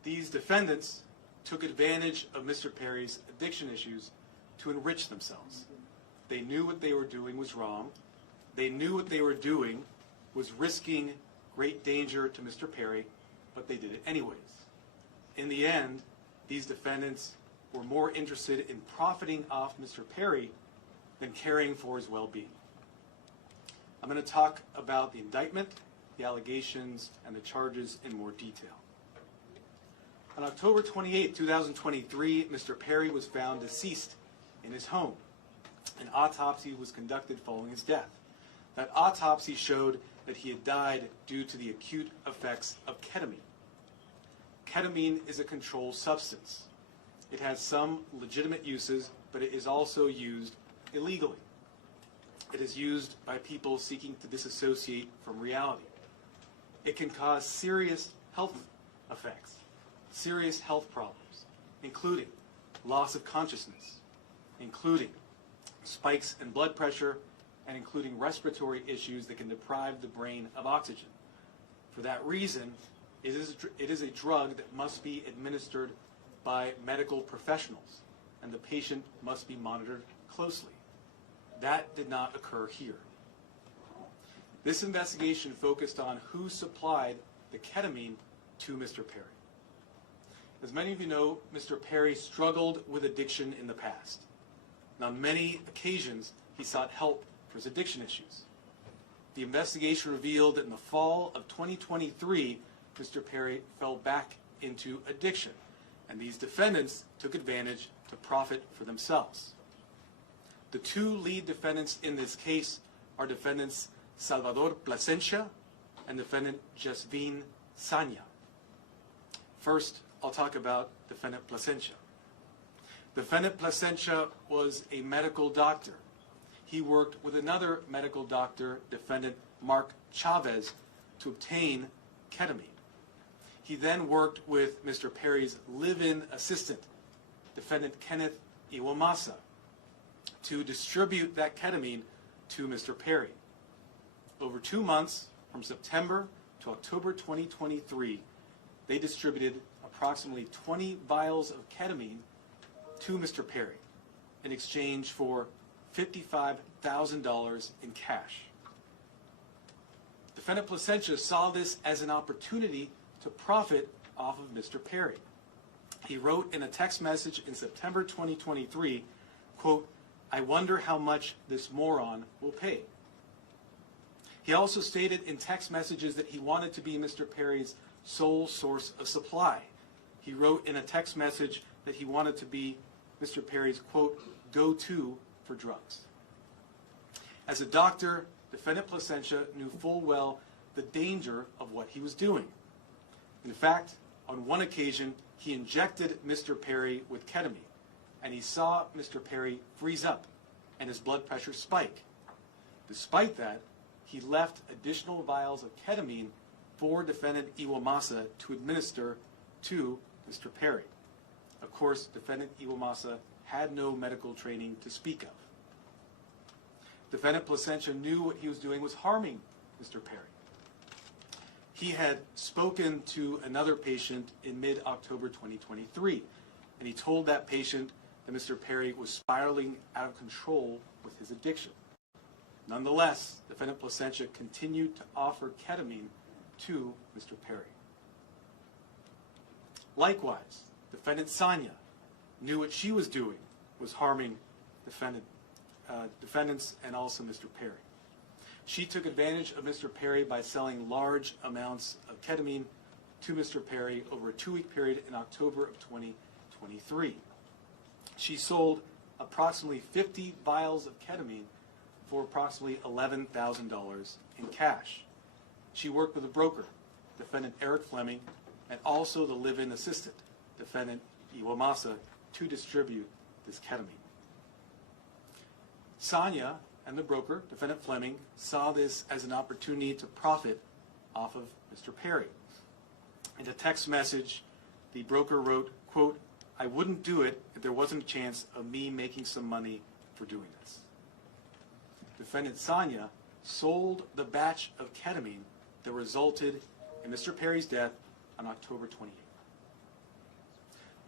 These defendants took advantage of Mr. Perry's addiction issues to enrich themselves. They knew what they were doing was wrong. They knew what they were doing was risking great danger to Mr. Perry, but they did it anyways. In the end, these defendants were more interested in profiting off Mr. Perry than caring for his well-being. I'm going to talk about the indictment, the allegations, and the charges in more detail. On October 28, 2023, Mr. Perry was found deceased in his home. An autopsy was conducted following his death. That autopsy showed that he had died due to the acute effects of ketamine. Ketamine is a controlled substance. It has some legitimate uses, but it is also used illegally. It is used by people seeking to disassociate from reality. It can cause serious health effects, serious health problems, including loss of consciousness, including spikes in blood pressure, and including respiratory issues that can deprive the brain of oxygen. For that reason, it is a drug that must be administered by medical professionals, and the patient must be monitored closely. That did not occur here. This investigation focused on who supplied the ketamine to Mr. Perry. As many of you know, Mr. Perry struggled with addiction in the past. And on many occasions, he sought help for his addiction issues. The investigation revealed that in the fall of 2023, Mr. Perry fell back into addiction, and these defendants took advantage to profit for themselves. The two lead defendants in this case are defendants Salvador Plasencia and defendant Jasvin Sanya. First, I'll talk about defendant Plasencia. Defendant Plasencia was a medical doctor. He worked with another medical doctor, defendant Mark Chavez, to obtain ketamine. He then worked with Mr. Perry's live-in assistant, defendant Kenneth Iwamasa, to distribute that ketamine to Mr. Perry. Over 2 months, from September to October 2023, they distributed approximately 20 vials of ketamine to Mr. Perry in exchange for $55,000 in cash. Defendant Plasencia saw this as an opportunity to profit off of Mr. Perry. He wrote in a text message in September 2023, quote, "I wonder how much this moron will pay." He also stated in text messages that he wanted to be Mr. Perry's sole source of supply. He wrote in a text message that he wanted to be Mr. Perry's, quote, "go-to for drugs." As a doctor, defendant Plasencia knew full well the danger of what he was doing. In fact, on one occasion, he injected Mr. Perry with ketamine, and he saw Mr. Perry freeze up and his blood pressure spike. Despite that, he left additional vials of ketamine for defendant Iwamasa to administer to Mr. Perry. Of course, defendant Iwamasa had no medical training to speak of. Defendant Plasencia knew what he was doing was harming Mr. Perry. He had spoken to another patient in mid-October 2023, and he told that patient that Mr. Perry was spiraling out of control with his addiction. Nonetheless, defendant Plasencia continued to offer ketamine to Mr. Perry. Likewise, defendant Sanya knew what she was doing was harming defendants and also Mr. Perry. She took advantage of Mr. Perry by selling large amounts of ketamine to Mr. Perry over a 2-week period in October of 2023. She sold approximately 50 vials of ketamine for approximately $11,000 in cash. She worked with a broker, defendant Eric Fleming, and also the live-in assistant, defendant Iwamasa, to distribute this ketamine. Sanya and the broker, defendant Fleming, saw this as an opportunity to profit off of Mr. Perry. In a text message, the broker wrote, quote, "I wouldn't do it if there wasn't a chance of me making some money for doing this." Defendant Sanya sold the batch of ketamine that resulted in Mr. Perry's death on October 28th.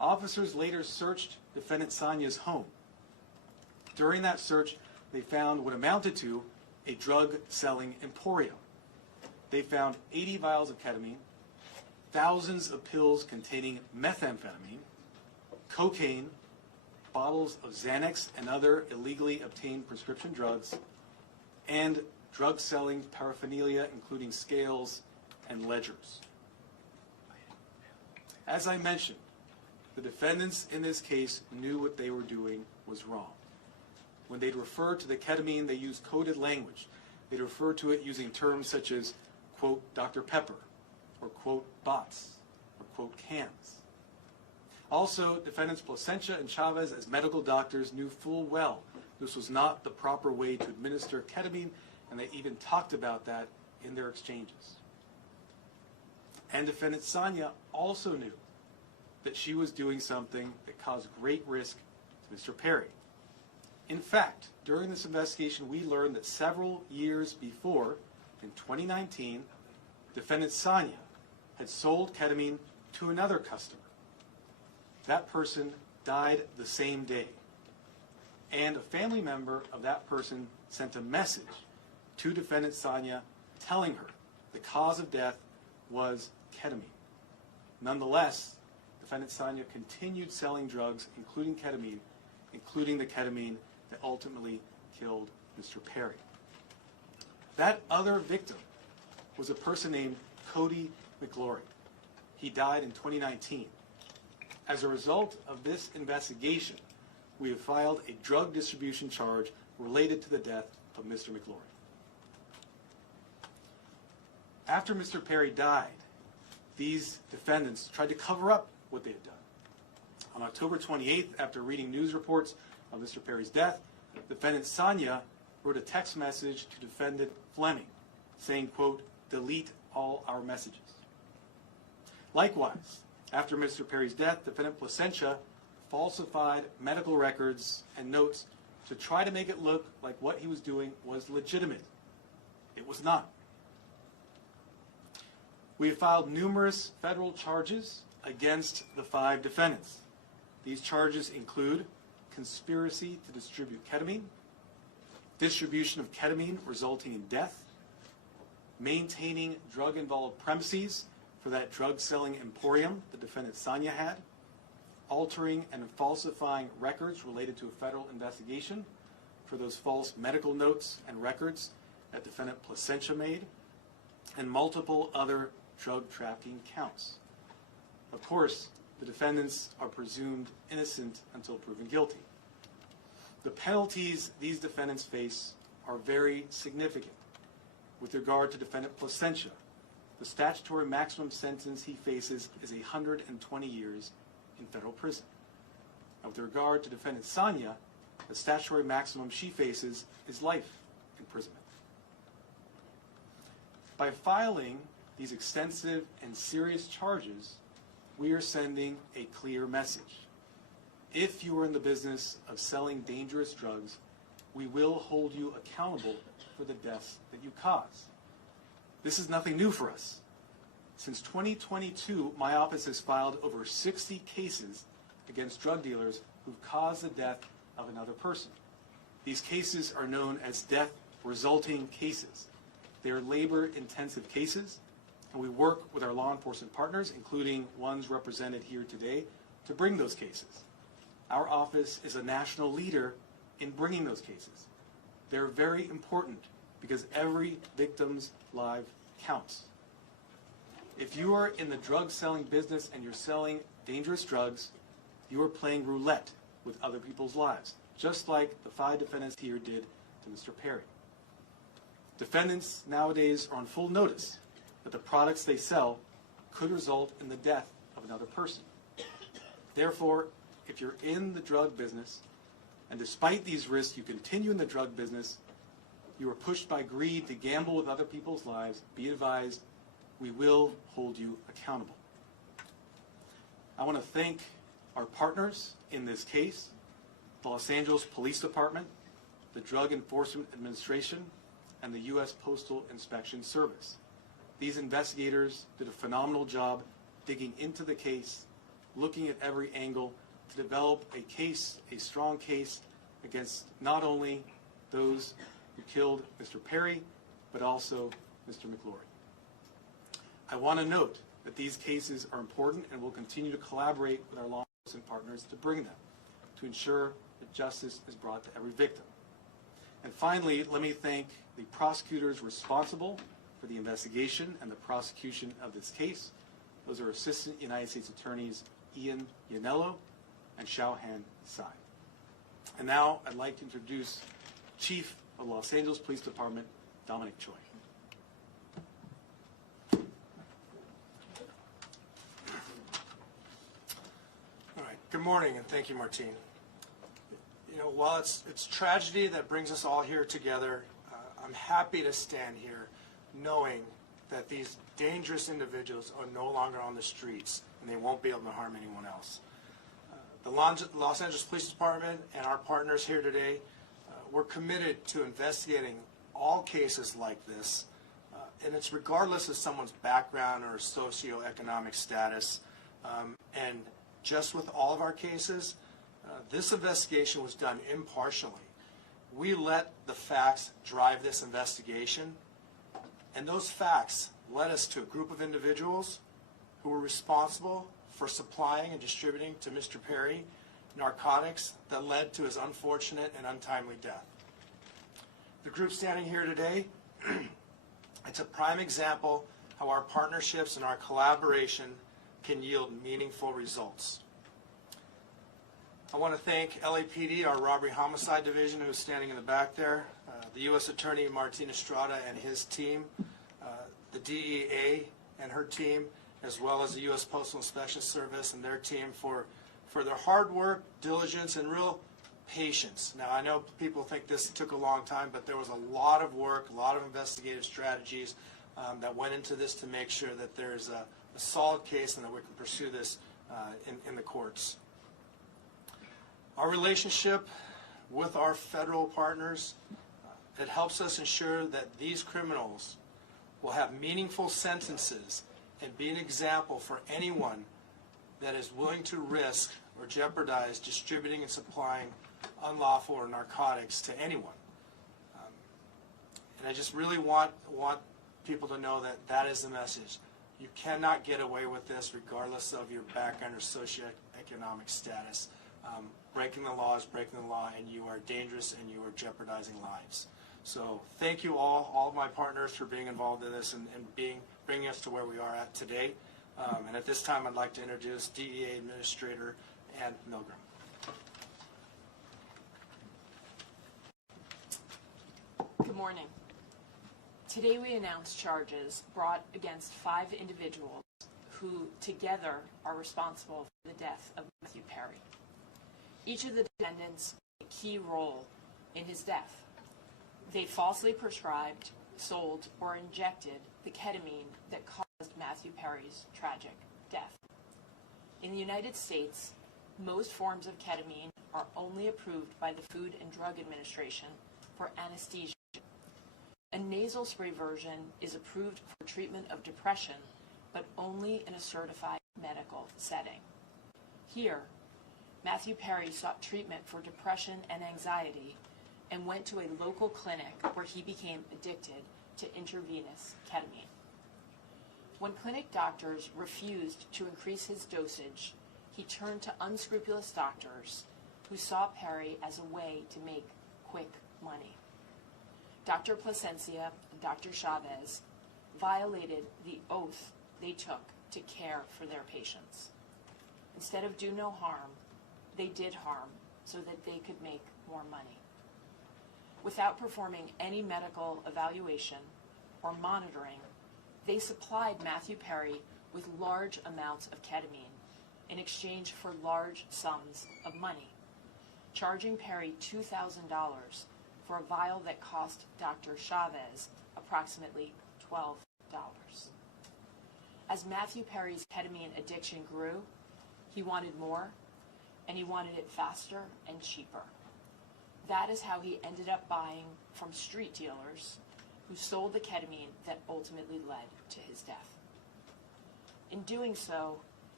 Officers later searched defendant Sonia's home. During that search, they found what amounted to a drug-selling emporium. They found 80 vials of ketamine, thousands of pills containing methamphetamine, cocaine, bottles of Xanax and other illegally obtained prescription drugs, and drug-selling paraphernalia, including scales and ledgers. As I mentioned, the defendants in this case knew what they were doing was wrong. When they'd refer to the ketamine, they used coded language. They'd refer to it using terms such as, quote, Dr. Pepper, or quote, bots, or quote, cans. Also, defendants Placencia and Chavez, as medical doctors, knew full well this was not the proper way to administer ketamine, and they even talked about that in their exchanges. And defendant Sonia also knew that she was doing something that caused great risk to Mr. Perry. In fact, during this investigation, we learned that several years before, in 2019, defendant Sonia had sold ketamine to another customer. That person died the same day. And a family member of that person sent a message to defendant Sonia telling her the cause of death was ketamine. Nonetheless, defendant Sonia continued selling drugs, including the ketamine that ultimately killed Mr. Perry. That other victim was a person named Cody McGlory. He died in 2019. As a result of this investigation, we have filed a drug distribution charge related to the death of Mr. McGlory. After Mr. Perry died, these defendants tried to cover up what they had done. On October 28th, after reading news reports of Mr. Perry's death, defendant Sonia wrote a text message to defendant Fleming saying, quote, delete all our messages. Likewise, after Mr. Perry's death, defendant Placencia falsified medical records and notes to try to make it look like what he was doing was legitimate. It was not. We have filed numerous federal charges against the 5 defendants. These charges include conspiracy to distribute ketamine, distribution of ketamine resulting in death, maintaining drug-involved premises for that drug-selling emporium the defendant Sonia had, altering and falsifying records related to a federal investigation for those false medical notes and records that defendant Placencia made, and multiple other drug trafficking counts. Of course, the defendants are presumed innocent until proven guilty. The penalties these defendants face are very significant. With regard to defendant Placencia, the statutory maximum sentence he faces is 120 years in federal prison. Now, with regard to defendant Sonia, the statutory maximum she faces is life imprisonment. By filing these extensive and serious charges, we are sending a clear message. If you are in the business of selling dangerous drugs, we will hold you accountable for the deaths that you cause. This is nothing new for us. Since 2022, my office has filed over 60 cases against drug dealers who've caused the death of another person. These cases are known as death resulting cases. They are labor-intensive cases, and we work with our law enforcement partners, including ones represented here today, to bring those cases. Our office is a national leader in bringing those cases. They're very important because every victim's life counts. If you are in the drug selling business and you're selling dangerous drugs, you are playing roulette with other people's lives, just like the 5 defendants here did to Mr. Perry. Defendants nowadays are on full notice that the products they sell could result in the death of another person. Therefore, if you're in the drug business, and despite these risks you continue in the drug business, you are pushed by greed to gamble with other people's lives, be advised, we will hold you accountable. I want to thank our partners in this case, the Los Angeles Police Department, the Drug Enforcement Administration, and the U.S. Postal Inspection Service. These investigators did a phenomenal job digging into the case, looking at every angle to develop a case, a strong case, against not only those who killed Mr. Perry, but also Mr. McLaury. I want to note that these cases are important and will continue to collaborate with our law enforcement partners to bring them, to ensure that justice is brought to every victim. And finally, let me thank the prosecutors responsible for the investigation and the prosecution of this case. Those are Assistant United States Attorneys Ian Yanello and Xiaohan Tsai. And now I'd like to introduce Chief of Los Angeles Police Department, Dominic Choi. All right. Good morning, and thank you, Martine. You know, while it's tragedy that brings us all here together, I'm happy to stand here knowing that these dangerous individuals are no longer on the streets and they won't be able to harm anyone else. The Los Angeles Police Department and our partners here today, we're committed to investigating all cases like this, and it's regardless of someone's background or socioeconomic status. And just with all of our cases, this investigation was done impartially. We let the facts drive this investigation, and those facts led us to a group of individuals who were responsible for supplying and distributing to Mr. Perry narcotics that led to his unfortunate and untimely death. The group standing here today, it's a prime example how our partnerships and our collaboration can yield meaningful results. I want to thank LAPD, our Robbery Homicide Division, who's standing in the back there, the U.S. Attorney Martin Estrada and his team, the DEA and her team, as well as the U.S. Postal Inspection Service and their team for their hard work, diligence, and real patience. Now, I know people think this took a long time, but there was a lot of work, a lot of investigative strategies that went into this to make sure that there's a solid case and that we can pursue this in the courts. Our relationship with our federal partners, it helps us ensure that these criminals will have meaningful sentences and be an example for anyone that is willing to risk or jeopardize distributing and supplying unlawful or narcotics to anyone. And I just really want people to know that that is the message. You cannot get away with this regardless of your background or socioeconomic status. Breaking the law is breaking the law, and you are dangerous and you are jeopardizing lives. So thank you all of my partners for being involved in this and bringing us to where we are at today. And at this time, I'd like to introduce DEA Administrator Ann Milgram. Good morning. Today we announce charges brought against 5 individuals who together are responsible for the death of Matthew Perry. Each of the defendants played a key role in his death. They falsely prescribed, sold, or injected the ketamine that caused Matthew Perry's tragic death. In the United States, most forms of ketamine are only approved by the Food and Drug Administration for anesthesia. A nasal spray version is approved for treatment of depression, but only in a certified medical setting. Here, Matthew Perry sought treatment for depression and anxiety and went to a local clinic where he became addicted to intravenous ketamine. When clinic doctors refused to increase his dosage, he turned to unscrupulous doctors who saw Perry as a way to make quick money. Dr. Plasencia and Dr. Chavez violated the oath they took to care for their patients. Instead of do no harm, they did harm so that they could make more money. Without performing any medical evaluation or monitoring, they supplied Matthew Perry with large amounts of ketamine in exchange for large sums of money, charging Perry $2,000 for a vial that cost Dr. Chavez approximately $12. As Matthew Perry's ketamine addiction grew, he wanted more, and he wanted it faster and cheaper. That is how he ended up buying from street dealers who sold the ketamine that ultimately led to his death. In doing so,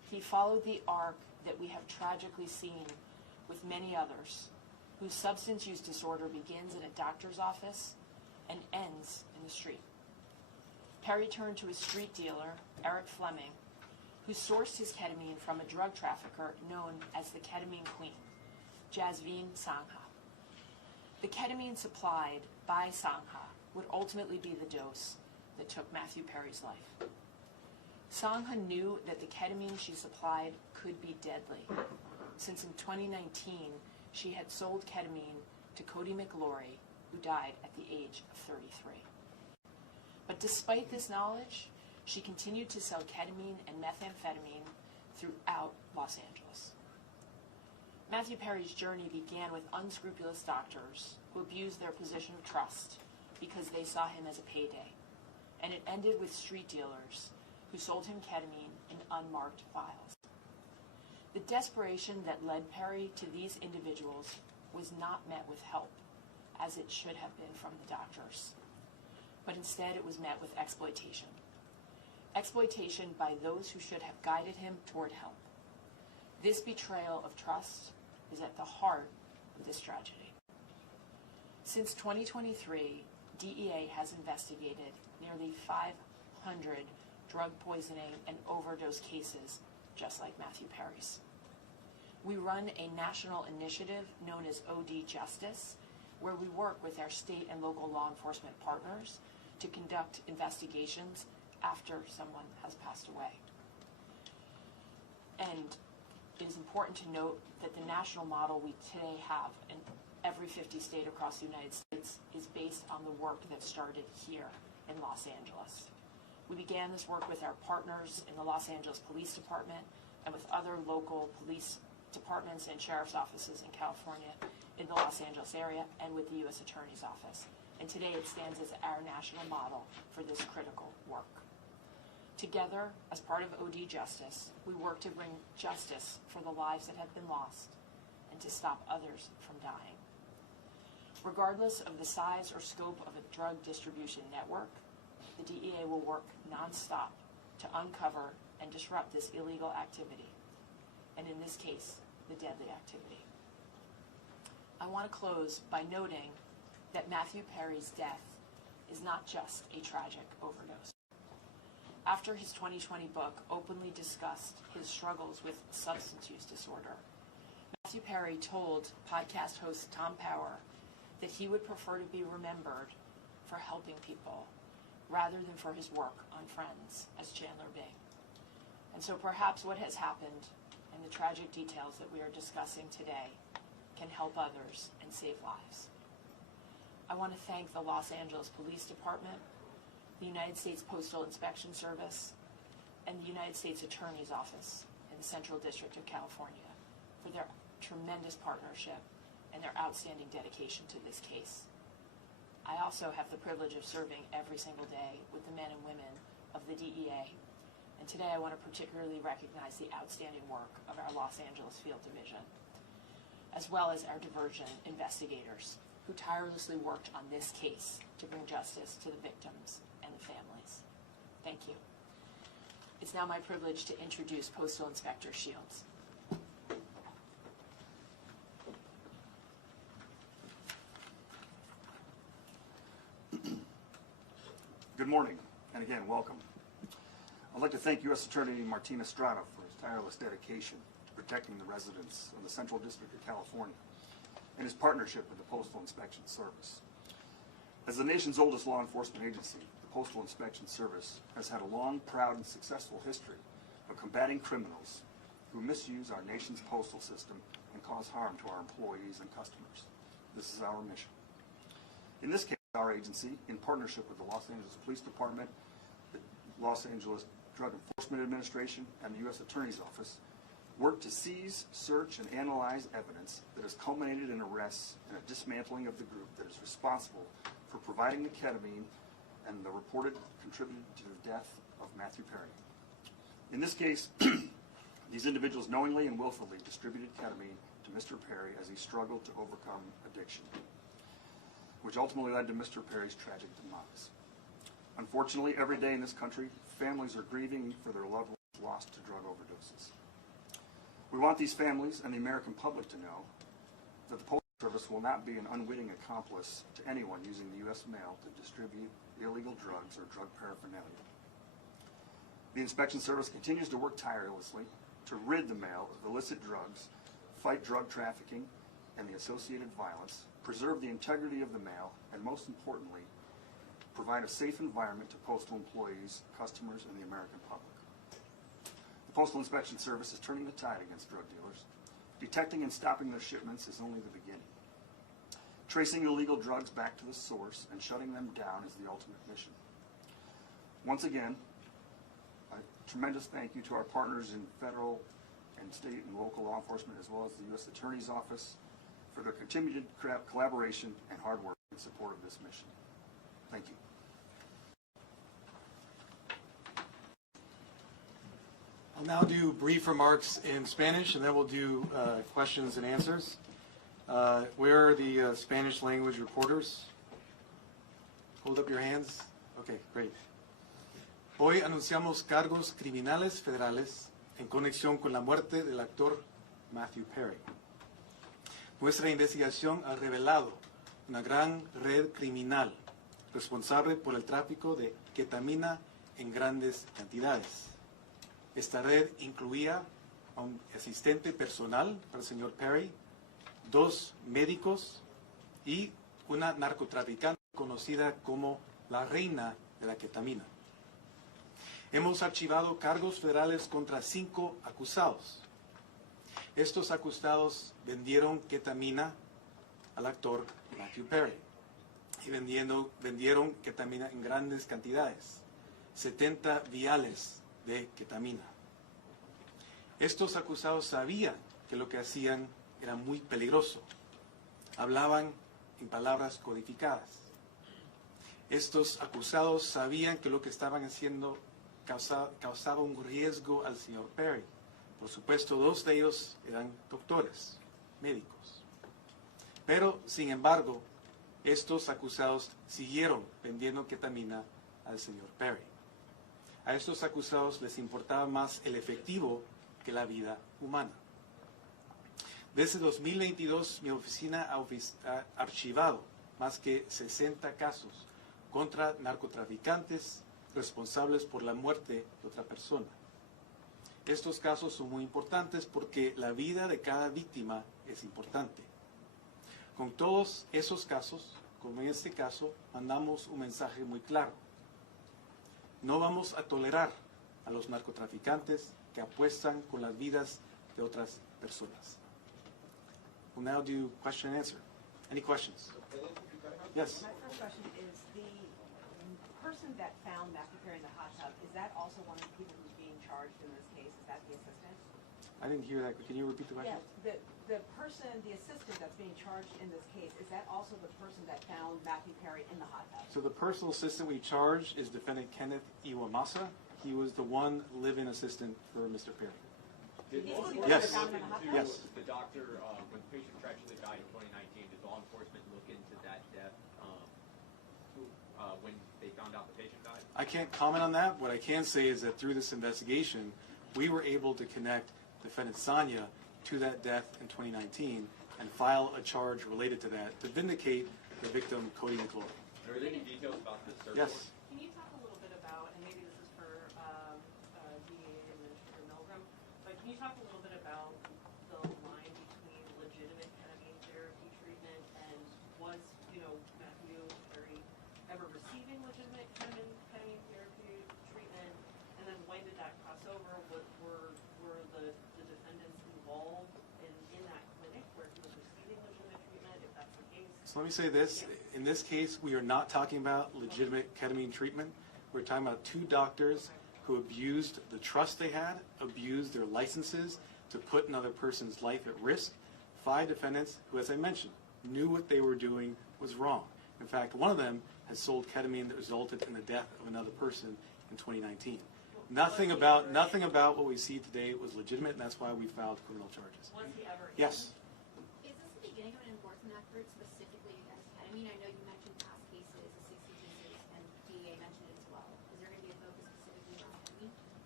He followed the arc that we have tragically seen with many others, whose substance use disorder begins in a doctor's office and ends in the street. Perry turned to his street dealer, Eric Fleming, who sourced his ketamine from a drug trafficker known as the Ketamine Queen, Jasveen Sangha. The ketamine supplied by Sangha would ultimately be the dose that took Matthew Perry's life. Sangha knew that the ketamine she supplied could be deadly, since in 2019 she had sold ketamine to Cody McLaury, who died at the age of 33. But despite this knowledge, she continued to sell ketamine and methamphetamine throughout Los Angeles. Matthew Perry's journey began with unscrupulous doctors who abused their position of trust because they saw him as a payday, and it ended with street dealers who sold him ketamine in unmarked vials. The desperation that led Perry to these individuals was not met with help, as it should have been from the doctors, but instead it was met with exploitation. Exploitation by those who should have guided him toward help. This betrayal of trust is at the heart of this tragedy. Since 2023, DEA has investigated nearly 500 drug poisoning and overdose cases just like Matthew Perry's. We run a national initiative known as OD Justice, where we work with our state and local law enforcement partners to conduct investigations after someone has passed away. And it is important to note that the national model we today have in every 50 state across the United States is based on the work that started here in Los Angeles. We began this work with our partners in the Los Angeles Police Department and with other local police departments and sheriff's offices in California, in the Los Angeles area, and with the U.S. Attorney's Office. And today it stands as our national model for this critical work. Together, as part of OD Justice, we work to bring justice for the lives that have been lost and to stop others from dying. Regardless of the size or scope of a drug distribution network, the DEA will work nonstop to uncover and disrupt this illegal activity, and in this case, the deadly activity. I want to close by noting that Matthew Perry's death is not just a tragic overdose. After his 2020 book openly discussed his struggles with substance use disorder, Matthew Perry told podcast host Tom Power that he would prefer to be remembered for helping people rather than for his work on Friends as Chandler Bing. And so perhaps what has happened and the tragic details that we are discussing today can help others and save lives. I want to thank the Los Angeles Police Department, the United States Postal Inspection Service, and the United States Attorney's Office in the Central District of California for their tremendous partnership and their outstanding dedication to this case. I also have the privilege of serving every single day with the men and women of the DEA, and today I want to particularly recognize the outstanding work of our Los Angeles Field Division, as well as our diversion investigators who tirelessly worked on this case to bring justice to the victims and the families. Thank you. It's now my privilege to introduce Postal Inspector Shields. Good morning, and again, welcome. I'd like to thank U.S. Attorney Martin Estrada for his tireless dedication to protecting the residents of the Central District of California and his partnership with the Postal Inspection Service. As the nation's oldest law enforcement agency, the Postal Inspection Service has had a long, proud, and successful history of combating criminals who misuse our nation's postal system and cause harm to our employees and customers. This is our mission. In this case, our agency, in partnership with the Los Angeles Police Department, the Los Angeles Drug Enforcement Administration, and the U.S. Attorney's Office, worked to seize, search, and analyze evidence that has culminated in arrests and a dismantling of the group that is responsible for providing the ketamine and the reported contributed to the death of Matthew Perry. In this case, these individuals knowingly and willfully distributed ketamine to Mr. Perry as he struggled to overcome addiction, which ultimately led to Mr. Perry's tragic demise. Unfortunately, every day in this country, families are grieving for their loved ones lost to drug overdoses. We want these families and the American public to know that the Postal Service will not be an unwitting accomplice to anyone using the U.S. mail to distribute illegal drugs or drug paraphernalia. The Inspection Service continues to work tirelessly to rid the mail of illicit drugs, fight drug trafficking and the associated violence, preserve the integrity of the mail, and most importantly, provide a safe environment to postal employees, customers, and the American public. The Postal Inspection Service is turning the tide against drug dealers. Detecting and stopping their shipments is only the beginning. Tracing illegal drugs back to the source and shutting them down is the ultimate mission. Once again, a tremendous thank you to our partners in federal and state and local law enforcement, as well as the U.S. Attorney's Office, for their continued collaboration and hard work in support of this mission. Thank you. I'll now do brief remarks in Spanish, and then we'll do questions and answers. Where are the Spanish language reporters? Hold up your hands. Okay, great. Hoy anunciamos cargos criminales federales en conexión con la muerte del actor Matthew Perry. Nuestra investigación ha revelado una gran red criminal responsable por el tráfico de ketamina en grandes cantidades. Esta red incluía a un asistente personal para el señor Perry, 2 médicos y una narcotraficante conocida como la reina de la ketamina. Hemos archivado cargos federales contra 5 acusados. Estos acusados vendieron ketamina al actor Matthew Perry y vendieron ketamina en grandes cantidades, 70 viales de ketamina. Estos acusados sabían que lo que hacían era muy peligroso. Hablaban en palabras codificadas. Estos acusados sabían que lo que estaban haciendo causaba un riesgo al señor Perry. Por supuesto, 2 de ellos eran doctores, médicos. Pero, sin embargo, estos acusados siguieron vendiendo ketamina al señor Perry. A estos acusados les importaba más el efectivo que la vida humana. Desde 2022, mi oficina ha archivado más que 60 casos contra narcotraficantes responsables por la muerte de otra persona. Estos casos son muy importantes porque la vida de cada víctima es importante. Con todos esos casos, como en este caso, mandamos un mensaje muy claro. No vamos a tolerar a los narcotraficantes que apuestan con las vidas de otras personas. We'll now do question and answer. Any questions? Yes. My first question is, the person that found Matthew Perry in the hot tub, is that also one of the people who's being charged in this case? Is that the assistant? I didn't hear that. Can you repeat the question? Yes. The person, the assistant that's being charged in this case, is that also the person that found Matthew Perry in the hot tub? So the personal assistant we charged is defendant Kenneth Iwamasa. He was the one live-in assistant for Mr. Perry. Yes. Yes. The doctor, when the patient tragically died in 2019, did law enforcement look into that death when they found out the patient died? I can't comment on that. What I can say is that through this investigation, we were able to connect defendant Sonia to that death in 2019 and file a charge related to that to vindicate the victim, Cody McClure. Are there any details about this search? Yes. Can you talk a little bit about, and maybe this is for DEA Administrator Milgram, but can you talk a little bit about the line between legitimate ketamine therapy treatment and was, Matthew Perry ever receiving legitimate ketamine therapy treatment, and then when did that cross over? Were the defendants involved in that clinic where he was receiving legitimate treatment, if that's the case? So let me say this. In this case, we are not talking about legitimate ketamine treatment. We're talking about 2 doctors who abused the trust they had, abused their licenses to put another person's life at risk. 5 defendants who, as I mentioned, knew what they were doing was wrong. In fact, one of them has sold ketamine that resulted in the death of another person in 2019. Nothing about what we see today was legitimate, and that's why we filed criminal charges. Was he ever? Yes. Is this the beginning of an enforcement effort specifically against ketamine? I know you mentioned past cases, the 60 cases, and DEA mentioned it as well. Is there going to be a focus specifically on ketamine? I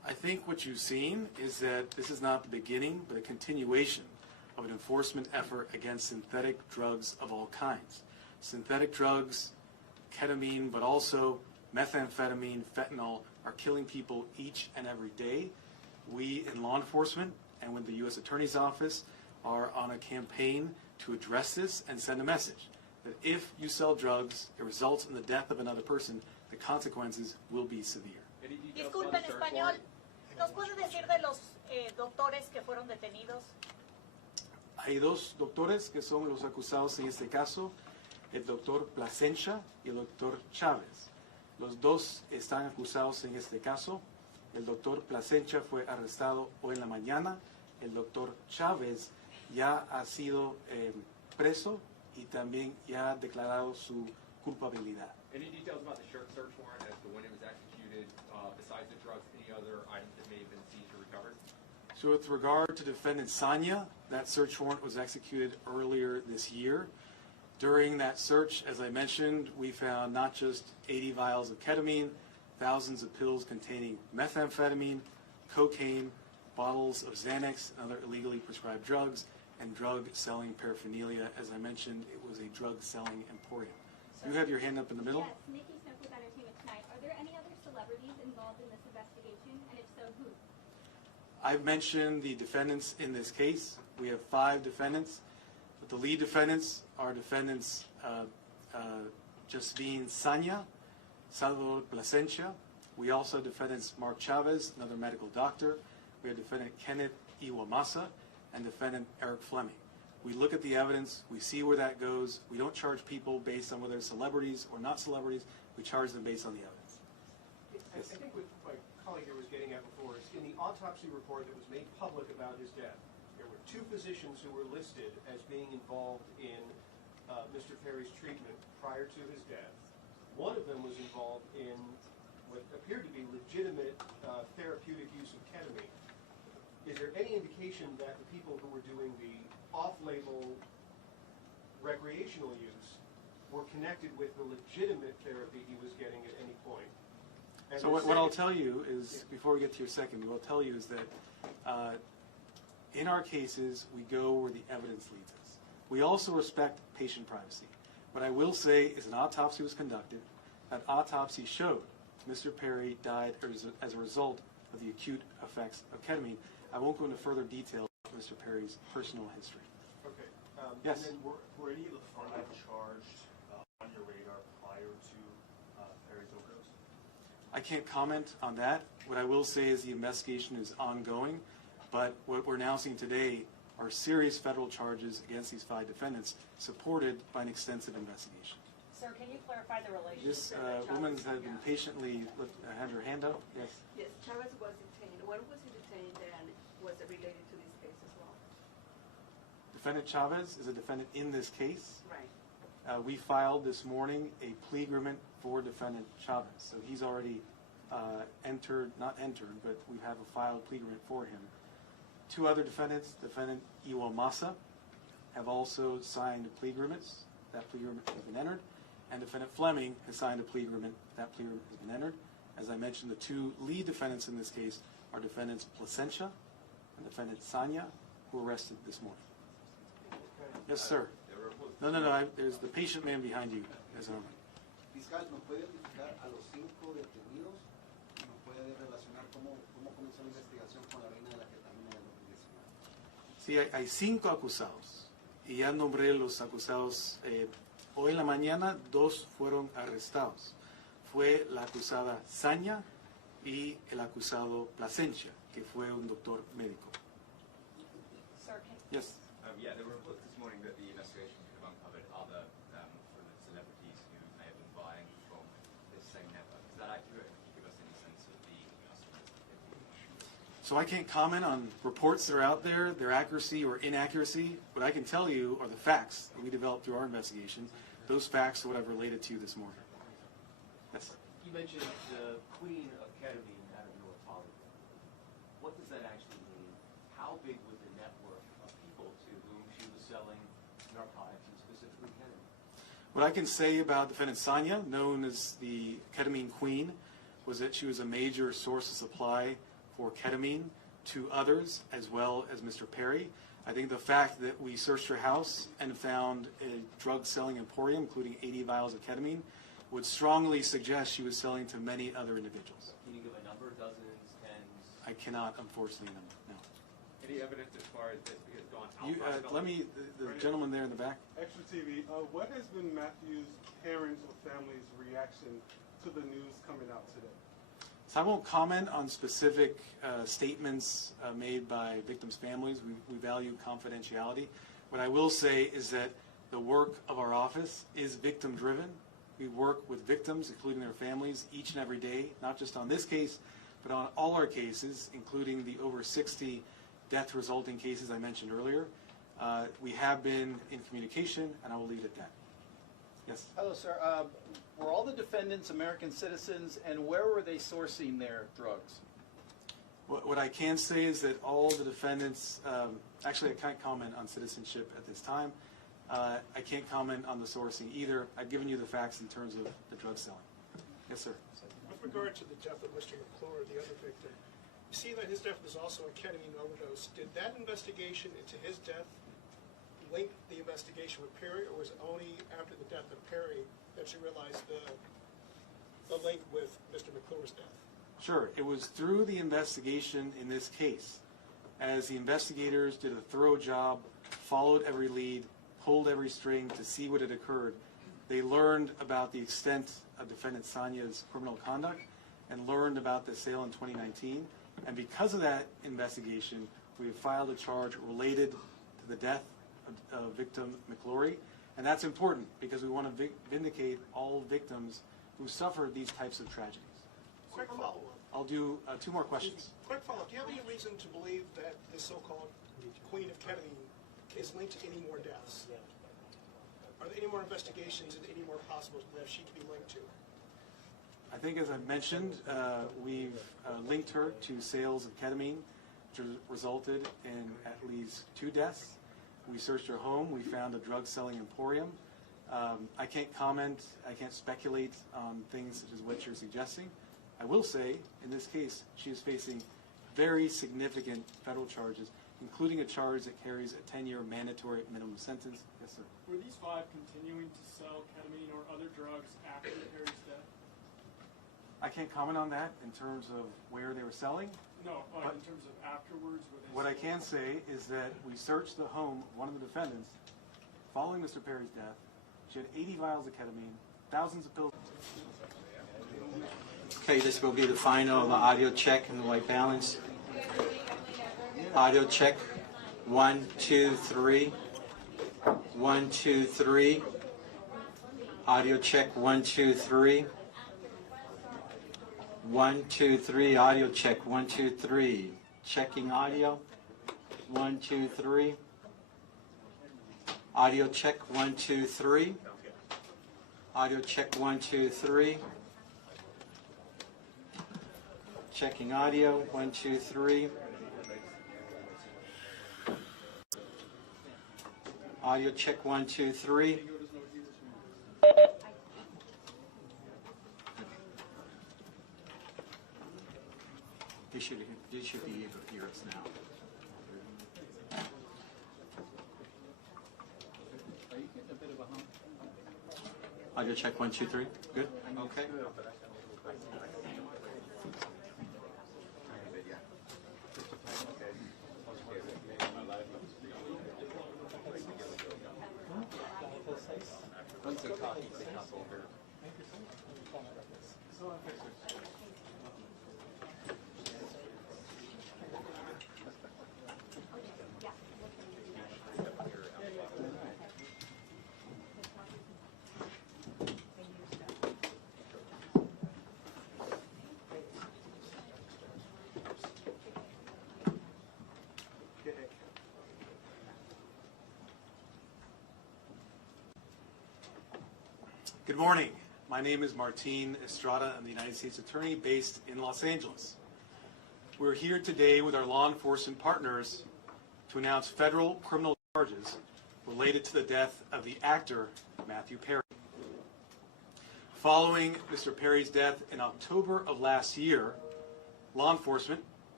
I think what you've seen is that this is not the beginning, but a continuation of an enforcement effort against synthetic drugs of all kinds. Synthetic drugs, ketamine, but also methamphetamine, fentanyl, are killing people each and every day. We in law enforcement and with the U.S. Attorney's Office are on a campaign to address this and send a message that if you sell drugs, it results in the death of another person, the consequences will be severe. Disculpe, en español, ¿nos puede decir de los doctores que fueron detenidos? Hay dos doctores que son los acusados en este caso, el doctor Plasencia y el doctor Chávez. Los dos están acusados en este caso. El doctor Plasencia fue arrestado hoy en la mañana. El doctor Chávez ya ha sido preso y también ya ha declarado su culpabilidad. Any details about the search warrant as to when it was executed, besides the drugs, any other items that may have been seized or recovered? So with regard to defendant Sanya, that search warrant was executed earlier this year. During that search, as I mentioned, we found not just 80 vials of ketamine, thousands of pills containing methamphetamine, cocaine, bottles of Xanax, and other illegally prescribed drugs, and drug-selling paraphernalia. As I mentioned, it was a drug-selling emporium. You have your hand up in the middle. Yes, Nikki Smith with Entertainment Tonight. Are there any other celebrities involved in this investigation, and if so, who? I've mentioned the defendants in this case. We have 5 defendants. But the lead defendants are defendants Justine Sanya, Salvador Plasencia. We also have defendants Mark Chavez, another medical doctor. We have defendant Kenneth Iwamasa and defendant Eric Fleming. We look at the evidence, we see where that goes. We don't charge people based on whether they're celebrities or not celebrities. We charge them based on the evidence. I think what my colleague here was getting at before is in the autopsy report that was made public about his death, there were 2 physicians who were listed as being involved in Mr. Perry's treatment prior to his death. One of them was involved in what appeared to be legitimate therapeutic use of ketamine. Is there any indication that the people who were doing the off-label recreational use were connected with the legitimate therapy he was getting at any point? And So what I'll tell you is, before we get to your second, what I'll tell you is that in our cases, we go where the evidence leads us. We also respect patient privacy. What I will say is an autopsy was conducted. That autopsy showed Mr. Perry died as a result of the acute effects of ketamine. I won't go into further detail about Mr. Perry's personal history. Okay. Yes. And then were any of the five charged on your radar prior to Perry's overdose? I can't comment on that. What I will say is the investigation is ongoing, but what we're announcing today are serious federal charges against these 5 defendants, supported by an extensive investigation. Sir, can you clarify the relationship? This woman has been patiently had her hand up. Yes. Yes, Chavez was detained. When was he detained, and was it related to this case as well? Defendant Chavez is a defendant in this case. Right. We filed this morning a plea agreement for defendant Chavez. So he's already not entered, but we have a filed plea agreement for him. 2 other defendants, defendant Iwamasa, have also signed plea agreements. That plea agreement has been entered. And defendant Fleming has signed a plea agreement. That plea agreement has been entered. As I mentioned, the 2 lead defendants in this case are defendants Plasencia and defendant Sanya, who were arrested this morning. Yes, sir. No. There's the patient man behind you. Fiscal, ¿nos puede identificar a los 5 detenidos y nos puede relacionar cómo comenzó la investigación con la vena de la ketamina del 2019? Sí, hay 5 acusados. Y ya nombré los acusados. Hoy en la mañana 2 fueron arrestados. Fue la acusada Sanya y el acusado Plasencia, que fue un doctor médico. Sir, Yes. Yeah, there were reports this morning that the investigation could have uncovered other sort of celebrities who may have been buying from this same network. Is that accurate? Can you give us any sense of the customers? So I can't comment on reports that are out there, their accuracy or inaccuracy. What I can tell you are the facts that we developed through our investigation. Those facts are what I've related to you this morning. Yes. You mentioned the queen of ketamine out of North Hollywood. What does that actually mean? How big was the network of people to whom she was selling narcotics, and specifically ketamine? What I can say about defendant Sanya, known as the ketamine queen, was that she was a major source of supply for ketamine to others as well as Mr. Perry. I think the fact that we searched her house and found a drug-selling emporium, including 80 vials of ketamine, would strongly suggest she was selling to many other individuals. Can you give a number, dozens, tens? I cannot, unfortunately, no. Any evidence as far as this has gone You, outside? the gentleman there in the back. Extra TV, what has been Matthew's parents' or family's reaction to the news coming out today? So I won't comment on specific statements made by victims' families. We value confidentiality. What I will say is that the work of our office is victim-driven. We work with victims, including their families, each and every day, not just on this case, but on all our cases, including the over 60 death-resulting cases I mentioned earlier. We have been in communication, and I will leave it at that. Yes? Hello, sir. Were all the defendants American citizens, and where were they sourcing their drugs? What I can say is that all the defendants, actually I can't comment on citizenship at this time. I can't comment on the sourcing either. I've given you the facts in terms of the drug selling. Yes, sir. With regard to the death of Mr. McClure, the other victim, you see that his death was also a ketamine overdose. Did that investigation into his death link the investigation with Perry, or was it only after the death of Perry that you realized the link with Mr. McClure's death? Sure. It was through the investigation in this case, as the investigators did a thorough job, followed every lead, pulled every string to see what had occurred. They learned about the extent of defendant Sonia's criminal conduct and learned about the sale in 2019. And because of that investigation, we have filed a charge related to the death of victim McClure. And that's important because we want to vindicate all victims who suffered these types of tragedies. Quick follow-up. I'll do 2 more questions. Quick follow-up. Do you have any reason to believe that this so-called queen of ketamine is linked to any more deaths? Are there any more investigations and any more possible deaths she could be linked to? I think, as I mentioned, we've linked her to sales of ketamine, which resulted in at least 2 deaths. We searched her home. We found a drug-selling emporium. I can't comment. I can't speculate on things such as what you're suggesting. I will say, in this case, she is facing very significant federal charges, including a charge that carries a 10-year mandatory minimum sentence. Yes, sir. Were these 5 continuing to sell ketamine or other drugs after Perry's death? I can't comment on that in terms of where they were selling. No, in terms of afterwards. What I can say is that we searched the home of one of the defendants following Mr. Perry's death. She had 80 vials of ketamine, thousands of pills. Okay, this will be the final audio check and white balance. Audio check. 1, 2, 3. 1, 2, 3. Audio check. 1, 2, 3. 1, 2, 3. Audio check. 1, 2, 3. Checking audio. 1, 2, 3. Audio check. 1, 2, 3. Audio check. 1, 2, 3. Checking audio. 1, 2, 3. Audio check. 1, 2, 3. You should be able to hear us now. Are you getting a bit of a hump? Audio check. 1, 2, 3. Good. Okay. Good morning. My name is Martin Estrada. I'm the United States Attorney based in Los Angeles. We're here today with our law enforcement partners to announce federal criminal charges related to the death of the actor Matthew Perry. Following Mr. Perry's death in October of last year, law enforcement,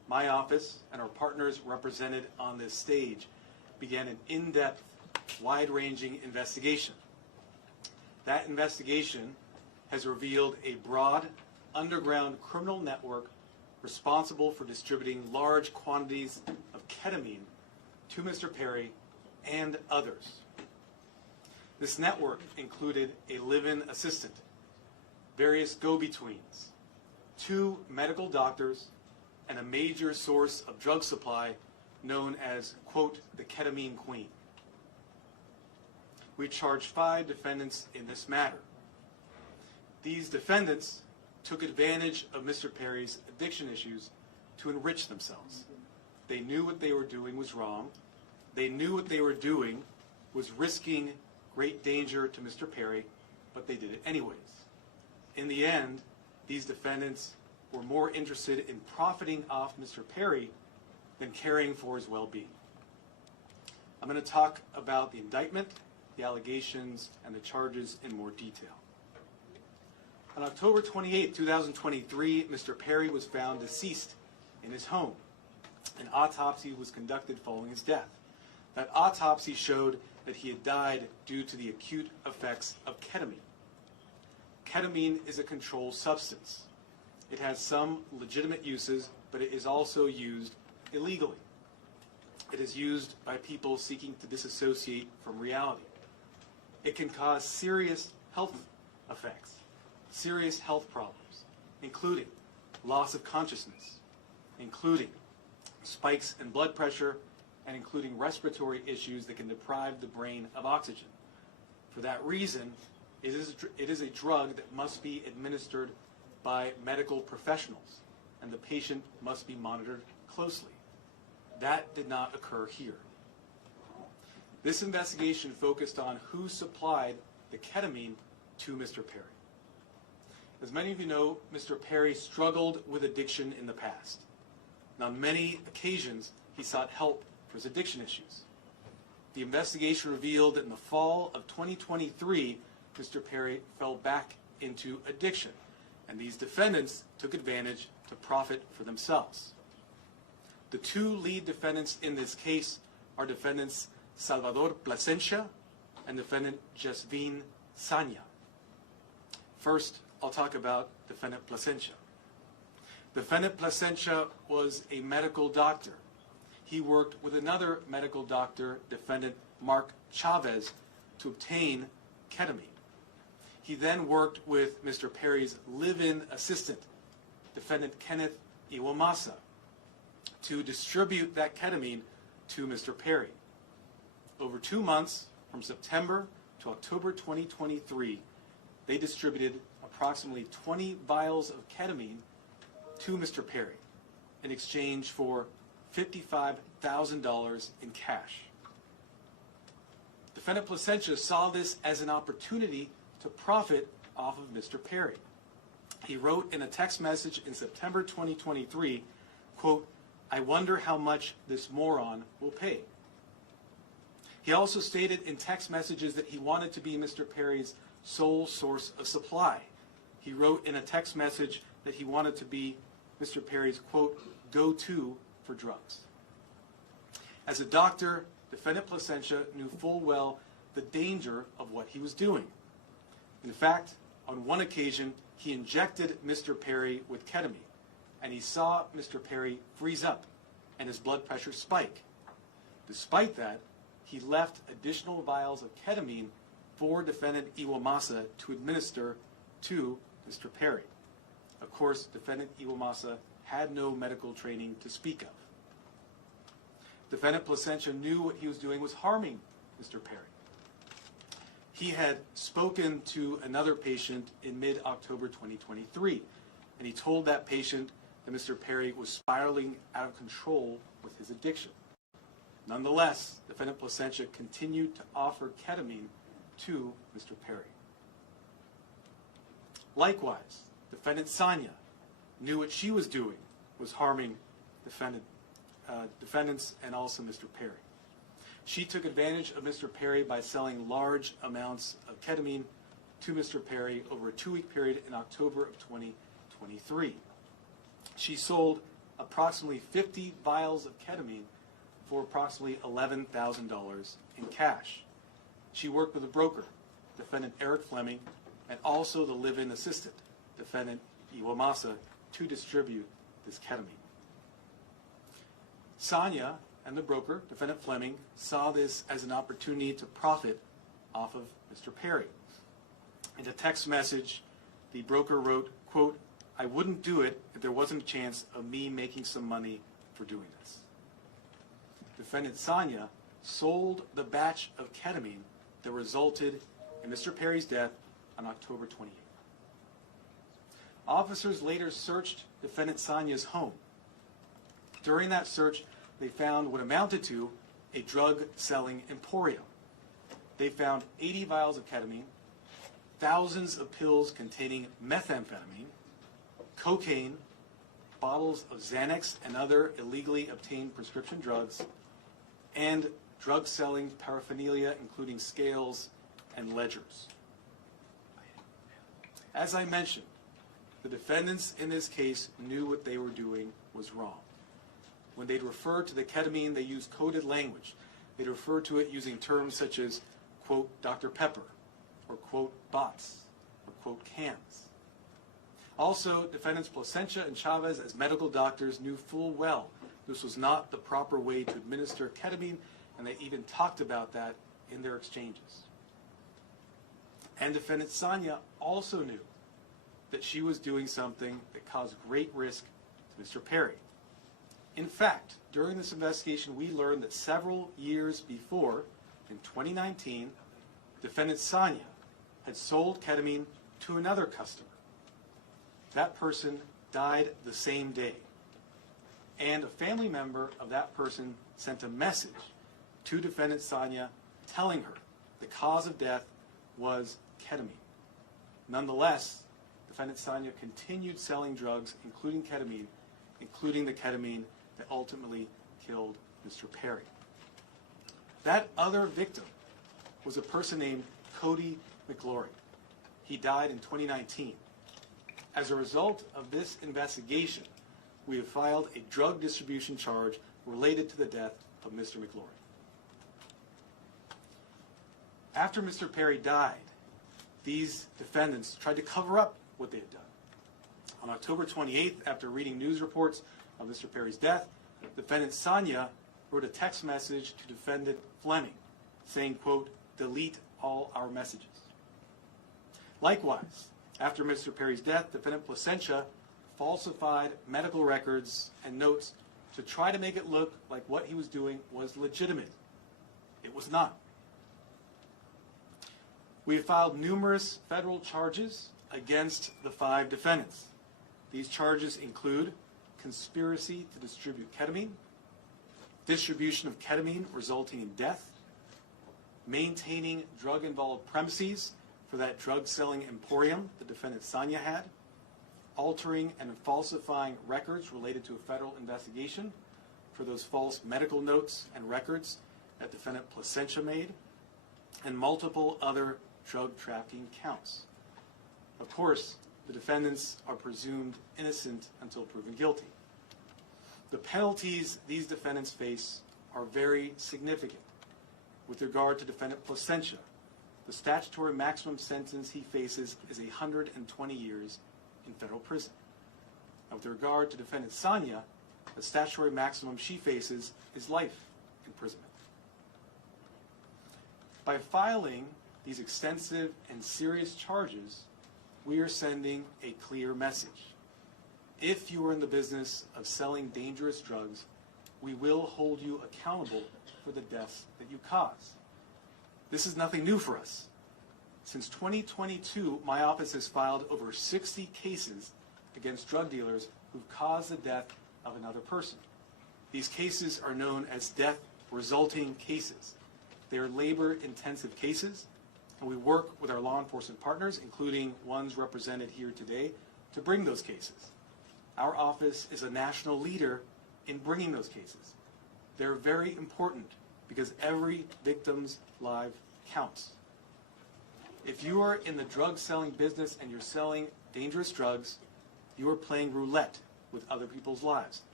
my office and our partners represented on this stage began an in-depth, wide-ranging investigation. That investigation has revealed a broad, underground criminal network responsible for distributing large quantities of ketamine to Mr. Perry and others. This network included a live-in assistant, various go-betweens, 2 medical doctors, and a major source of drug supply known as, quote, the ketamine queen. We charged 5 defendants in this matter. These defendants took advantage of Mr. Perry's addiction issues to enrich themselves. They knew what they were doing was wrong. They knew what they were doing was risking great danger to Mr. Perry, but they did it anyways. In the end, these defendants were more interested in profiting off Mr. Perry than caring for his well-being. I'm going to talk about the indictment, the allegations, and the charges in more detail. On October 28, 2023, Mr. Perry was found deceased in his home. An autopsy was conducted following his death. That autopsy showed that he had died due to the acute effects of ketamine. Ketamine is a controlled substance. It has some legitimate uses, but it is also used illegally. It is used by people seeking to disassociate from reality. It can cause serious health effects, serious health problems, including loss of consciousness, including spikes in blood pressure, and including respiratory issues that can deprive the brain of oxygen. For that reason, it is a drug that must be administered by medical professionals, and the patient must be monitored closely. That did not occur here. This investigation focused on who supplied the ketamine to Mr. Perry. As many of you know, Mr. Perry struggled with addiction in the past. And on many occasions, he sought help for his addiction issues. The investigation revealed that in the fall of 2023, Mr. Perry fell back into addiction, and these defendants took advantage to profit for themselves. The 2 lead defendants in this case are defendants Salvador Plasencia and defendant Jasvin Sanya. First, I'll talk about defendant Plasencia. Defendant Plasencia was a medical doctor. He worked with another medical doctor, defendant Mark Chavez, to obtain ketamine. He then worked with Mr. Perry's live-in assistant, defendant Kenneth Iwamasa, to distribute that ketamine to Mr. Perry. Over 2 months, from September to October 2023, they distributed approximately 20 vials of ketamine to Mr. Perry in exchange for $55,000 in cash. Defendant Plasencia saw this as an opportunity to profit off of Mr. Perry. He wrote in a text message in September 2023, quote, "I wonder how much this moron will pay." He also stated in text messages that he wanted to be Mr. Perry's sole source of supply. He wrote in a text message that he wanted to be Mr. Perry's, quote, "go-to for drugs." As a doctor, defendant Plasencia knew full well the danger of what he was doing. In fact, on one occasion, he injected Mr. Perry with ketamine, and he saw Mr. Perry freeze up and his blood pressure spike. Despite that, he left additional vials of ketamine for defendant Iwamasa to administer to Mr. Perry. Of course, defendant Iwamasa had no medical training to speak of. Defendant Plasencia knew what he was doing was harming Mr. Perry. He had spoken to another patient in mid-October 2023, and he told that patient that Mr. Perry was spiraling out of control with his addiction. Nonetheless, defendant Plasencia continued to offer ketamine to Mr. Perry. Likewise, defendant Sanya knew what she was doing was harming defendants and also Mr. Perry. She took advantage of Mr. Perry by selling large amounts of ketamine to Mr. Perry over a 2-week period in October of 2023. She sold approximately 50 vials of ketamine for approximately $11,000 in cash. She worked with a broker, defendant Eric Fleming, and also the live-in assistant, defendant Iwamasa, to distribute this ketamine. Sonia and the broker, defendant Fleming, saw this as an opportunity to profit off of Mr. Perry. In a text message, the broker wrote, quote, "I wouldn't do it if there wasn't a chance of me making some money for doing this." Defendant Sonia sold the batch of ketamine that resulted in Mr. Perry's death on October 28th. Officers later searched defendant Sonia's home. During that search, they found what amounted to a drug-selling emporium. They found 80 vials of ketamine, thousands of pills containing methamphetamine, cocaine, bottles of Xanax and other illegally obtained prescription drugs, and drug-selling paraphernalia, including scales and ledgers. As I mentioned, the defendants in this case knew what they were doing was wrong. When they'd refer to the ketamine, they used coded language. They'd refer to it using terms such as, quote, Dr. Pepper, or quote, bots, or quote, cans. Also, defendants Placentia and Chavez, as medical doctors, knew full well this was not the proper way to administer ketamine, and they even talked about that in their exchanges. And defendant Sonia also knew that she was doing something that caused great risk to Mr. Perry. In fact, during this investigation, we learned that several years before, in 2019, defendant Sonia had sold ketamine to another customer. That person died the same day. And a family member of that person sent a message to defendant Sonia telling her the cause of death was ketamine. Nonetheless, defendant Sonia continued selling drugs, including the ketamine that ultimately killed Mr. Perry. That other victim was a person named Cody McLaurin. He died in 2019. As a result of this investigation, we have filed a drug distribution charge related to the death of Mr. McLaurin. After Mr. Perry died, these defendants tried to cover up what they had done. On October 28th, after reading news reports of Mr. Perry's death, defendant Sonia wrote a text message to defendant Fleming saying, quote, delete all our messages. Likewise, after Mr. Perry's death, defendant Placentia falsified medical records and notes to try to make it look like what he was doing was legitimate. It was not. We have filed numerous federal charges against the 5 defendants. These charges include conspiracy to distribute ketamine, distribution of ketamine resulting in death, maintaining drug-involved premises for that drug-selling emporium the defendant Sonia had, altering and falsifying records related to a federal investigation for those false medical notes and records that defendant Placentia made, and multiple other drug trafficking counts. Of course, the defendants are presumed innocent until proven guilty. The penalties these defendants face are very significant. With regard to defendant Placentia, the statutory maximum sentence he faces is 120 years in federal prison. Now, with regard to defendant Sonia, the statutory maximum she faces is life imprisonment. By filing these extensive and serious charges, we are sending a clear message. If you are in the business of selling dangerous drugs, we will hold you accountable for the deaths that you cause. This is nothing new for us. Since 2022, my office has filed over 60 cases against drug dealers who've caused the death of another person. These cases are known as death resulting cases. They are labor-intensive cases, and we work with our law enforcement partners, including ones represented here today, to bring those cases. Our office is a national leader in bringing those cases. They're very important because every victim's life counts. If you are in the drug selling business and you're selling dangerous drugs, you are playing roulette with other people's lives.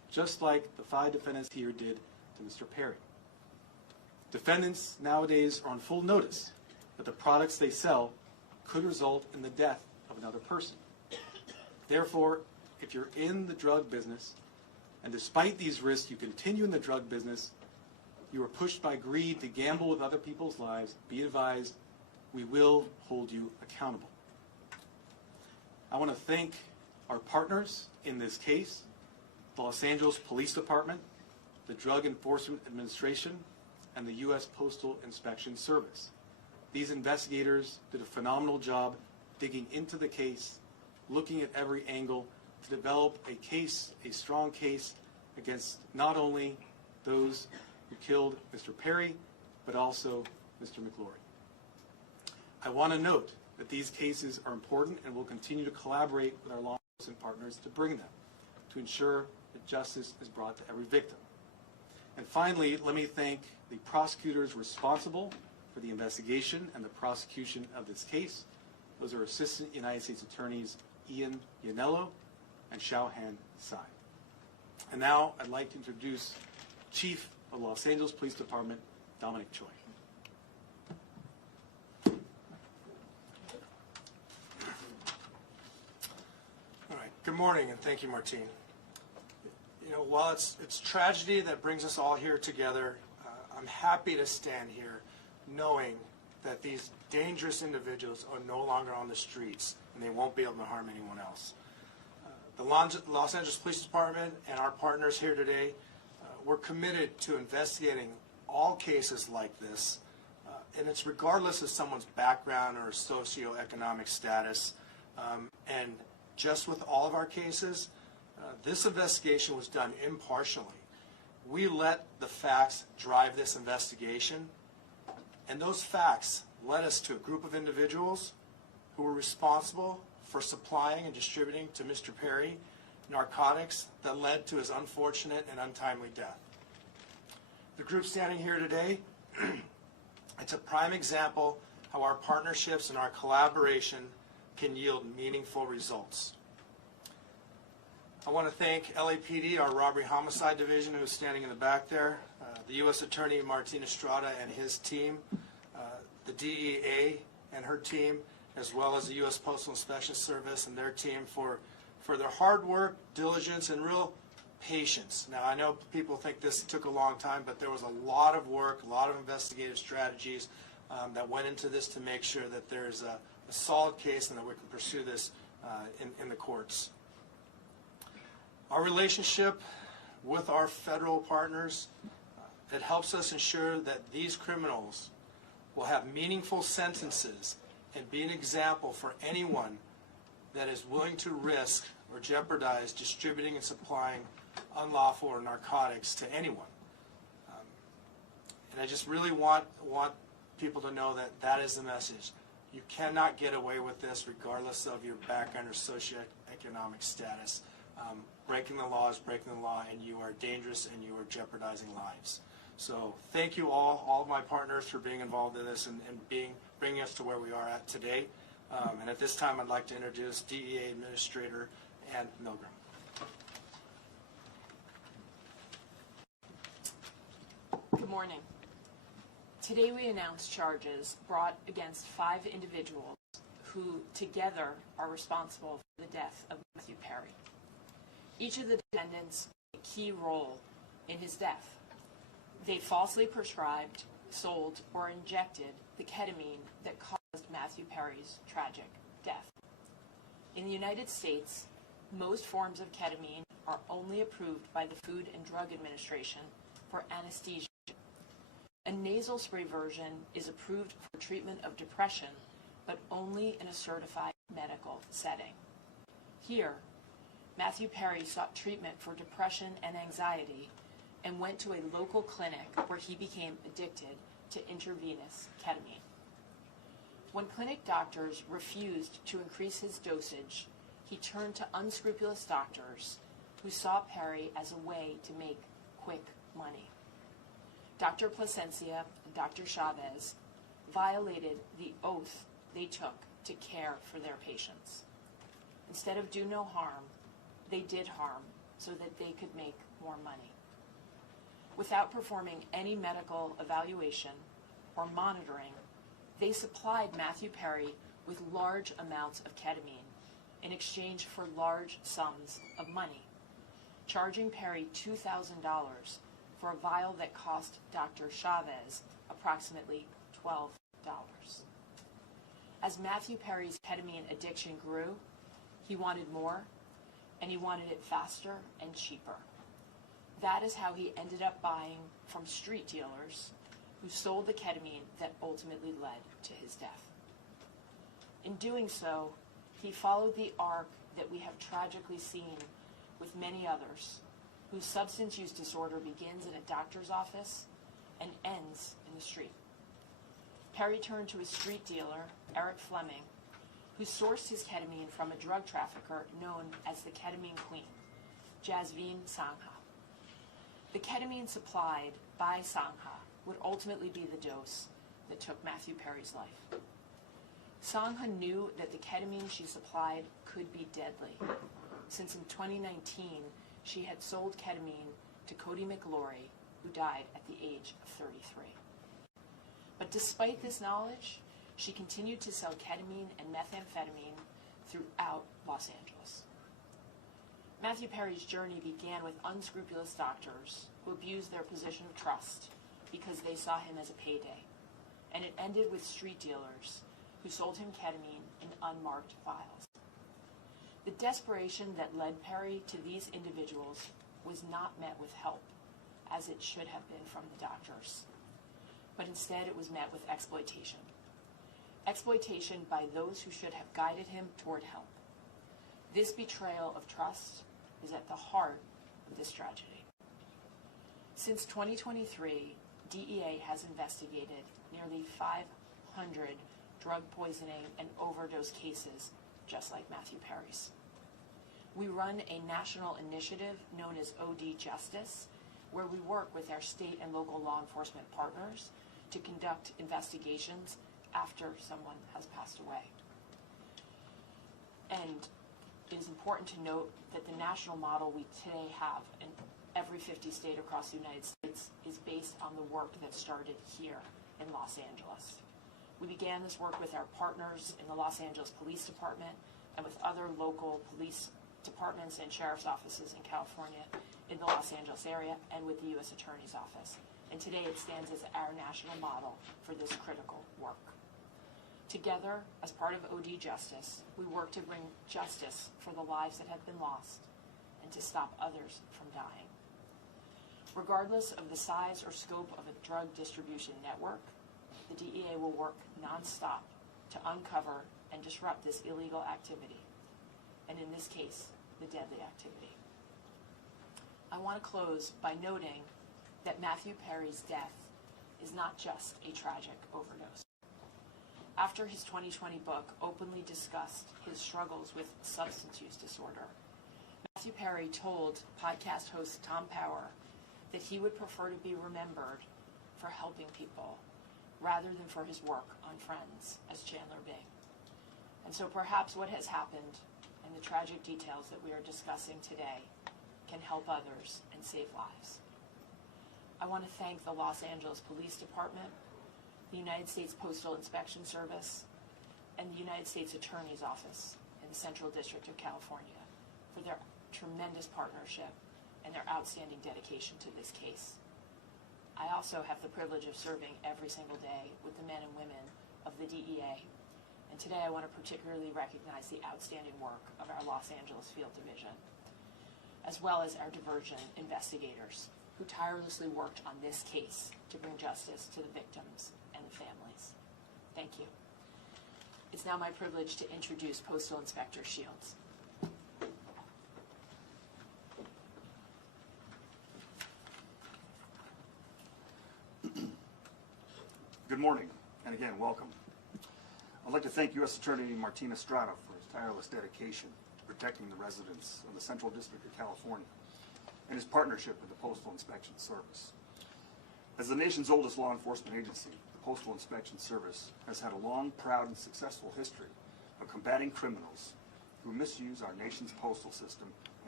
just like the 5 defendants here did to Mr. Perry. Defendants nowadays are on full notice that the products they sell could result in the death of another person. Therefore, if you're in the drug business, and despite these risks you continue in the drug business, you are pushed by greed to gamble with other people's lives, be advised, we will hold you accountable. I want to thank our partners in this case, the Los Angeles Police Department, the Drug Enforcement Administration, and the U.S. Postal Inspection Service. These investigators did a phenomenal job digging into the case, looking at every angle to develop a case, a strong case, against not only those who killed Mr. Perry, but also Mr. McLaury. I want to note that these cases are important and will continue to collaborate with our law enforcement partners to bring them, to ensure that justice is brought to every victim. And finally, let me thank the prosecutors responsible for the investigation and the prosecution of this case. Those are Assistant United States Attorneys Ian Yanello and Xiaohan Tsai. And now I'd like to introduce Chief of Los Angeles Police Department, Dominic Choi. All right. Good morning, and thank you, Martine. You know, while it's tragedy that brings us all here together, I'm happy to stand here knowing that these dangerous individuals are no longer on the streets and they won't be able to harm anyone else. The Los Angeles Police Department and our partners here today, we're committed to investigating all cases like this, and it's regardless of someone's background or socioeconomic status. And just with all of our cases, this investigation was done impartially. We let the facts drive this investigation, and those facts led us to a group of individuals who were responsible for supplying and distributing to Mr. Perry narcotics that led to his unfortunate and untimely death. The group standing here today, it's a prime example how our partnerships and our collaboration can yield meaningful results. I want to thank LAPD, our Robbery Homicide Division, who's standing in the back there, the U.S. Attorney Martin Estrada and his team, the DEA and her team, as well as the U.S. Postal Inspection Service and their team for their hard work, diligence, and real patience. Now, I know people think this took a long time, but there was a lot of work, a lot of investigative strategies that went into this to make sure that there's a solid case and that we can pursue this in the courts. Our relationship with our federal partners, it helps us ensure that these criminals will have meaningful sentences and be an example for anyone that is willing to risk or jeopardize distributing and supplying unlawful or narcotics to anyone. And I just really want people to know that that is the message. You cannot get away with this regardless of your background or socioeconomic status. Breaking the law is breaking the law, and you are dangerous and you are jeopardizing lives. So thank you all of my partners for being involved in this and bringing us to where we are at today. And at this time, I'd like to introduce DEA Administrator Ann Milgram. Good morning. Today we announce charges brought against 5 individuals who together are responsible for the death of Matthew Perry. Each of the defendants played a key role in his death. They falsely prescribed, sold, or injected the ketamine that caused Matthew Perry's tragic death. In the United States, most forms of ketamine are only approved by the Food and Drug Administration for anesthesia. A nasal spray version is approved for treatment of depression, but only in a certified medical setting. Here, Matthew Perry sought treatment for depression and anxiety and went to a local clinic where he became addicted to intravenous ketamine. When clinic doctors refused to increase his dosage, he turned to unscrupulous doctors who saw Perry as a way to make quick money. Dr. Plasencia and Dr. Chavez violated the oath they took to care for their patients. Instead of do no harm, they did harm so that they could make more money. Without performing any medical evaluation or monitoring, they supplied Matthew Perry with large amounts of ketamine in exchange for large sums of money, charging Perry $2,000 for a vial that cost Dr. Chavez approximately $12. As Matthew Perry's ketamine addiction grew, he wanted more, and he wanted it faster and cheaper. That is how he ended up buying from street dealers who sold the ketamine that ultimately led to his death. In doing so, he followed the arc that we have tragically seen with many others, whose substance use disorder begins in a doctor's office and ends in the street. Perry turned to his street dealer, Eric Fleming, who sourced his ketamine from a drug trafficker known as the Ketamine Queen, Jasveen Sangha. The ketamine supplied by Sangha would ultimately be the dose that took Matthew Perry's life. Sangha knew that the ketamine she supplied could be deadly, since in 2019 she had sold ketamine to Cody McLaury, who died at the age of 33. But despite this knowledge, she continued to sell ketamine and methamphetamine throughout Los Angeles. Matthew Perry's journey began with unscrupulous doctors who abused their position of trust because they saw him as a payday, and it ended with street dealers who sold him ketamine in unmarked vials. The desperation that led Perry to these individuals was not met with help, as it should have been from the doctors, but instead it was met with exploitation. Exploitation by those who should have guided him toward help. This betrayal of trust is at the heart of this tragedy. Since 2023, DEA has investigated nearly 500 drug poisoning and overdose cases just like Matthew Perry's. We run a national initiative known as OD Justice, where we work with our state and local law enforcement partners to conduct investigations after someone has passed away. And it is important to note that the national model we today have in every 50 state across the United States is based on the work that started here in Los Angeles. We began this work with our partners in the Los Angeles Police Department and with other local police departments and sheriff's offices in California, in the Los Angeles area, and with the U.S. Attorney's Office. And today it stands as our national model for this critical work. Together, as part of OD Justice, we work to bring justice for the lives that have been lost and to stop others from dying. Regardless of the size or scope of a drug distribution network, the DEA will work nonstop to uncover and disrupt this illegal activity, and in this case, the deadly activity. I want to close by noting that Matthew Perry's death is not just a tragic overdose. After his 2020 book openly discussed his struggles with substance use disorder, Matthew Perry told podcast host Tom Power that he would prefer to be remembered for helping people rather than for his work on Friends as Chandler Bing. And so perhaps what has happened and the tragic details that we are discussing today can help others and save lives. I want to thank the Los Angeles Police Department, the United States Postal Inspection Service, and the United States Attorney's Office in the Central District of California for their tremendous partnership and their outstanding dedication to this case. I also have the privilege of serving every single day with the men and women of the DEA, and today I want to particularly recognize the outstanding work of our Los Angeles Field Division, as well as our diversion investigators who tirelessly worked on this case to bring justice to the victims and the families. Thank you. It's now my privilege to introduce Postal Inspector Shields. Good morning, and again, welcome. I'd like to thank U.S. Attorney Martin Estrada for his tireless dedication to protecting the residents of the Central District of California and his partnership with the Postal Inspection Service. As the nation's oldest law enforcement agency, the Postal Inspection Service has had a long, proud, and successful history of combating criminals who misuse our nation's postal system and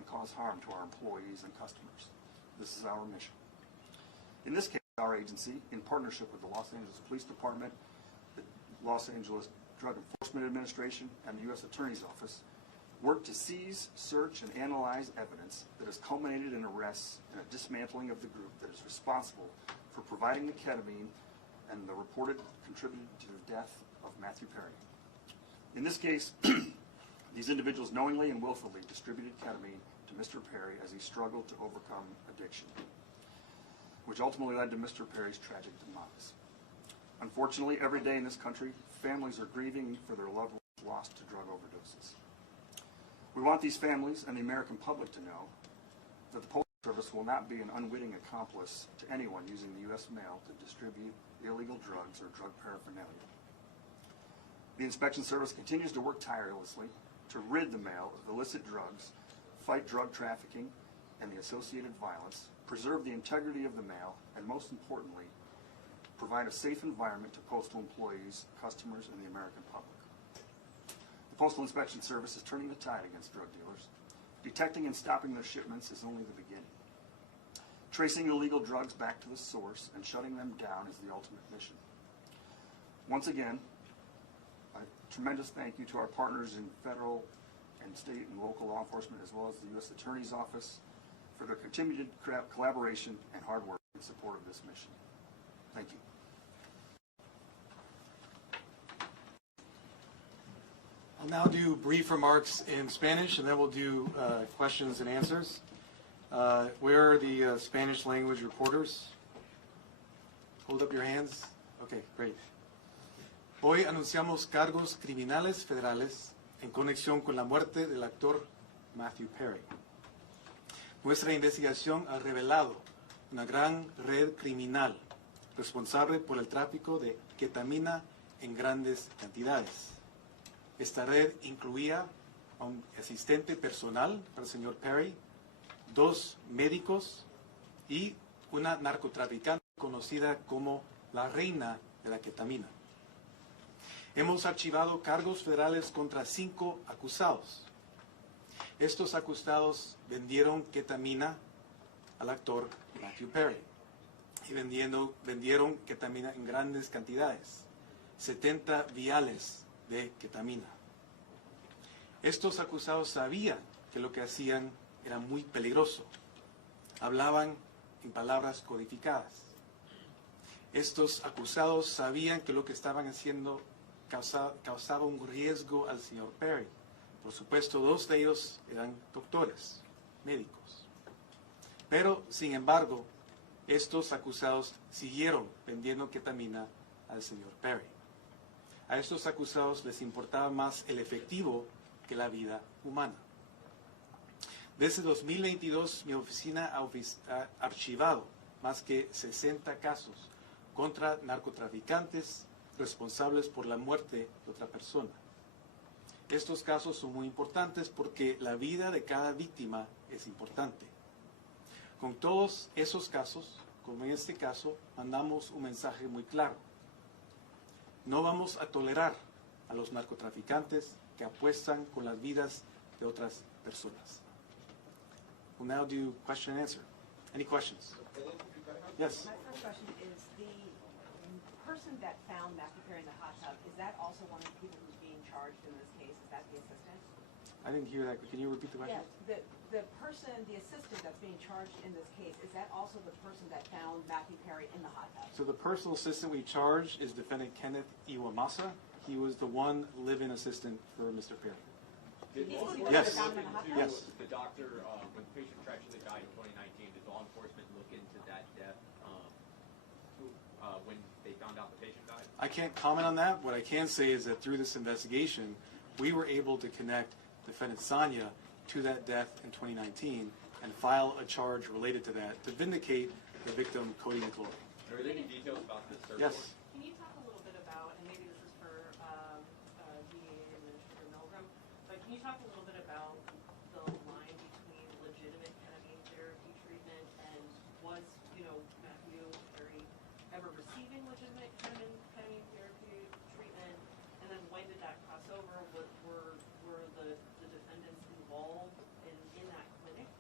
cause harm to our employees and customers. This is our mission. In this case, our agency, in partnership with the Los Angeles Police Department, the Los Angeles Drug Enforcement Administration, and the U.S. Attorney's Office, worked to seize, search, and analyze evidence that has culminated in arrests and a dismantling of the group that is responsible for providing the ketamine and the reported contributed to the death of Matthew Perry. In this case, these individuals knowingly and willfully distributed ketamine to Mr. Perry as he struggled to overcome addiction, which ultimately led to Mr. Perry's tragic demise. Unfortunately, every day in this country, families are grieving for their loved ones lost to drug overdoses. We want these families and the American public to know that the Postal Service will not be an unwitting accomplice to anyone using the U.S. mail to distribute illegal drugs or drug paraphernalia. The Inspection Service continues to work tirelessly to rid the mail of illicit drugs, fight drug trafficking and the associated violence, preserve the integrity of the mail, and most importantly, provide a safe environment to postal employees, customers, and the American public. The Postal Inspection Service is turning the tide against drug dealers. Detecting and stopping their shipments is only the beginning. Tracing illegal drugs back to the source and shutting them down is the ultimate mission. Once again, a tremendous thank you to our partners in federal and state and local law enforcement, as well as the U.S. Attorney's Office, for their continued collaboration and hard work in support of this mission. Thank you. I'll now do brief remarks in Spanish, and then we'll do questions and answers. Where are the Spanish language reporters? Hold up your hands. Okay, great. Hoy anunciamos cargos criminales federales en conexión con la muerte del actor Matthew Perry. Nuestra investigación ha revelado una gran red criminal responsable por el tráfico de ketamina en grandes cantidades. Esta red incluía a un asistente personal para el señor Perry, 2 médicos y una narcotraficante conocida como la reina de la ketamina. Hemos archivado cargos federales contra 5 acusados. Estos acusados vendieron ketamina al actor Matthew Perry y vendieron ketamina en grandes cantidades, 70 viales de ketamina. Estos acusados sabían que lo que hacían era muy peligroso. Hablaban en palabras codificadas. Estos acusados sabían que lo que estaban haciendo causaba un riesgo al señor Perry. Por supuesto, 2 de ellos eran doctores, médicos. Pero, sin embargo, estos acusados siguieron vendiendo ketamina al señor Perry. A estos acusados les importaba más el efectivo que la vida humana. Desde 2022, mi oficina ha archivado más que 60 casos contra narcotraficantes responsables por la muerte de otra persona. Estos casos son muy importantes porque la vida de cada víctima es importante. Con todos esos casos, como en este caso, mandamos un mensaje muy claro. No vamos a tolerar a los narcotraficantes que apuestan con las vidas de otras personas. We'll now do question and answer. Any questions? Yes. My first question is, the person that found Matthew Perry in the hot tub, is that also one of the people who's being charged in this case? Is that the assistant? I didn't hear that. Can you repeat the question? Yes. The person, the assistant that's being charged in this case, is that also the person that found Matthew Perry in the hot tub? So the personal assistant we charged is defendant Kenneth Iwamasa. He was the one live-in assistant for Mr. Perry. Yes. Yes. The doctor, when the patient tragically died in 2019, did law enforcement look into that death when they found out the patient died? I can't comment on that. What I can say is that through this investigation, we were able to connect defendant Sonia to that death in 2019 and file a charge related to that to vindicate the victim, Cody McClure. Are there any details about this search Yes. warrant? Can you talk a little bit about, and maybe this is for DA Administrator Milgram, but can you talk a little bit about the line between legitimate ketamine therapy treatment and was, Matthew Perry ever receiving legitimate ketamine therapy treatment, and then when did that cross over? Were the defendants involved in that clinic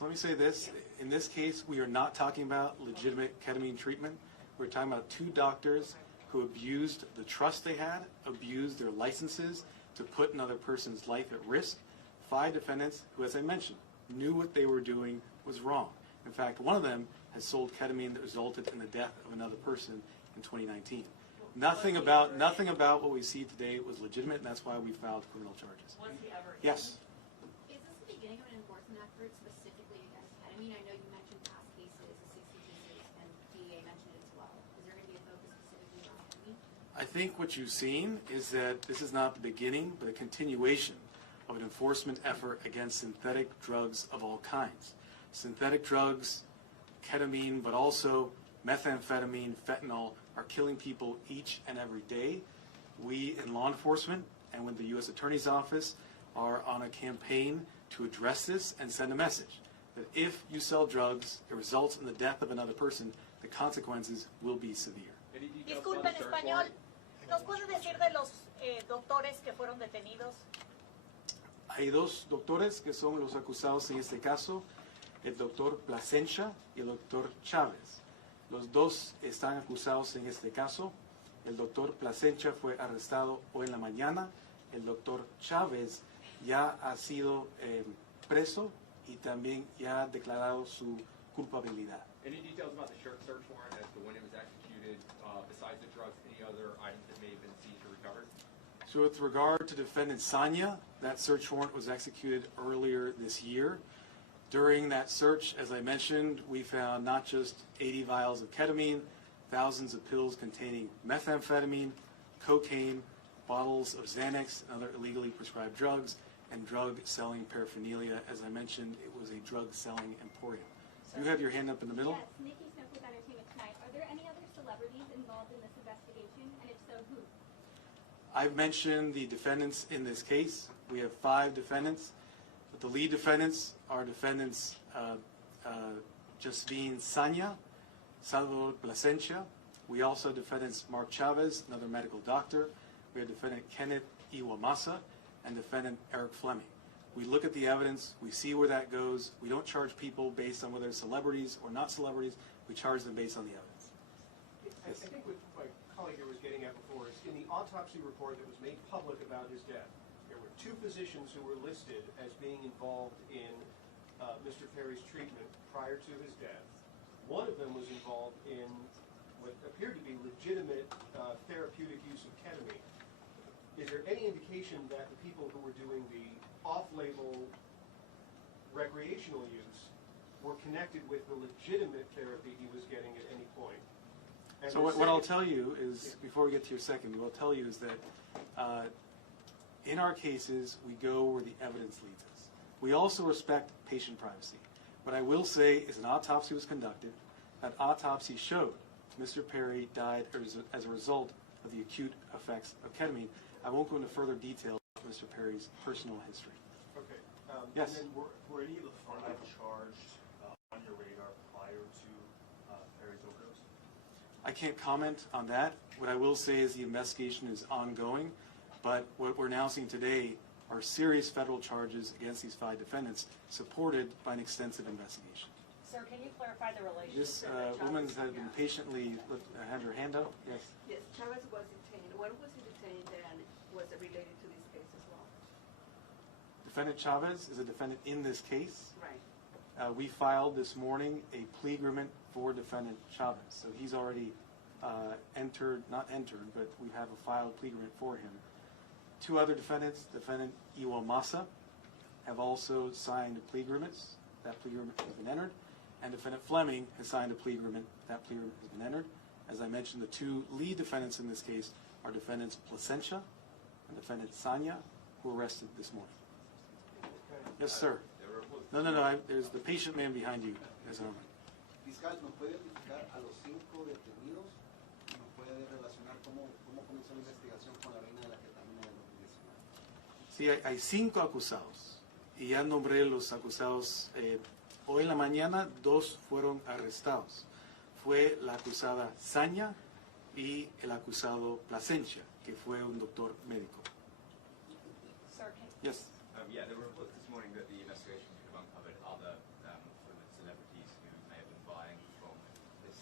So let me say this. In this case, we are not talking about legitimate ketamine treatment. We're talking about two doctors who abused the trust they had, abused their licenses to put another person's life at risk. 5 defendants who, as I mentioned, knew what they were doing was wrong. In fact, one of them has sold ketamine that resulted in the death of another person in 2019. Nothing about what we see today was legitimate, and that's why we filed criminal charges. Was he ever in? Yes. Is this the beginning of an enforcement effort specifically against ketamine? I know you mentioned past cases, the 60 cases, and DEA mentioned it as well. Is there going to be a focus specifically on ketamine? I think what you've seen is that this is not the beginning, but a continuation of an enforcement effort against synthetic drugs of all kinds. Synthetic drugs, ketamine, but also methamphetamine, fentanyl, are killing people each and every day. We in law enforcement and with the U.S. Attorney's Office are on a campaign to address this and send a message that if you sell drugs, it results in the death of another person, the consequences will be severe. Disculpe, en español, ¿nos puede decir de los doctores que fueron detenidos? Hay 2 doctores que son los acusados en este caso, el doctor Plasencia y el doctor Chávez. Los 2 están acusados en este caso. El doctor Plasencia fue arrestado hoy en la mañana. El doctor Chávez ya ha sido preso y también ya ha declarado su culpabilidad. Any details about the search warrant as to when it was executed, besides the drugs, any other items that may have been seized or recovered? So with regard to defendant Sanya, that search warrant was executed earlier this year. During that search, as I mentioned, we found not just 80 vials of ketamine, thousands of pills containing methamphetamine, cocaine, bottles of Xanax, and other illegally prescribed drugs, and drug-selling paraphernalia. As I mentioned, it was a drug-selling emporium. You have your hand up in the middle. Yes, Nikki Smith with Entertainment Tonight. Are there any other celebrities involved in this investigation, and if so, who? I've mentioned the defendants in this case. We have 5 defendants. But the lead defendants are defendants Justine Sanya, Salvador Plasencia. We also have defendants Mark Chavez, another medical doctor. We have defendant Kenneth Iwamasa and defendant Eric Fleming. We look at the evidence. We see where that goes. We don't charge people based on whether they're celebrities or not celebrities. We charge them based on the evidence. I think what my colleague here was getting at before is in the autopsy report that was made public about his death, there were 2 physicians who were listed as being involved in Mr. Perry's treatment prior to his death. One of them was involved in what appeared to be legitimate therapeutic use of ketamine. Is there any indication that the people who were doing the off-label recreational use were connected with the legitimate therapy he was getting at any point? And So what I'll tell you is, before we get to your second, what I'll tell you is that in our cases, we go where the evidence leads us. We also respect patient privacy. What I will say is an autopsy was conducted. That autopsy showed Mr. Perry died as a result of the acute effects of ketamine. I won't go into further detail about Mr. Perry's personal history. Okay. Yes. And then were any of the 5 charged on your radar prior to Perry's overdose? I can't comment on that. What I will say is the investigation is ongoing, but what we're announcing today are serious federal charges against these 5 defendants, supported by an extensive investigation. Sir, can you clarify the relationship? This woman has been patiently had her hand up. Yes. Yes, Chavez was detained. When was he detained, and was it related to this case as well? Defendant Chavez is a defendant in this case. Right. We filed this morning a plea agreement for defendant Chavez. So he's already not entered, but we have a filed plea agreement for him. 2 other defendants, defendant Iwamasa, have also signed plea agreements. That plea agreement has been entered. And defendant Fleming has signed a plea agreement. That plea agreement has been entered. As I mentioned, the 2 lead defendants in this case are defendants Plasencia and defendant Sanya, who were arrested this morning. Yes, sir. No. There's the patient man behind you. Fiscal, ¿nos puede identificar a los 5 detenidos y nos puede relacionar cómo comenzó la investigación con la vena de la ketamina del 2019? Sí, hay 5 acusados. Y ya nombré los acusados. Hoy en la mañana 2 fueron arrestados. Fue la acusada Sanya y el acusado Plasencia, que fue un doctor médico. Sir, Yes. Yeah, there were reports this morning that the investigation could have uncovered other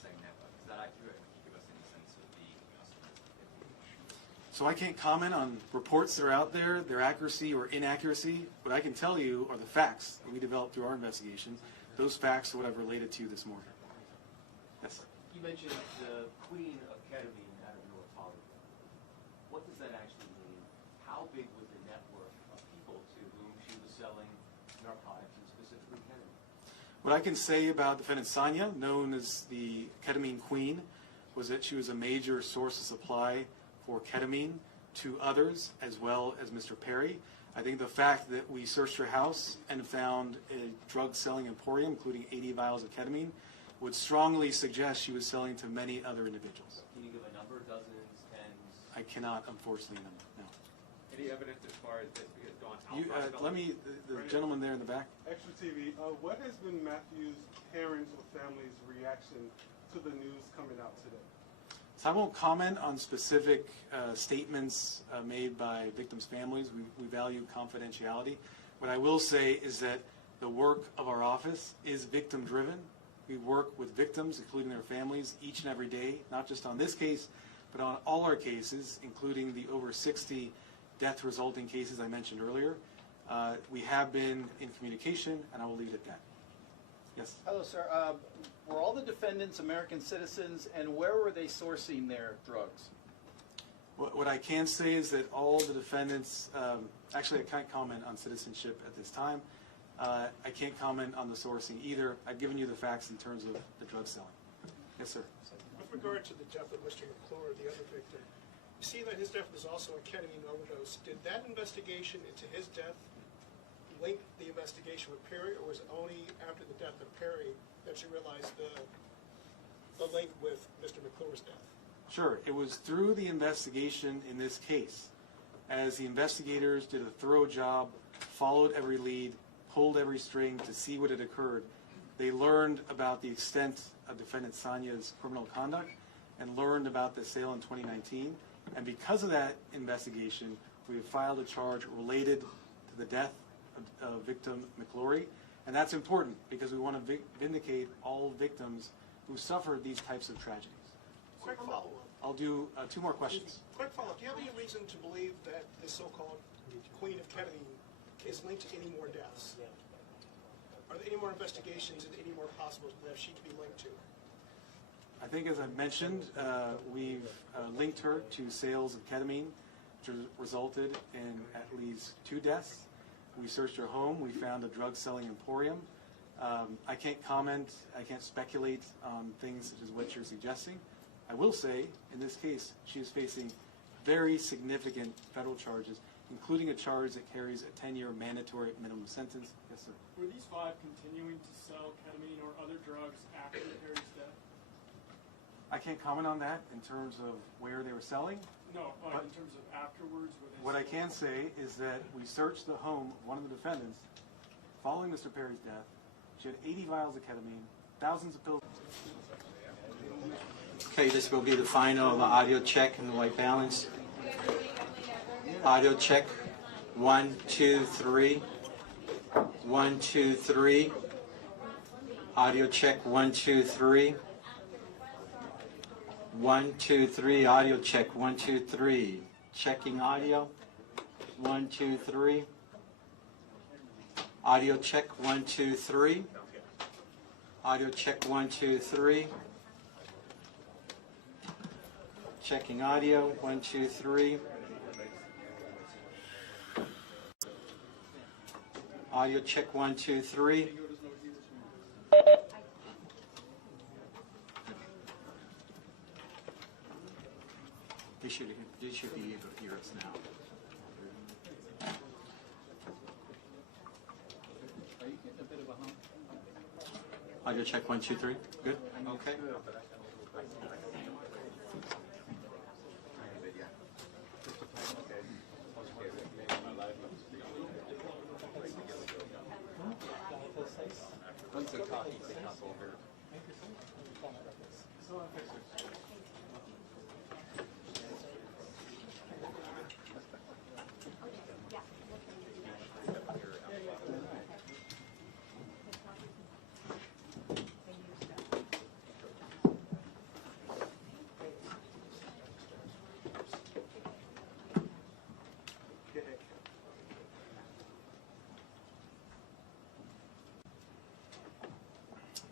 say never. Is that accurate? And can you give us any sense of the customers? So I can't comment on reports that are out there, their accuracy or inaccuracy. What I can tell you are the facts that we developed through our investigation. Those facts are what I've related to you this morning. Yes? You mentioned the queen of ketamine out of your polygraph. What does that actually mean? How big was the network of people to whom she was selling narcotics and specifically ketamine? What I can say about defendant Sonia, known as the ketamine queen, was that she was a major source of supply for ketamine to others as well as Mr. Perry. I think the fact that we searched her house and found a drug selling emporium, including 80 vials of ketamine, would strongly suggest she was selling to many other individuals. Can you give a number, dozens, tens? I cannot, unfortunately, no. Any evidence as far as this has gone You, outside? let me, the gentleman there in the back. Extra TV, what has been Matthew's parents' or family's reaction to the news coming out today? So I won't comment on specific statements made by victims' families. We value confidentiality. What I will say is that the work of our office is victim-driven. We work with victims, including their families, each and every day, not just on this case, but on all our cases, including the over 60 death-resulting cases I mentioned earlier. We have been in communication, and I will leave it at that. Yes? Hello, sir. Were all the defendants American citizens, and where were they sourcing their drugs? What I can say is that all the defendants, actually I can't comment on citizenship at this time. I can't comment on the sourcing either. I've given you the facts in terms of the drug selling. Yes, sir. With regard to the death of Mr. McClure, the other victim, you see that his death was also a ketamine overdose. Did that investigation into his death link the investigation with Perry, or was it only after the death of Perry that you realized the link with Mr. McClure's death? Sure. It was through the investigation in this case, as the investigators did a thorough job, followed every lead, pulled every string to see what had occurred. They learned about the extent of defendant Sonia's criminal conduct and learned about the sale in 2019. And because of that investigation, we have filed a charge related to the death of victim McClure. And that's important because we want to vindicate all victims who suffered these types of tragedies. Quick follow-up. I'll do 2 more questions. Quick follow-up. Do you have any reason to believe that this so-called queen of ketamine is linked to any more deaths? Are there any more investigations and any more possible that she could be linked to? I think, as I've mentioned, we've linked her to sales of ketamine, which resulted in at least 2 deaths. We searched her home. We found a drug-selling emporium. I can't comment. I can't speculate on things such as what you're suggesting. I will say, in this case, she is facing very significant federal charges, including a charge that carries a 10-year mandatory minimum sentence. Yes, sir. Were these 5 continuing to sell ketamine or other drugs after Perry's death? I can't comment on that in terms of where they were selling. No, but in terms of afterwards. What I can say is that we searched the home of one of the defendants following Mr. Perry's death. She had 80 vials of ketamine, thousands of pills. Okay, this will be the final audio check and the white balance. Audio check. 1, 2, 3. 1, 2, 3. Audio check. 1, 2, 3. 1, 2, 3. Audio check. 1, 2, 3. Checking audio. 1, 2, 3. Audio check. 1, 2, 3. Audio check. 1, 2, 3. Checking audio. 1, 2, 3. Audio check. 1, 2, 3. They should be able to hear us now. Are you getting a bit of a hump? Audio check. 1, 2, 3. Good. Okay.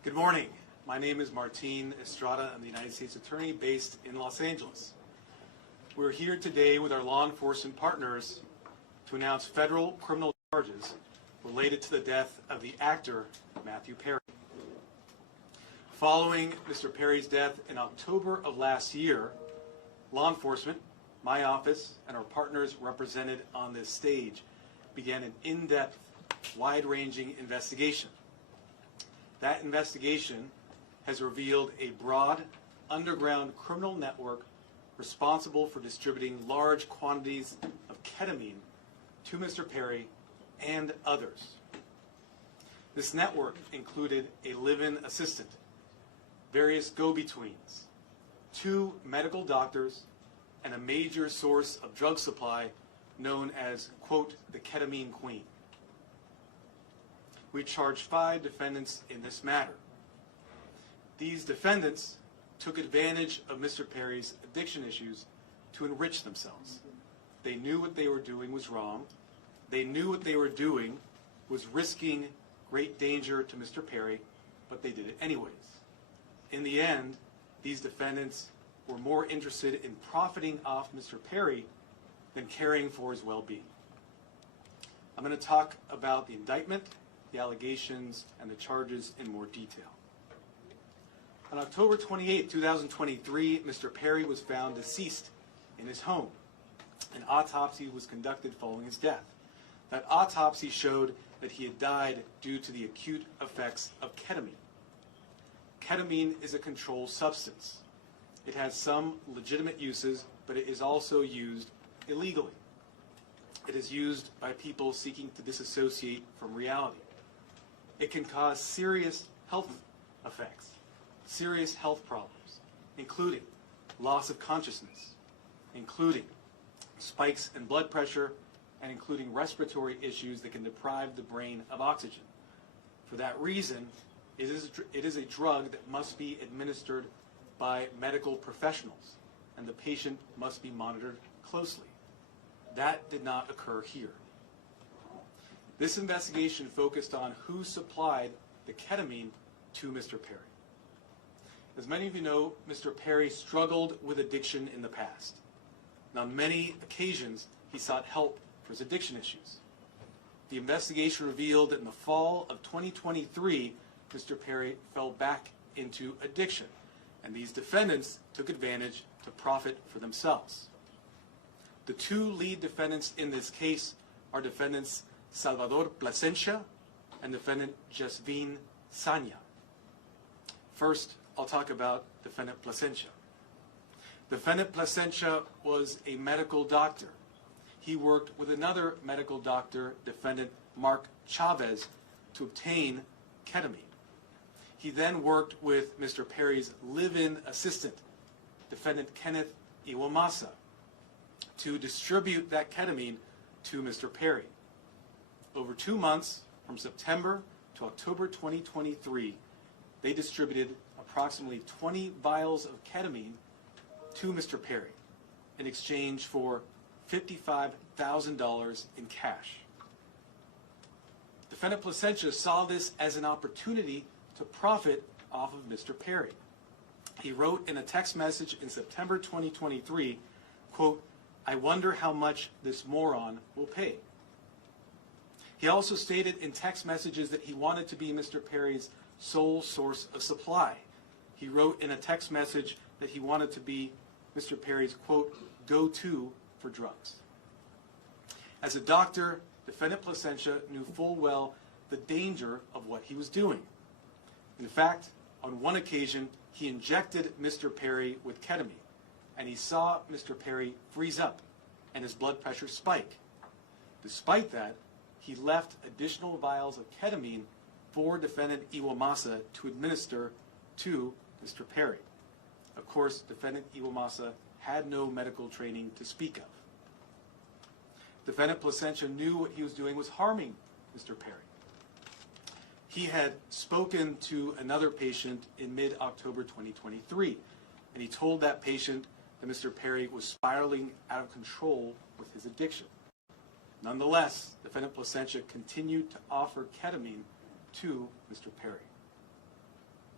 Good morning. My name is Martin Estrada. I'm the United States Attorney based in Los Angeles. We're here today with our law enforcement partners to announce federal criminal charges related to the death of the actor Matthew Perry. Following Mr. Perry's death in October of last year, law enforcement, my office, and our partners represented on this stage began an in-depth, wide-ranging investigation. That investigation has revealed a broad, underground criminal network responsible for distributing large quantities of ketamine to Mr. Perry and others. This network included a live-in assistant, various go-betweens, 2 medical doctors, and a major source of drug supply known as, quote, the ketamine queen. We charged 5 defendants in this matter. These defendants took advantage of Mr. Perry's addiction issues to enrich themselves. They knew what they were doing was wrong. They knew what they were doing was risking great danger to Mr. Perry, but they did it anyways. In the end, these defendants were more interested in profiting off Mr. Perry than caring for his well-being. I'm going to talk about the indictment, the allegations, and the charges in more detail. On October 28, 2023, Mr. Perry was found deceased in his home. An autopsy was conducted following his death. That autopsy showed that he had died due to the acute effects of ketamine. Ketamine is a controlled substance. It has some legitimate uses, but it is also used illegally. It is used by people seeking to disassociate from reality. It can cause serious health effects, serious health problems, including loss of consciousness, including spikes in blood pressure, and including respiratory issues that can deprive the brain of oxygen. For that reason, it is a drug that must be administered by medical professionals, and the patient must be monitored closely. That did not occur here. This investigation focused on who supplied the ketamine to Mr. Perry. As many of you know, Mr. Perry struggled with addiction in the past. And on many occasions, he sought help for his addiction issues. The investigation revealed that in the fall of 2023, Mr. Perry fell back into addiction, and these defendants took advantage to profit for themselves. The 2 lead defendants in this case are defendants Salvador Plasencia and defendant Jasvin Sanya. First, I'll talk about defendant Plasencia. Defendant Plasencia was a medical doctor. He worked with another medical doctor, defendant Mark Chavez, to obtain ketamine. He then worked with Mr. Perry's live-in assistant, defendant Kenneth Iwamasa, to distribute that ketamine to Mr. Perry. Over 2 months, from September to October 2023, they distributed approximately 20 vials of ketamine to Mr. Perry in exchange for $55,000 in cash. Defendant Plasencia saw this as an opportunity to profit off of Mr. Perry. He wrote in a text message in September 2023, quote, "I wonder how much this moron will pay." He also stated in text messages that he wanted to be Mr. Perry's sole source of supply. He wrote in a text message that he wanted to be Mr. Perry's, quote, "go-to for drugs." As a doctor, defendant Plasencia knew full well the danger of what he was doing. In fact, on one occasion, he injected Mr. Perry with ketamine, and he saw Mr. Perry freeze up and his blood pressure spike. Despite that, he left additional vials of ketamine for defendant Iwamasa to administer to Mr. Perry. Of course, defendant Iwamasa had no medical training to speak of. Defendant Plasencia knew what he was doing was harming Mr. Perry. He had spoken to another patient in mid-October 2023, and he told that patient that Mr. Perry was spiraling out of control with his addiction. Nonetheless, defendant Plasencia continued to offer ketamine to Mr. Perry.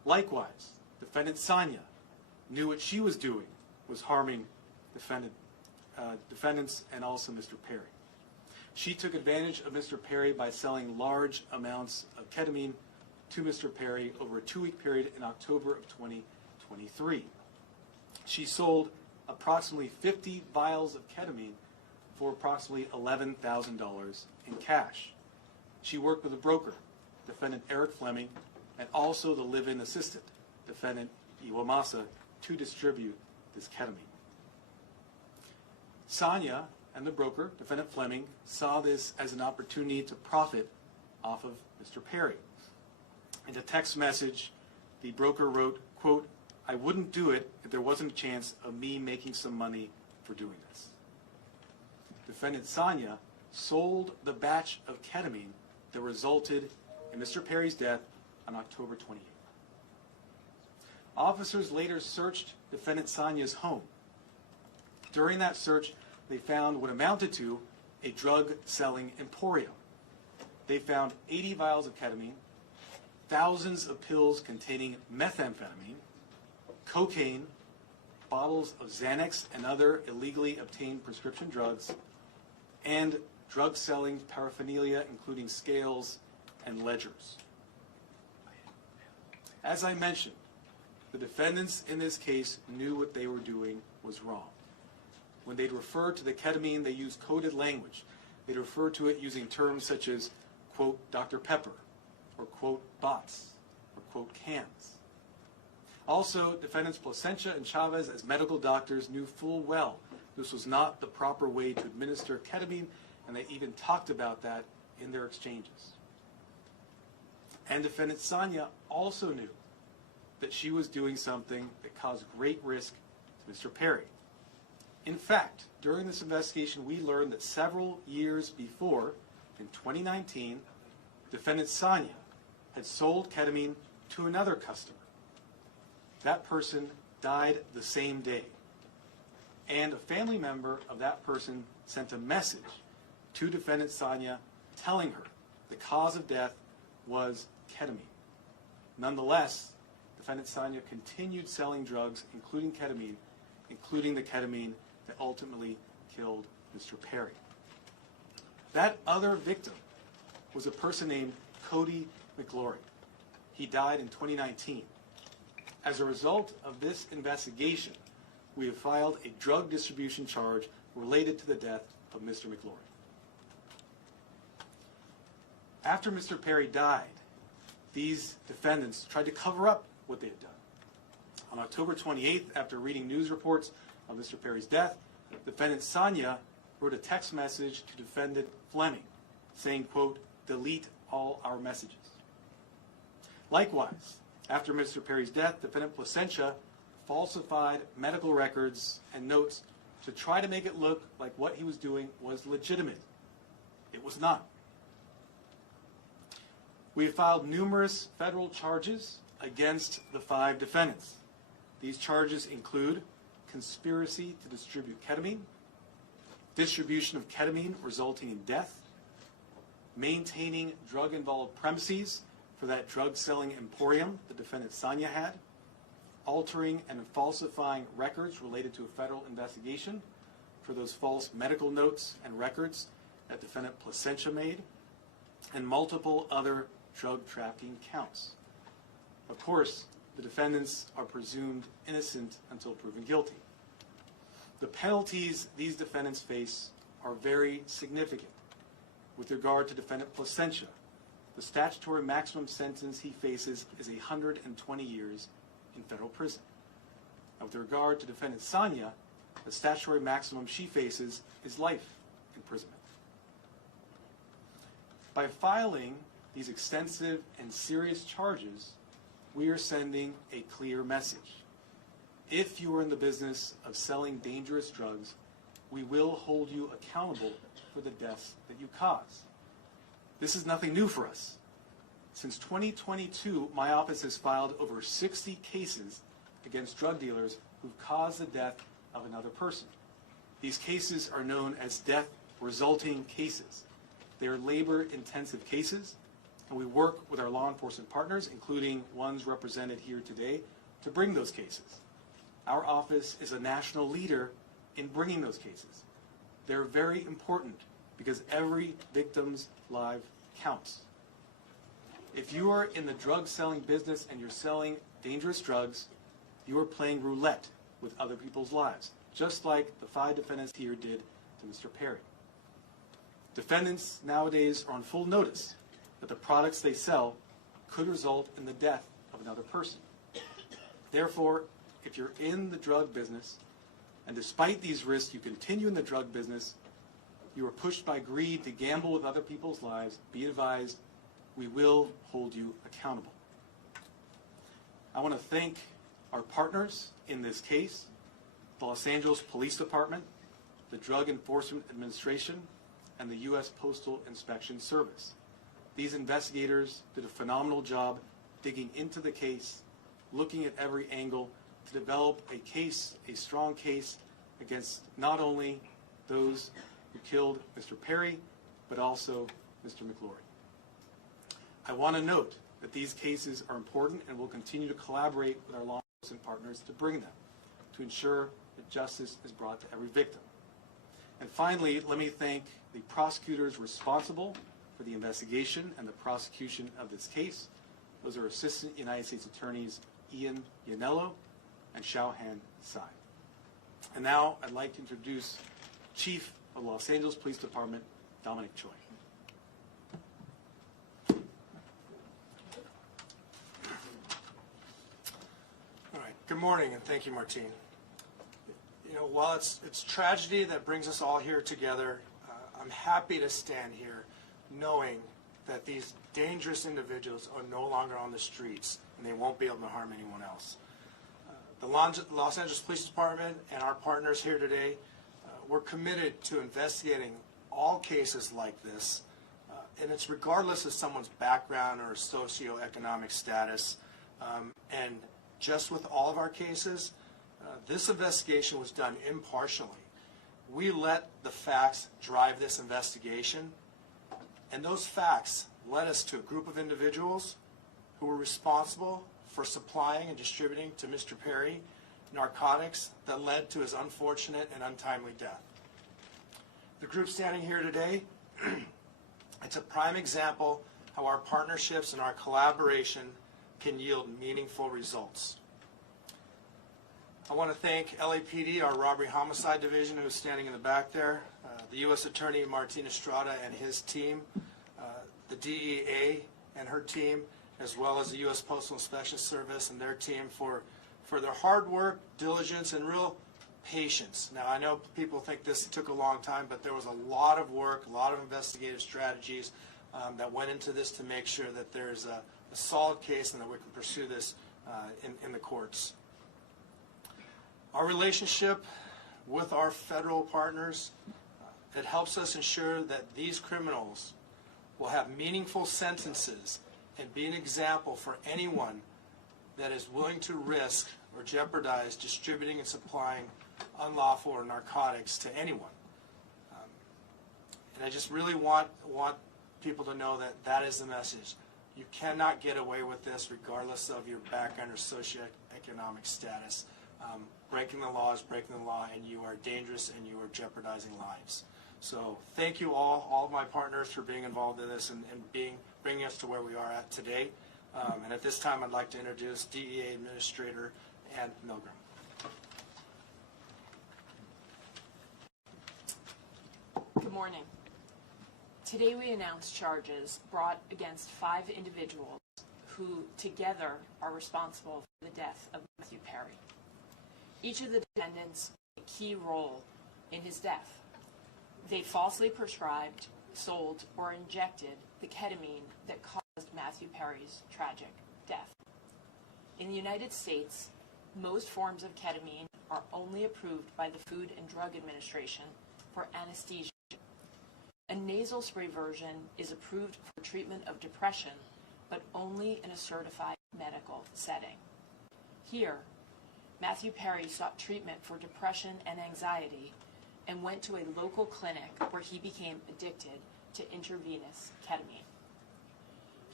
Likewise, defendant Sonia knew what she was doing was harming defendants and also Mr. Perry. She took advantage of Mr. Perry by selling large amounts of ketamine to Mr. Perry over a 2-week period in October of 2023. She sold approximately 50 vials of ketamine for approximately $11,000 in cash. She worked with a broker, defendant Eric Fleming, and also the live-in assistant, defendant Iwamasa, to distribute this ketamine. Sonia and the broker, defendant Fleming, saw this as an opportunity to profit off of Mr. Perry. In a text message, the broker wrote, quote, "I wouldn't do it if there wasn't a chance of me making some money for doing this." Defendant Sonia sold the batch of ketamine that resulted in Mr. Perry's death on October 28th. Officers later searched defendant Sonia's home. During that search, they found what amounted to a drug-selling emporium. They found 80 vials of ketamine, thousands of pills containing methamphetamine, cocaine, bottles of Xanax and other illegally obtained prescription drugs, and drug-selling paraphernalia, including scales and ledgers. As I mentioned, the defendants in this case knew what they were doing was wrong. When they'd refer to the ketamine, they used coded language. They'd refer to it using terms such as, quote, Dr. Pepper, or quote, bots, or quote, cans. Also, defendants Placentia and Chavez, as medical doctors, knew full well this was not the proper way to administer ketamine, and they even talked about that in their exchanges. And defendant Sonia also knew that she was doing something that caused great risk to Mr. Perry. In fact, during this investigation, we learned that several years before, in 2019, defendant Sonia had sold ketamine to another customer. That person died the same day. And a family member of that person sent a message to defendant Sonia telling her the cause of death was ketamine. Nonetheless, defendant Sonia continued selling drugs, including the ketamine that ultimately killed Mr. Perry. That other victim was a person named Cody McGlory. He died in 2019. As a result of this investigation, we have filed a drug distribution charge related to the death of Mr. McGlory. After Mr. Perry died, these defendants tried to cover up what they had done. On October 28th, after reading news reports of Mr. Perry's death, defendant Sonia wrote a text message to defendant Fleming saying, quote, delete all our messages. Likewise, after Mr. Perry's death, defendant Placentia falsified medical records and notes to try to make it look like what he was doing was legitimate. It was not. We have filed numerous federal charges against the 5 defendants. These charges include conspiracy to distribute ketamine, distribution of ketamine resulting in death, maintaining drug-involved premises for that drug-selling emporium the defendant Sonia had, altering and falsifying records related to a federal investigation for those false medical notes and records that defendant Placentia made, and multiple other drug trafficking counts. Of course, the defendants are presumed innocent until proven guilty. The penalties these defendants face are very significant. With regard to defendant Placentia, the statutory maximum sentence he faces is 120 years in federal prison. Now, with regard to defendant Sonia, the statutory maximum she faces is life imprisonment. By filing these extensive and serious charges, we are sending a clear message. If you are in the business of selling dangerous drugs, we will hold you accountable for the deaths that you cause. This is nothing new for us. Since 2022, my office has filed over 60 cases against drug dealers who've caused the death of another person. These cases are known as death resulting cases. They are labor-intensive cases, and we work with our law enforcement partners, including ones represented here today, to bring those cases. Our office is a national leader in bringing those cases. They're very important because every victim's life counts. If you are in the drug selling business and you're selling dangerous drugs, you are playing roulette with other people's lives, just like the 5 defendants here did to Mr. Perry. Defendants nowadays are on full notice that the products they sell could result in the death of another person. Therefore, if you're in the drug business, and despite these risks you continue in the drug business, you are pushed by greed to gamble with other people's lives, be advised, we will hold you accountable. I want to thank our partners in this case, the Los Angeles Police Department, the Drug Enforcement Administration, and the U.S. Postal Inspection Service. These investigators did a phenomenal job digging into the case, looking at every angle to develop a case, a strong case, against not only those who killed Mr. Perry, but also Mr. McLaury. I want to note that these cases are important and we'll continue to collaborate with our law enforcement partners to bring them, to ensure that justice is brought to every victim. And finally, let me thank the prosecutors responsible for the investigation and the prosecution of this case. Those are Assistant United States Attorneys Ian Yanello and Xiaohan Tsai. And now I'd like to introduce Chief of Los Angeles Police Department, Dominic Choi. All right. Good morning, and thank you, Martine. You know, while it's tragedy that brings us all here together, I'm happy to stand here knowing that these dangerous individuals are no longer on the streets and they won't be able to harm anyone else. The Los Angeles Police Department and our partners here today, we're committed to investigating all cases like this, and it's regardless of someone's background or socioeconomic status. And just with all of our cases, this investigation was done impartially. We let the facts drive this investigation, and those facts led us to a group of individuals who were responsible for supplying and distributing to Mr. Perry narcotics that led to his unfortunate and untimely death. The group standing here today, it's a prime example how our partnerships and our collaboration can yield meaningful results. I want to thank LAPD, our Robbery Homicide Division, who's standing in the back there, the U.S. Attorney Martin Estrada and his team, the DEA and her team, as well as the U.S. Postal Inspection Service and their team for their hard work, diligence, and real patience. Now, I know people think this took a long time, but there was a lot of work, a lot of investigative strategies that went into this to make sure that there's a solid case and that we can pursue this in the courts. Our relationship with our federal partners, it helps us ensure that these criminals will have meaningful sentences and be an example for anyone that is willing to risk or jeopardize distributing and supplying unlawful or narcotics to anyone. And I just really want people to know that that is the message. You cannot get away with this regardless of your background or socioeconomic status. Breaking the law is breaking the law, and you are dangerous and you are jeopardizing lives. So thank you all of my partners for being involved in this and bringing us to where we are at today. And at this time, I'd like to introduce DEA Administrator Ann Milgram. Good morning. Today we announce charges brought against 5 individuals who together are responsible for the death of Matthew Perry. Each of the defendants played a key role in his death. They falsely prescribed, sold, or injected the ketamine that caused Matthew Perry's tragic death. In the United States, most forms of ketamine are only approved by the Food and Drug Administration for anesthesia. A nasal spray version is approved for treatment of depression, but only in a certified medical setting. Here, Matthew Perry sought treatment for depression and anxiety and went to a local clinic where he became addicted to intravenous ketamine.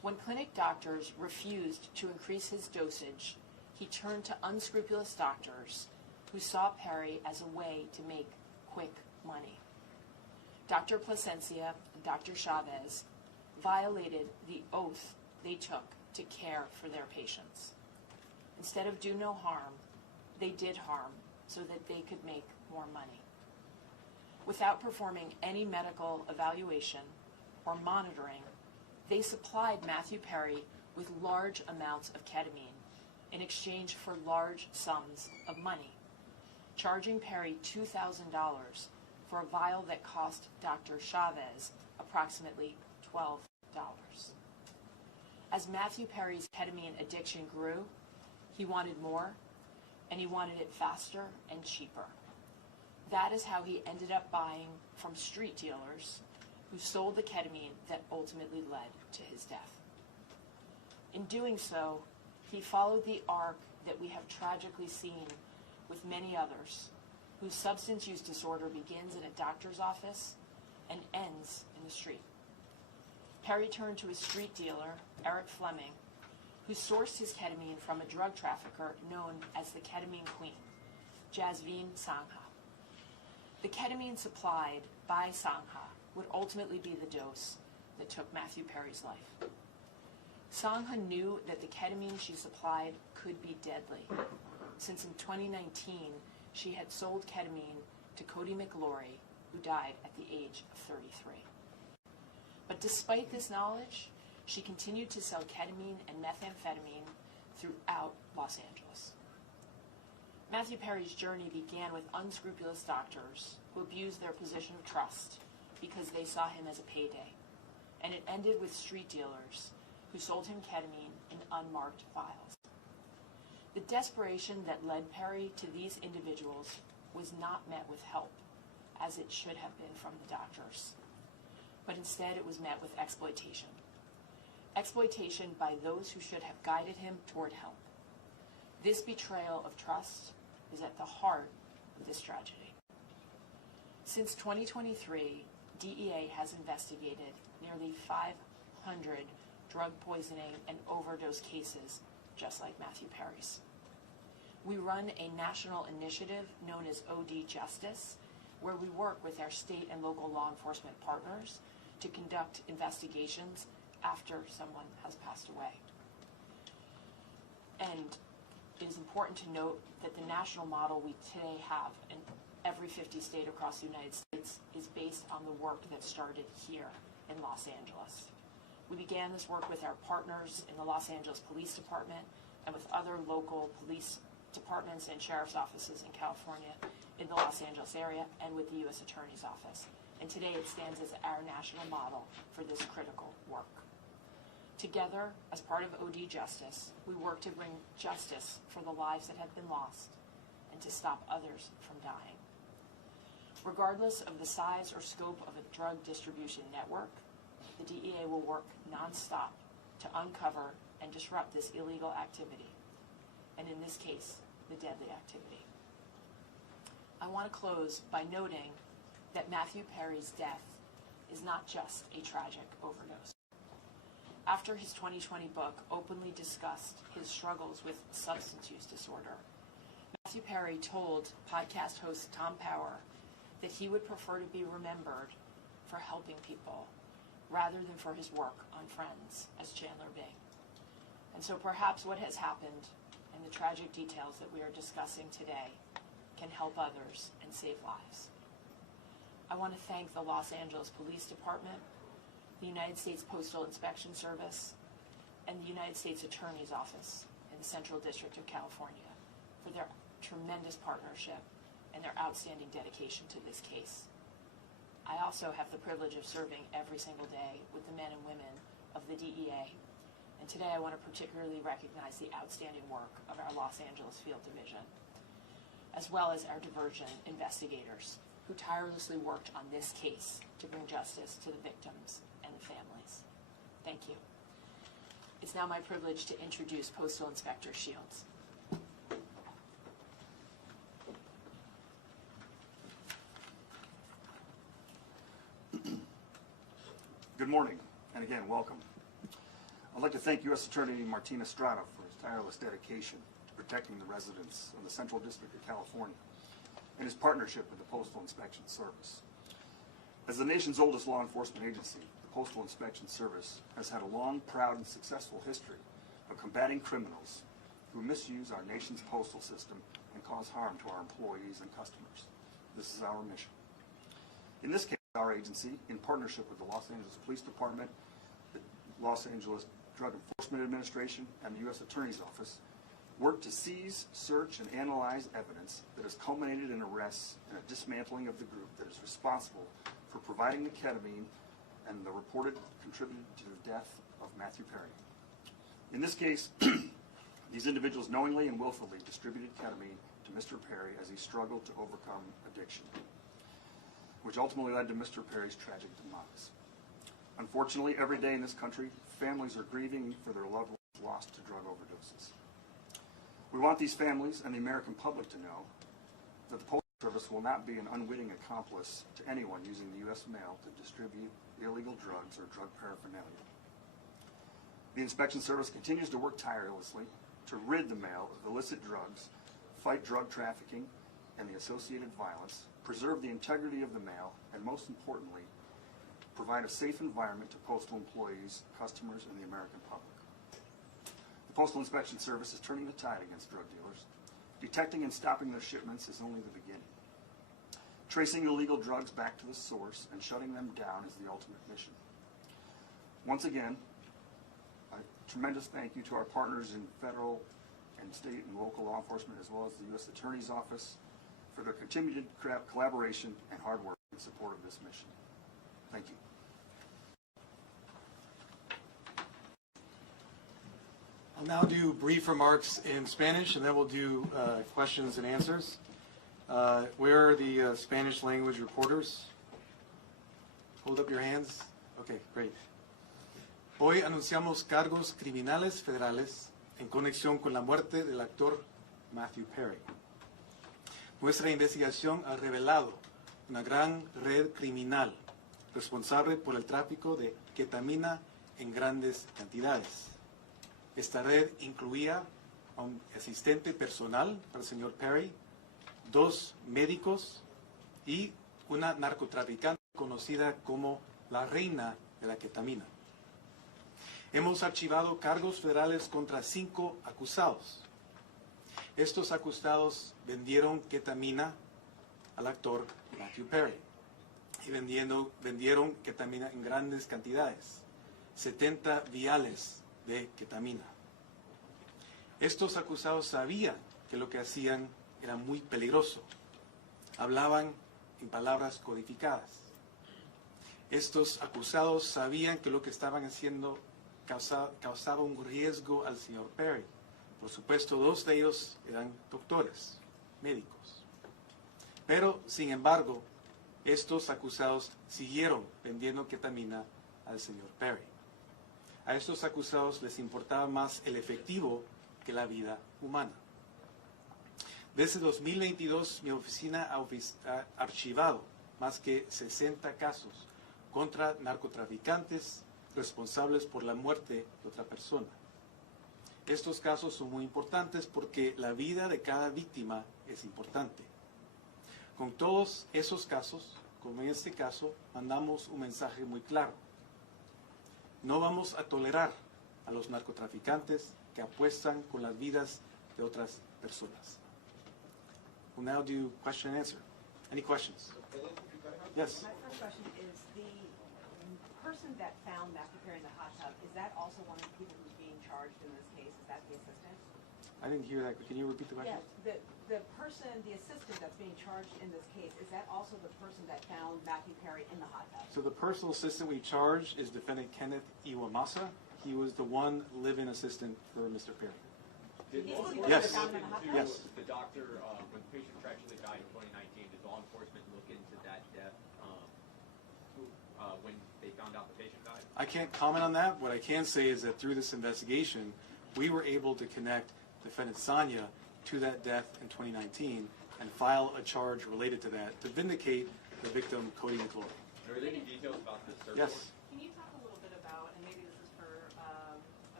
When clinic doctors refused to increase his dosage, he turned to unscrupulous doctors who saw Perry as a way to make quick money. Dr. Plasencia and Dr. Chavez violated the oath they took to care for their patients. Instead of do no harm, they did harm so that they could make more money. Without performing any medical evaluation or monitoring, they supplied Matthew Perry with large amounts of ketamine in exchange for large sums of money, charging Perry $2,000 for a vial that cost Dr. Chavez approximately $12. As Matthew Perry's ketamine addiction grew, he wanted more, and he wanted it faster and cheaper. That is how he ended up buying from street dealers who sold the ketamine that ultimately led to his death. In doing so, he followed the arc that we have tragically seen with many others, whose substance use disorder begins in a doctor's office and ends in the street. Perry turned to a street dealer, Eric Fleming, who sourced his ketamine from a drug trafficker known as the Ketamine Queen, Jasveen Sangha. The ketamine supplied by Sangha would ultimately be the dose that took Matthew Perry's life. Sangha knew that the ketamine she supplied could be deadly, since in 2019 she had sold ketamine to Cody McLaury, who died at the age of 33. But despite this knowledge, she continued to sell ketamine and methamphetamine throughout Los Angeles. Matthew Perry's journey began with unscrupulous doctors who abused their position of trust because they saw him as a payday, and it ended with street dealers who sold him ketamine in unmarked vials. The desperation that led Perry to these individuals was not met with help, as it should have been from the doctors, but instead it was met with exploitation. Exploitation by those who should have guided him toward help. This betrayal of trust is at the heart of this tragedy. Since 2023, DEA has investigated nearly 500 drug poisoning and overdose cases just like Matthew Perry's. We run a national initiative known as OD Justice, where we work with our state and local law enforcement partners to conduct investigations after someone has passed away. And it is important to note that the national model we today have in every 50 state across the United States is based on the work that started here in Los Angeles. We began this work with our partners in the Los Angeles Police Department and with other local police departments and sheriff's offices in California, in the Los Angeles area, and with the U.S. Attorney's Office. And today it stands as our national model for this critical work. Together, as part of OD Justice, we work to bring justice for the lives that have been lost and to stop others from dying. Regardless of the size or scope of a drug distribution network, the DEA will work nonstop to uncover and disrupt this illegal activity, and in this case, the deadly activity. I want to close by noting that Matthew Perry's death is not just a tragic overdose. After his 2020 book openly discussed his struggles with substance use disorder, Matthew Perry told podcast host Tom Power that he would prefer to be remembered for helping people rather than for his work on Friends as Chandler Bing. And so perhaps what has happened and the tragic details that we are discussing today can help others and save lives. I want to thank the Los Angeles Police Department, the United States Postal Inspection Service, and the United States Attorney's Office in the Central District of California for their tremendous partnership and their outstanding dedication to this case. I also have the privilege of serving every single day with the men and women of the DEA, and today I want to particularly recognize the outstanding work of our Los Angeles Field Division, as well as our diversion investigators who tirelessly worked on this case to bring justice to the victims and the families. Thank you. It's now my privilege to introduce Postal Inspector Shields. Good morning, and again, welcome. I'd like to thank U.S. Attorney Martin Estrada for his tireless dedication to protecting the residents of the Central District of California and his partnership with the Postal Inspection Service. As the nation's oldest law enforcement agency, the Postal Inspection Service has had a long, proud, and successful history of combating criminals who misuse our nation's postal system and cause harm to our employees and customers. This is our mission. In this case, our agency, in partnership with the Los Angeles Police Department, the Los Angeles Drug Enforcement Administration, and the U.S. Attorney's Office, worked to seize, search, and analyze evidence that has culminated in arrests and a dismantling of the group that is responsible for providing the ketamine and the reported contributed to the death of Matthew Perry. In this case, these individuals knowingly and willfully distributed ketamine to Mr. Perry as he struggled to overcome addiction, which ultimately led to Mr. Perry's tragic demise. Unfortunately, every day in this country, families are grieving for their loved ones lost to drug overdoses. We want these families and the American public to know that the Postal Service will not be an unwitting accomplice to anyone using the U.S. mail to distribute illegal drugs or drug paraphernalia. The Inspection Service continues to work tirelessly to rid the mail of illicit drugs, fight drug trafficking and the associated violence, preserve the integrity of the mail, and most importantly, provide a safe environment to postal employees, customers, and the American public. The Postal Inspection Service is turning the tide against drug dealers. Detecting and stopping their shipments is only the beginning. Tracing illegal drugs back to the source and shutting them down is the ultimate mission. Once again, a tremendous thank you to our partners in federal and state and local law enforcement, as well as the U.S. Attorney's Office, for their continued collaboration and hard work in support of this mission. Thank you. I'll now do brief remarks in Spanish, and then we'll do questions and answers. Where are the Spanish language reporters? Hold up your hands. Okay, great. Hoy anunciamos cargos criminales federales en conexión con la muerte del actor Matthew Perry. Nuestra investigación ha revelado una gran red criminal responsable por el tráfico de ketamina en grandes cantidades. Esta red incluía a un asistente personal para el señor Perry, 2 médicos y una narcotraficante conocida como la reina de la ketamina. Hemos archivado cargos federales contra 5 acusados. Estos acusados vendieron ketamina al actor Matthew Perry y vendieron ketamina en grandes cantidades, 70 viales de ketamina. Estos acusados sabían que lo que hacían era muy peligroso. Hablaban en palabras codificadas. Estos acusados sabían que lo que estaban haciendo causaba un riesgo al señor Perry. Por supuesto, 2 de ellos eran doctores, médicos. Pero, sin embargo, estos acusados siguieron vendiendo ketamina al señor Perry. A estos acusados les importaba más el efectivo que la vida humana. Desde 2022, mi oficina ha archivado más que 60 casos contra narcotraficantes responsables por la muerte de otra persona. Estos casos son muy importantes porque la vida de cada víctima es importante. Con todos esos casos, como en este caso, mandamos un mensaje muy claro. No vamos a tolerar a los narcotraficantes que apuestan con las vidas de otras personas. We'll now do question and answer. Any questions? Yes. My first question is, the person that found Matthew Perry in the hot tub, is that also one of the people who's being charged in this case? Is that the assistant? I didn't hear that. Can you repeat the question? Yes, the person, the assistant that's being charged in this case, is that also the person that found Matthew Perry in the hot tub? So the personal assistant we charged is defendant Kenneth Iwamasa. He was the one live-in assistant for Mr. Perry. Yes. Yes. The doctor, when the patient tragically died in 2019, did law enforcement look into that death when they found out the patient died? I can't comment on that. What I can say is that through this investigation, we were able to connect defendant Sonia to that death in 2019 and file a charge related to that to vindicate the victim, Cody McClure. Are there any details about this search? Yes. Can you talk a little bit about, and maybe this is for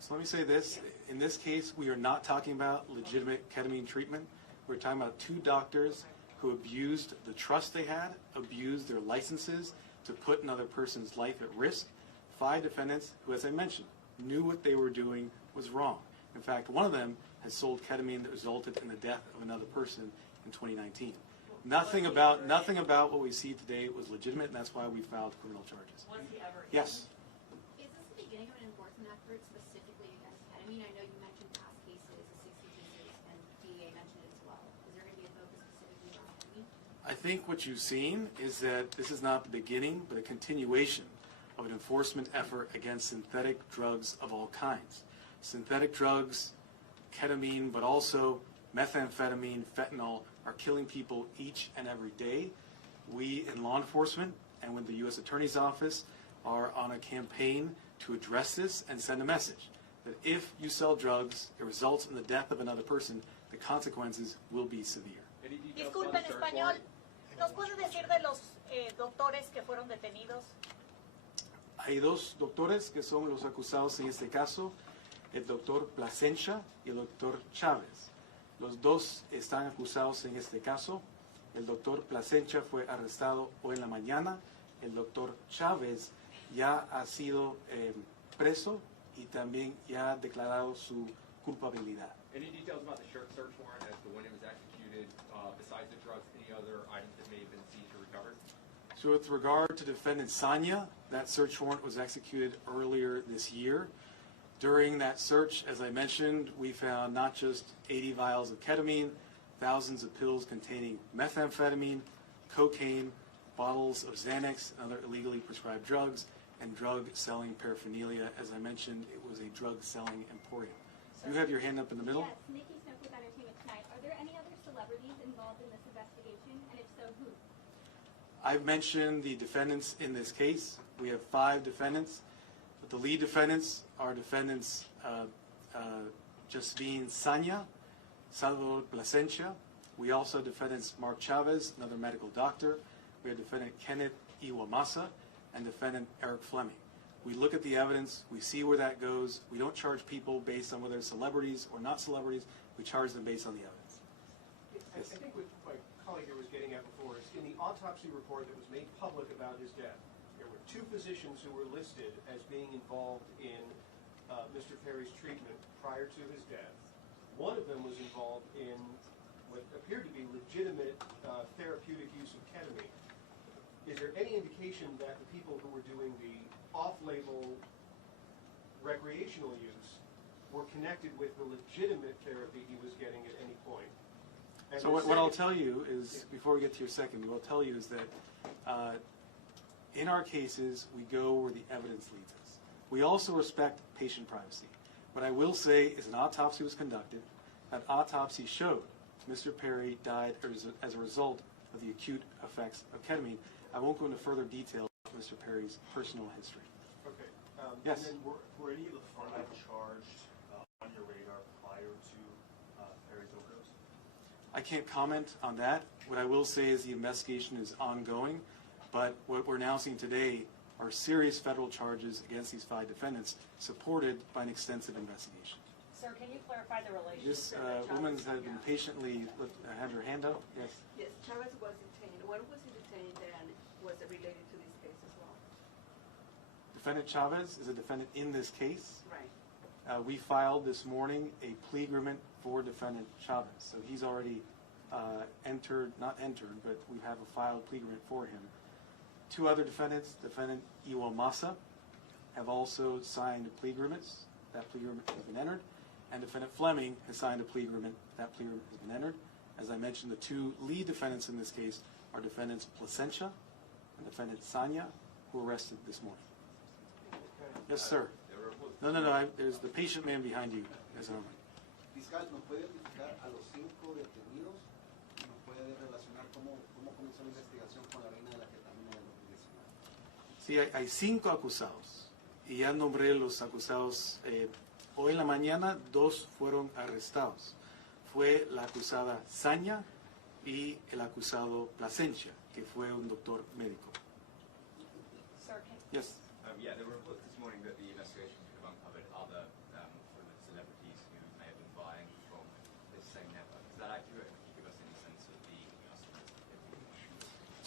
So let me say this. In this case, we are not talking about legitimate ketamine treatment. We're talking about two doctors who abused the trust they had, abused their licenses to put another person's life at risk. 5 defendants who, as I mentioned, knew what they were doing was wrong. In fact, one of them has sold ketamine that resulted in the death of another person in 2019. Nothing about what we see today was legitimate, and that's why we filed criminal charges. Was he ever Yes. Is this the beginning of an enforcement effort specifically against ketamine? I know you mentioned past cases, the 60 cases, and DEA mentioned it as well. Is there going to be a focus specifically on ketamine? I think what you've seen is that this is not the beginning, but a continuation of an enforcement effort against synthetic drugs of all kinds. Synthetic drugs, ketamine, but also methamphetamine, fentanyl, are killing people each and every day. We in law enforcement and with the U.S. Attorney's Office are on a campaign to address this and send a message that if you sell drugs, it results in the death of another person, the consequences will be severe. Disculpe, en español, ¿nos puede decir de los doctores que fueron detenidos? Hay 2 doctores que son los acusados en este caso, el doctor Plasencia y el doctor Chávez. Los 2 están acusados en este caso. El doctor Plasencia fue arrestado hoy en la mañana. El doctor Chávez ya ha sido preso y también ya ha declarado su culpabilidad. Any details about the search warrant as to when it was executed, besides the drugs, any other items that may have been seized or recovered? So with regard to defendant Sanya, that search warrant was executed earlier this year. During that search, as I mentioned, we found not just 80 vials of ketamine, thousands of pills containing methamphetamine, cocaine, bottles of Xanax, and other illegally prescribed drugs, and drug-selling paraphernalia. As I mentioned, it was a drug-selling emporium. You have your hand up in the middle. Yes, Nikki Smith with Entertainment Tonight. Are there any other celebrities involved in this investigation, and if so, who? I've mentioned the defendants in this case. We have 5 defendants. But the lead defendants are defendants Jasmine Sanya, Salvador Plasencia. We also have defendants Mark Chavez, another medical doctor. We have defendant Kenneth Iwamasa and defendant Eric Fleming. We look at the evidence. We see where that goes. We don't charge people based on whether they're celebrities or not celebrities. We charge them based on the evidence. I think what my colleague here was getting at before is in the autopsy report that was made public about his death, there were 2 physicians who were listed as being involved in Mr. Perry's treatment prior to his death. One of them was involved in what appeared to be legitimate therapeutic use of ketamine. Is there any indication that the people who were doing the off-label recreational use were connected with the legitimate therapy he was getting at any point? And So what I'll tell you is, before we get to your second, what I'll tell you is that in our cases, we go where the evidence leads us. We also respect patient privacy. What I will say is an autopsy was conducted. That autopsy showed Mr. Perry died as a result of the acute effects of ketamine. I won't go into further detail about Mr. Perry's personal history. Okay. Yes. And then were any of the 5 charged on your radar prior to Perry's overdose? I can't comment on that. What I will say is the investigation is ongoing, but what we're announcing today are serious federal charges against these 5 defendants, supported by an extensive investigation. Sir, can you clarify the relationship? This woman has been patiently had her hand up. Yes. Yes, Chavez was detained. When was he detained, and was it related to this case as well? Defendant Chavez is a defendant in this case. Right. We filed this morning a plea agreement for defendant Chavez, so he's already not entered, but we have a filed plea agreement for him. 2 other defendants, defendant Iwamasa, have also signed plea agreements. That plea agreement has been entered. And defendant Fleming has signed a plea agreement. That plea agreement has been entered. As I mentioned, the 2 lead defendants in this case are defendants Plasencia and defendant Sanya, who were arrested this morning. Yes, sir. No. There's the patient man behind you. Yes, sir. Fiscal, ¿nos puede identificar a los 5 detenidos? ¿Nos puede relacionar cómo comenzó la investigación con la reina de la ketamina del 2019? Sí, hay 5 acusados. Y ya nombré los acusados. Hoy en la mañana 2 fueron arrestados. Fue la acusada Sanya y el acusado Plasencia, que fue un doctor médico. Sir, Yes. Yeah, there were reports this morning that the investigation could have uncovered other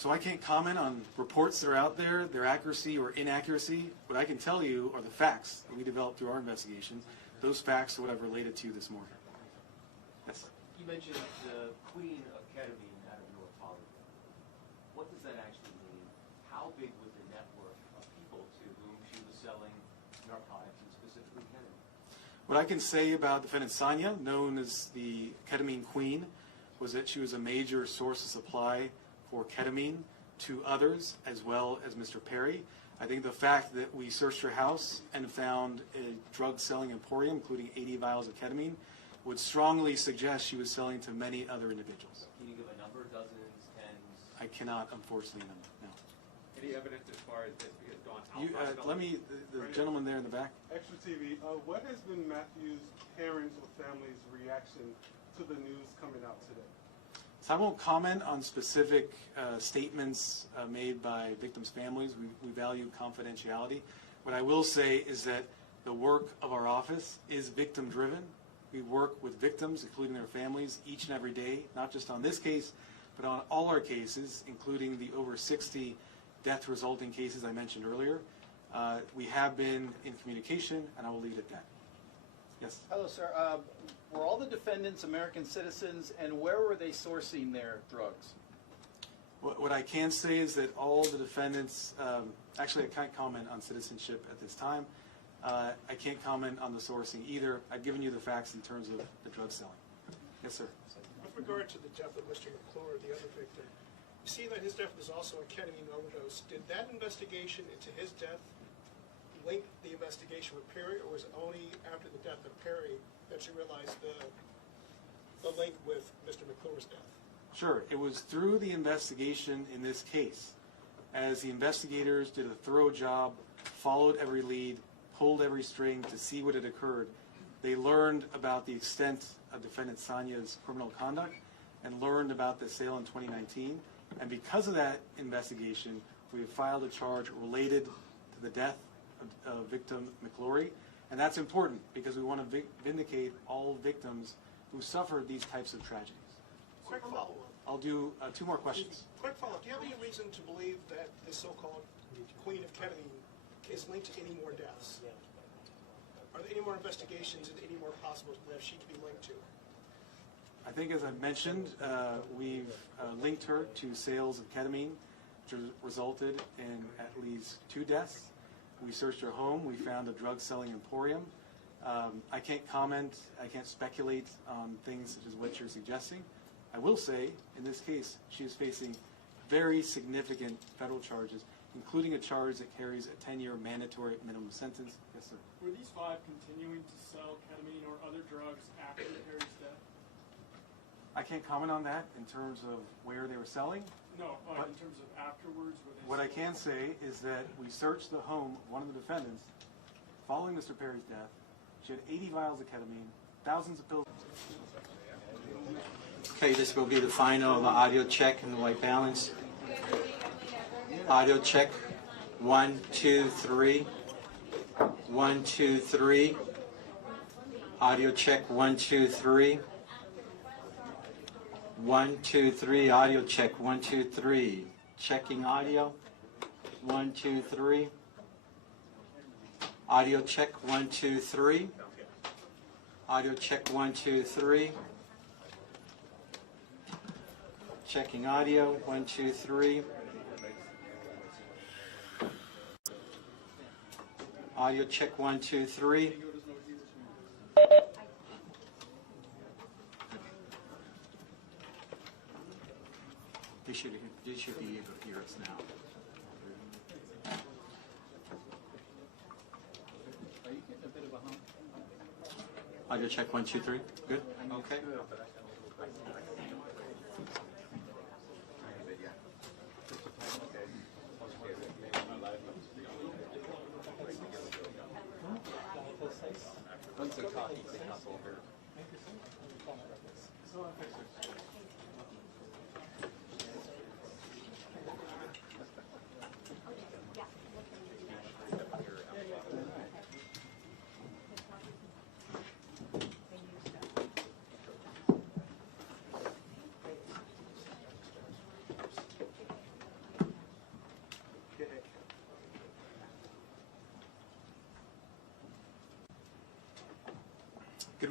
So I can't comment on reports that are out there, their accuracy or inaccuracy. What I can tell you are the facts that we developed through our investigation. Those facts are what I've related to you this morning. Yes? You mentioned the queen of ketamine out of your polygraph. What does that actually mean? How big was the network of people to whom she was selling narcotics and specifically ketamine? What I can say about defendant Sonia, known as the ketamine queen, was that she was a major source of supply for ketamine to others as well as Mr. Perry. I think the fact that we searched her house and found a drug selling emporium, including 80 vials of ketamine, would strongly suggest she was selling to many other individuals. Can you give a number, dozens, tens? I cannot, unfortunately, no. Any evidence as far as this has gone You, outside? let me, the gentleman there in the back. Extra TV, what has been Matthew's parents' or family's reaction to the news coming out today? So I won't comment on specific statements made by victims' families. We value confidentiality. What I will say is that the work of our office is victim-driven. We work with victims, including their families, each and every day, not just on this case, but on all our cases, including the over 60 death-resulting cases I mentioned earlier. We have been in communication, and I will leave it at that. Yes? Hello, sir. Were all the defendants American citizens, and where were they sourcing their drugs? What I can say is that all the defendants, actually I can't comment on citizenship at this time. I can't comment on the sourcing either. I've given you the facts in terms of the drug selling. Yes, sir. With regard to the death of Mr. McClure, the other victim, you see that his death was also a ketamine overdose. Did that investigation into his death link the investigation with Perry, or was it only after the death of Perry that you realized the link with Mr. McClure's death? Sure. It was through the investigation in this case, as the investigators did a thorough job, followed every lead, pulled every string to see what had occurred. They learned about the extent of defendant Sonia's criminal conduct and learned about the sale in 2019. And because of that investigation, we have filed a charge related to the death of victim McClure. And that's important because we want to vindicate all victims who suffered these types of tragedies. Quick follow-up. I'll do 2 more questions. Quick follow-up. Do you have any reason to believe that this so-called queen of ketamine is linked to any more deaths? Are there any more investigations and any more possible that she could be linked to? I think, as I've mentioned, we've linked her to sales of ketamine, which resulted in at least 2 deaths. We searched her home. We found a drug-selling emporium. I can't comment. I can't speculate on things such as what you're suggesting. I will say, in this case, she is facing very significant federal charges, including a charge that carries a 10-year mandatory minimum sentence. Yes, sir. Were these 5 continuing to sell ketamine or other drugs after Perry's death? I can't comment on that in terms of where they were selling. No, in terms of afterwards. What I can say is that we searched the home of one of the defendants following Mr. Perry's death. She had 80 vials of ketamine, thousands of pills. Okay, this will be the final audio check and the white balance. Audio check. 1, 2, 3. 1, 2, 3. Audio check. 1, 2, 3. 1, 2, 3. Audio check. 1, 2, 3. Checking audio. 1, 2, 3. Audio check. 1, 2, 3. Audio check. 1, 2, 3. Checking audio. 1, 2, 3. Audio check. 1, 2, 3. They should be able to hear us now. Are you getting a bit of a hump? Audio check. 1, 2, 3. Good. Okay.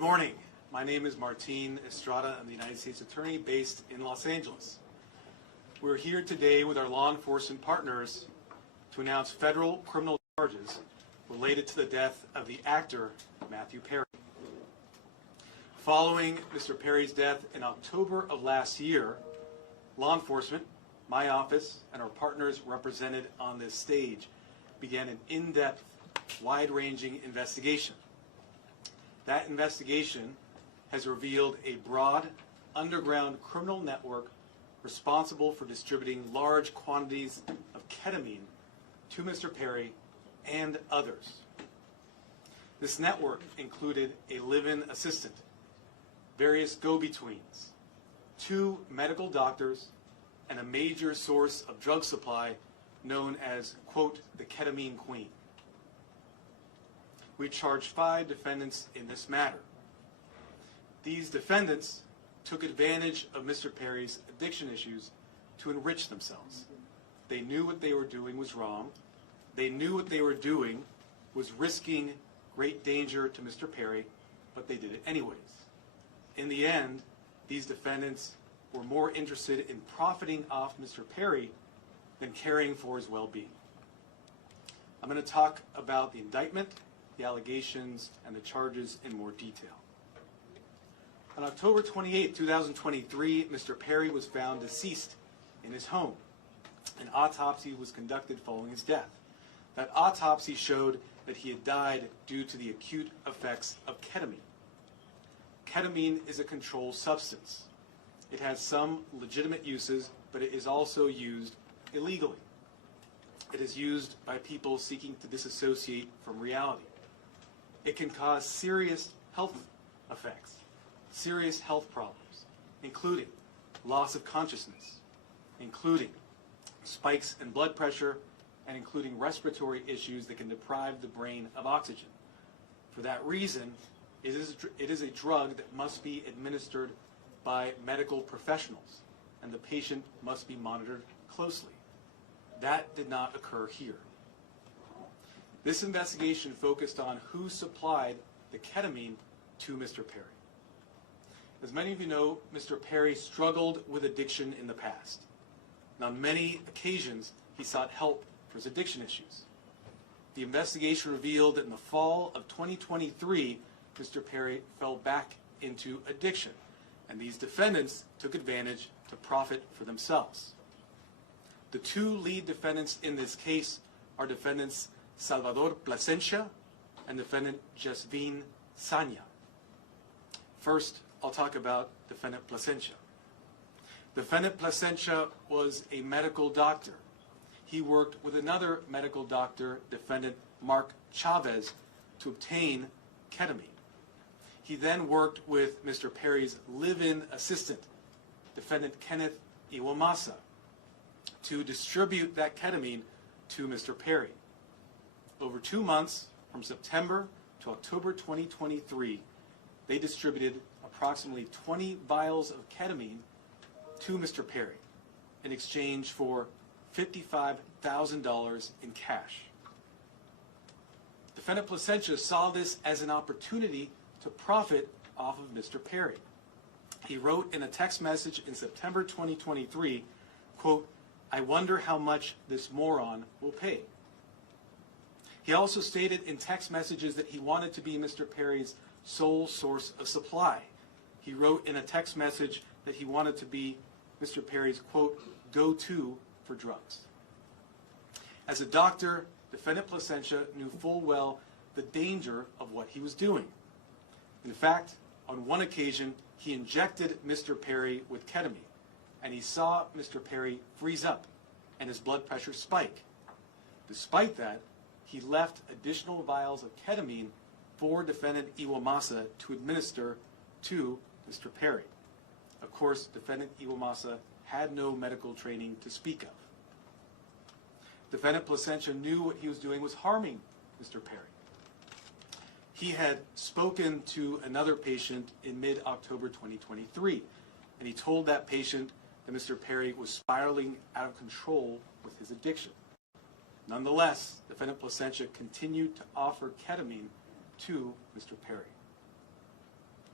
morning. My name is Martin Estrada. I'm the United States Attorney based in Los Angeles. We're here today with our law enforcement partners to announce federal criminal charges related to the death of the actor Matthew Perry. Following Mr. Perry's death in October of last year, law enforcement, my office, and our partners represented on this stage began an in-depth, wide-ranging investigation. That investigation has revealed a broad, underground criminal network responsible for distributing large quantities of ketamine to Mr. Perry and others. This network included a live-in assistant, various go-betweens, 2 medical doctors, and a major source of drug supply known as, quote, the ketamine queen. We charged 5 defendants in this matter. These defendants took advantage of Mr. Perry's addiction issues to enrich themselves. They knew what they were doing was wrong. They knew what they were doing was risking great danger to Mr. Perry, but they did it anyways. In the end, these defendants were more interested in profiting off Mr. Perry than caring for his well-being. I'm going to talk about the indictment, the allegations, and the charges in more detail. On October 28, 2023, Mr. Perry was found deceased in his home. An autopsy was conducted following his death. That autopsy showed that he had died due to the acute effects of ketamine. Ketamine is a controlled substance. It has some legitimate uses, but it is also used illegally. It is used by people seeking to disassociate from reality. It can cause serious health effects, serious health problems, including loss of consciousness, including spikes in blood pressure, and including respiratory issues that can deprive the brain of oxygen. For that reason, it is a drug that must be administered by medical professionals, and the patient must be monitored closely. That did not occur here. This investigation focused on who supplied the ketamine to Mr. Perry. As many of you know, Mr. Perry struggled with addiction in the past. And on many occasions, he sought help for his addiction issues. The investigation revealed that in the fall of 2023, Mr. Perry fell back into addiction, and these defendants took advantage to profit for themselves. The 2 lead defendants in this case are defendants Salvador Plasencia and defendant Jasvin Sanya. First, I'll talk about defendant Plasencia. Defendant Plasencia was a medical doctor. He worked with another medical doctor, defendant Mark Chavez, to obtain ketamine. He then worked with Mr. Perry's live-in assistant, defendant Kenneth Iwamasa, to distribute that ketamine to Mr. Perry. Over 2 months, from September to October 2023, they distributed approximately 20 vials of ketamine to Mr. Perry in exchange for $55,000 in cash. Defendant Plasencia saw this as an opportunity to profit off of Mr. Perry. He wrote in a text message in September 2023, quote, "I wonder how much this moron will pay." He also stated in text messages that he wanted to be Mr. Perry's sole source of supply. He wrote in a text message that he wanted to be Mr. Perry's, quote, "go-to for drugs." As a doctor, defendant Plasencia knew full well the danger of what he was doing. In fact, on one occasion, he injected Mr. Perry with ketamine, and he saw Mr. Perry freeze up and his blood pressure spike. Despite that, he left additional vials of ketamine for defendant Iwamasa to administer to Mr. Perry. Of course, defendant Iwamasa had no medical training to speak of. Defendant Plasencia knew what he was doing was harming Mr. Perry. He had spoken to another patient in mid-October 2023, and he told that patient that Mr. Perry was spiraling out of control with his addiction. Nonetheless, defendant Plasencia continued to offer ketamine to Mr. Perry.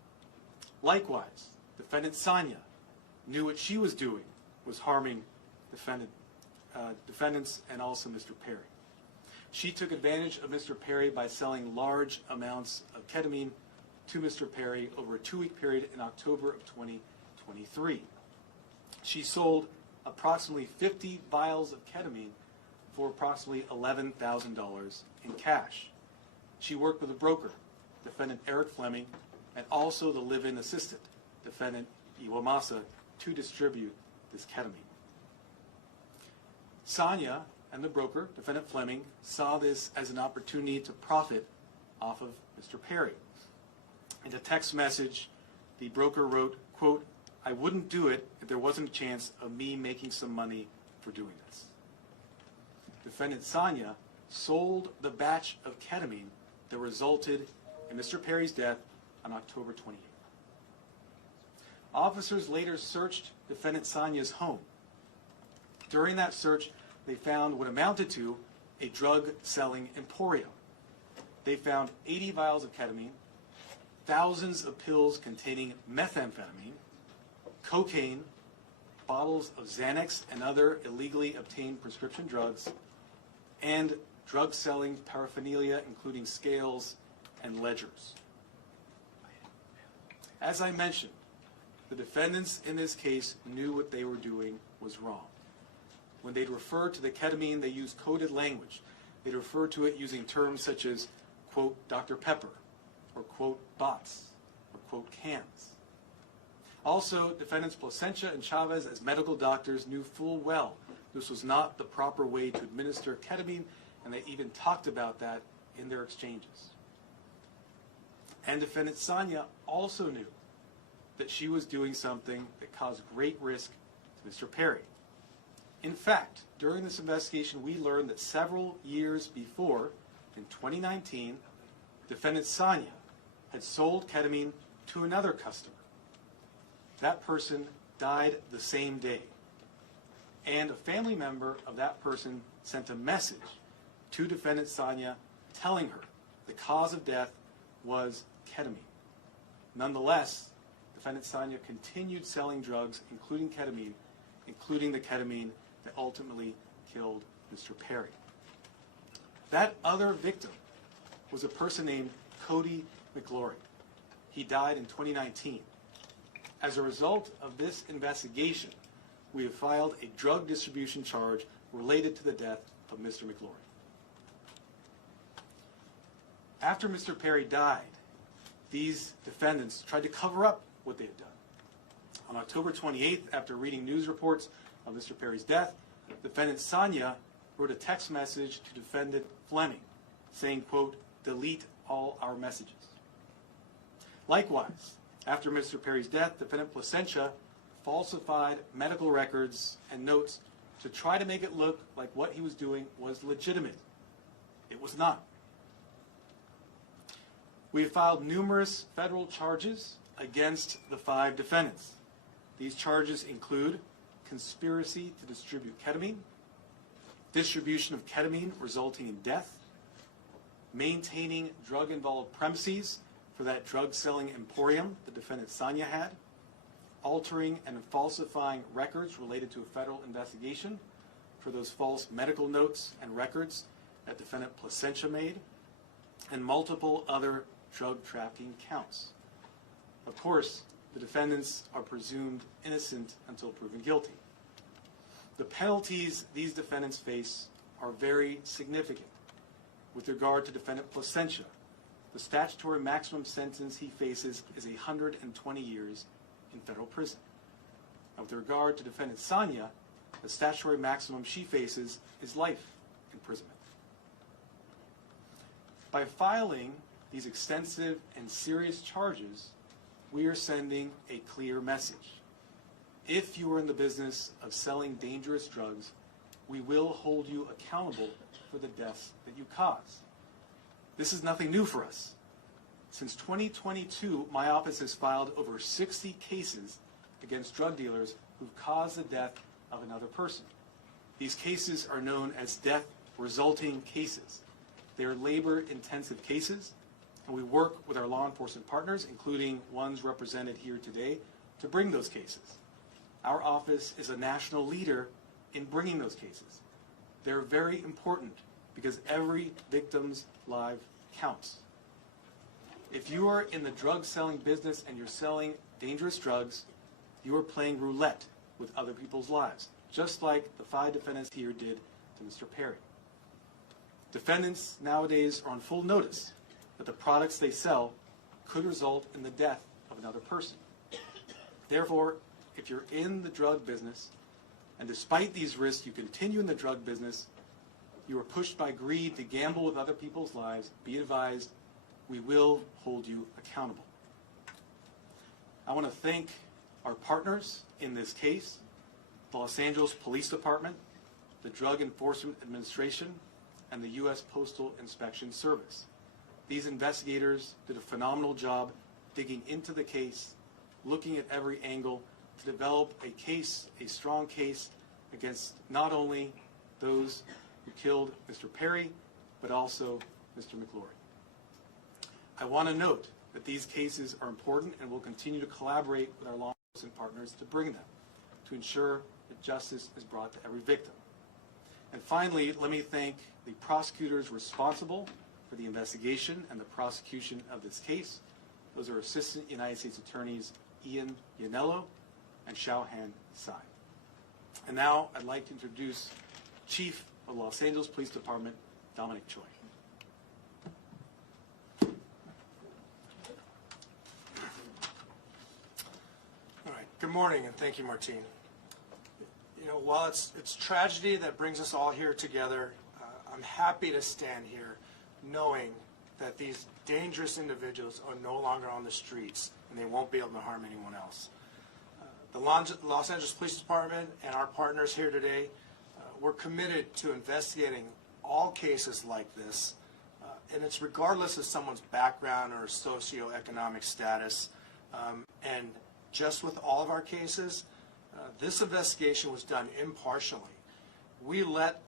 Likewise, defendant Sonia knew what she was doing was harming defendants and also Mr. Perry. She took advantage of Mr. Perry by selling large amounts of ketamine to Mr. Perry over a 2-week period in October of 2023. She sold approximately 50 vials of ketamine for approximately $11,000 in cash. She worked with a broker, defendant Eric Fleming, and also the live-in assistant, defendant Iwamasa, to distribute this ketamine. Sonia and the broker, defendant Fleming, saw this as an opportunity to profit off of Mr. Perry. In a text message, the broker wrote, quote, "I wouldn't do it if there wasn't a chance of me making some money for doing this." Defendant Sonia sold the batch of ketamine that resulted in Mr. Perry's death on October 28th. Officers later searched defendant Sonia's home. During that search, they found what amounted to a drug-selling emporium. They found 80 vials of ketamine, thousands of pills containing methamphetamine, cocaine, bottles of Xanax and other illegally obtained prescription drugs, and drug-selling paraphernalia, including scales and ledgers. As I mentioned, the defendants in this case knew what they were doing was wrong. When they'd refer to the ketamine, they used coded language. They'd refer to it using terms such as, quote, Dr. Pepper, or quote, bots, or quote, cans. Also, defendants Placencia and Chavez, as medical doctors, knew full well this was not the proper way to administer ketamine, and they even talked about that in their exchanges. And defendant Sonia also knew that she was doing something that caused great risk to Mr. Perry. In fact, during this investigation, we learned that several years before, in 2019, defendant Sonia had sold ketamine to another customer. That person died the same day. And a family member of that person sent a message to defendant Sonia telling her the cause of death was ketamine. Nonetheless, defendant Sonia continued selling drugs, including the ketamine that ultimately killed Mr. Perry. That other victim was a person named Cody McGlory. He died in 2019. As a result of this investigation, we have filed a drug distribution charge related to the death of Mr. McGlory. After Mr. Perry died, these defendants tried to cover up what they had done. On October 28th, after reading news reports of Mr. Perry's death, defendant Sonia wrote a text message to defendant Fleming saying, quote, delete all our messages. Likewise, after Mr. Perry's death, defendant Placencia falsified medical records and notes to try to make it look like what he was doing was legitimate. It was not. We have filed numerous federal charges against the 5 defendants. These charges include conspiracy to distribute ketamine, distribution of ketamine resulting in death, maintaining drug-involved premises for that drug-selling emporium the defendant Sonia had, altering and falsifying records related to a federal investigation for those false medical notes and records that defendant Placencia made, and multiple other drug trafficking counts. Of course, the defendants are presumed innocent until proven guilty. The penalties these defendants face are very significant. With regard to defendant Placencia, the statutory maximum sentence he faces is 120 years in federal prison. Now, with regard to defendant Sonia, the statutory maximum she faces is life imprisonment. By filing these extensive and serious charges, we are sending a clear message. If you are in the business of selling dangerous drugs, we will hold you accountable for the deaths that you cause. This is nothing new for us. Since 2022, my office has filed over 60 cases against drug dealers who've caused the death of another person. These cases are known as death resulting cases. They are labor-intensive cases, And we work with our law enforcement partners, including ones represented here today, to bring those cases. Our office is a national leader in bringing those cases. They're very important because every victim's life counts. If you are in the drug selling business and you're selling dangerous drugs, you are playing roulette with other people's lives, just like the 5 defendants here did to Mr. Perry. Defendants nowadays are on full notice that the products they sell could result in the death of another person. Therefore, if you're in the drug business, and despite these risks you continue in the drug business, you are pushed by greed to gamble with other people's lives, be advised, we will hold you accountable. I want to thank our partners in this case, the Los Angeles Police Department, the Drug Enforcement Administration, and the U.S. Postal Inspection Service. These investigators did a phenomenal job digging into the case, looking at every angle to develop a case, a strong case, against not only those who killed Mr. Perry, but also Mr. McClory. I want to note that these cases are important and we'll continue to collaborate with our law enforcement partners to bring them, to ensure that justice is brought to every victim. And finally, let me thank the prosecutors responsible for the investigation and the prosecution of this case. Those are Assistant United States Attorneys Ian Yanello and Xiaohan Tsai. And now I'd like to introduce Chief of the Los Angeles Police Department, Dominic Choi. All right. Good morning, and thank you, Martine. You know, while it's tragedy that brings us all here together, I'm happy to stand here knowing that these dangerous individuals are no longer on the streets and they won't be able to harm anyone else. The Los Angeles Police Department and our partners here today, we're committed to investigating all cases like this, and it's regardless of someone's background or socioeconomic status. And just with all of our cases, this investigation was done impartially. We let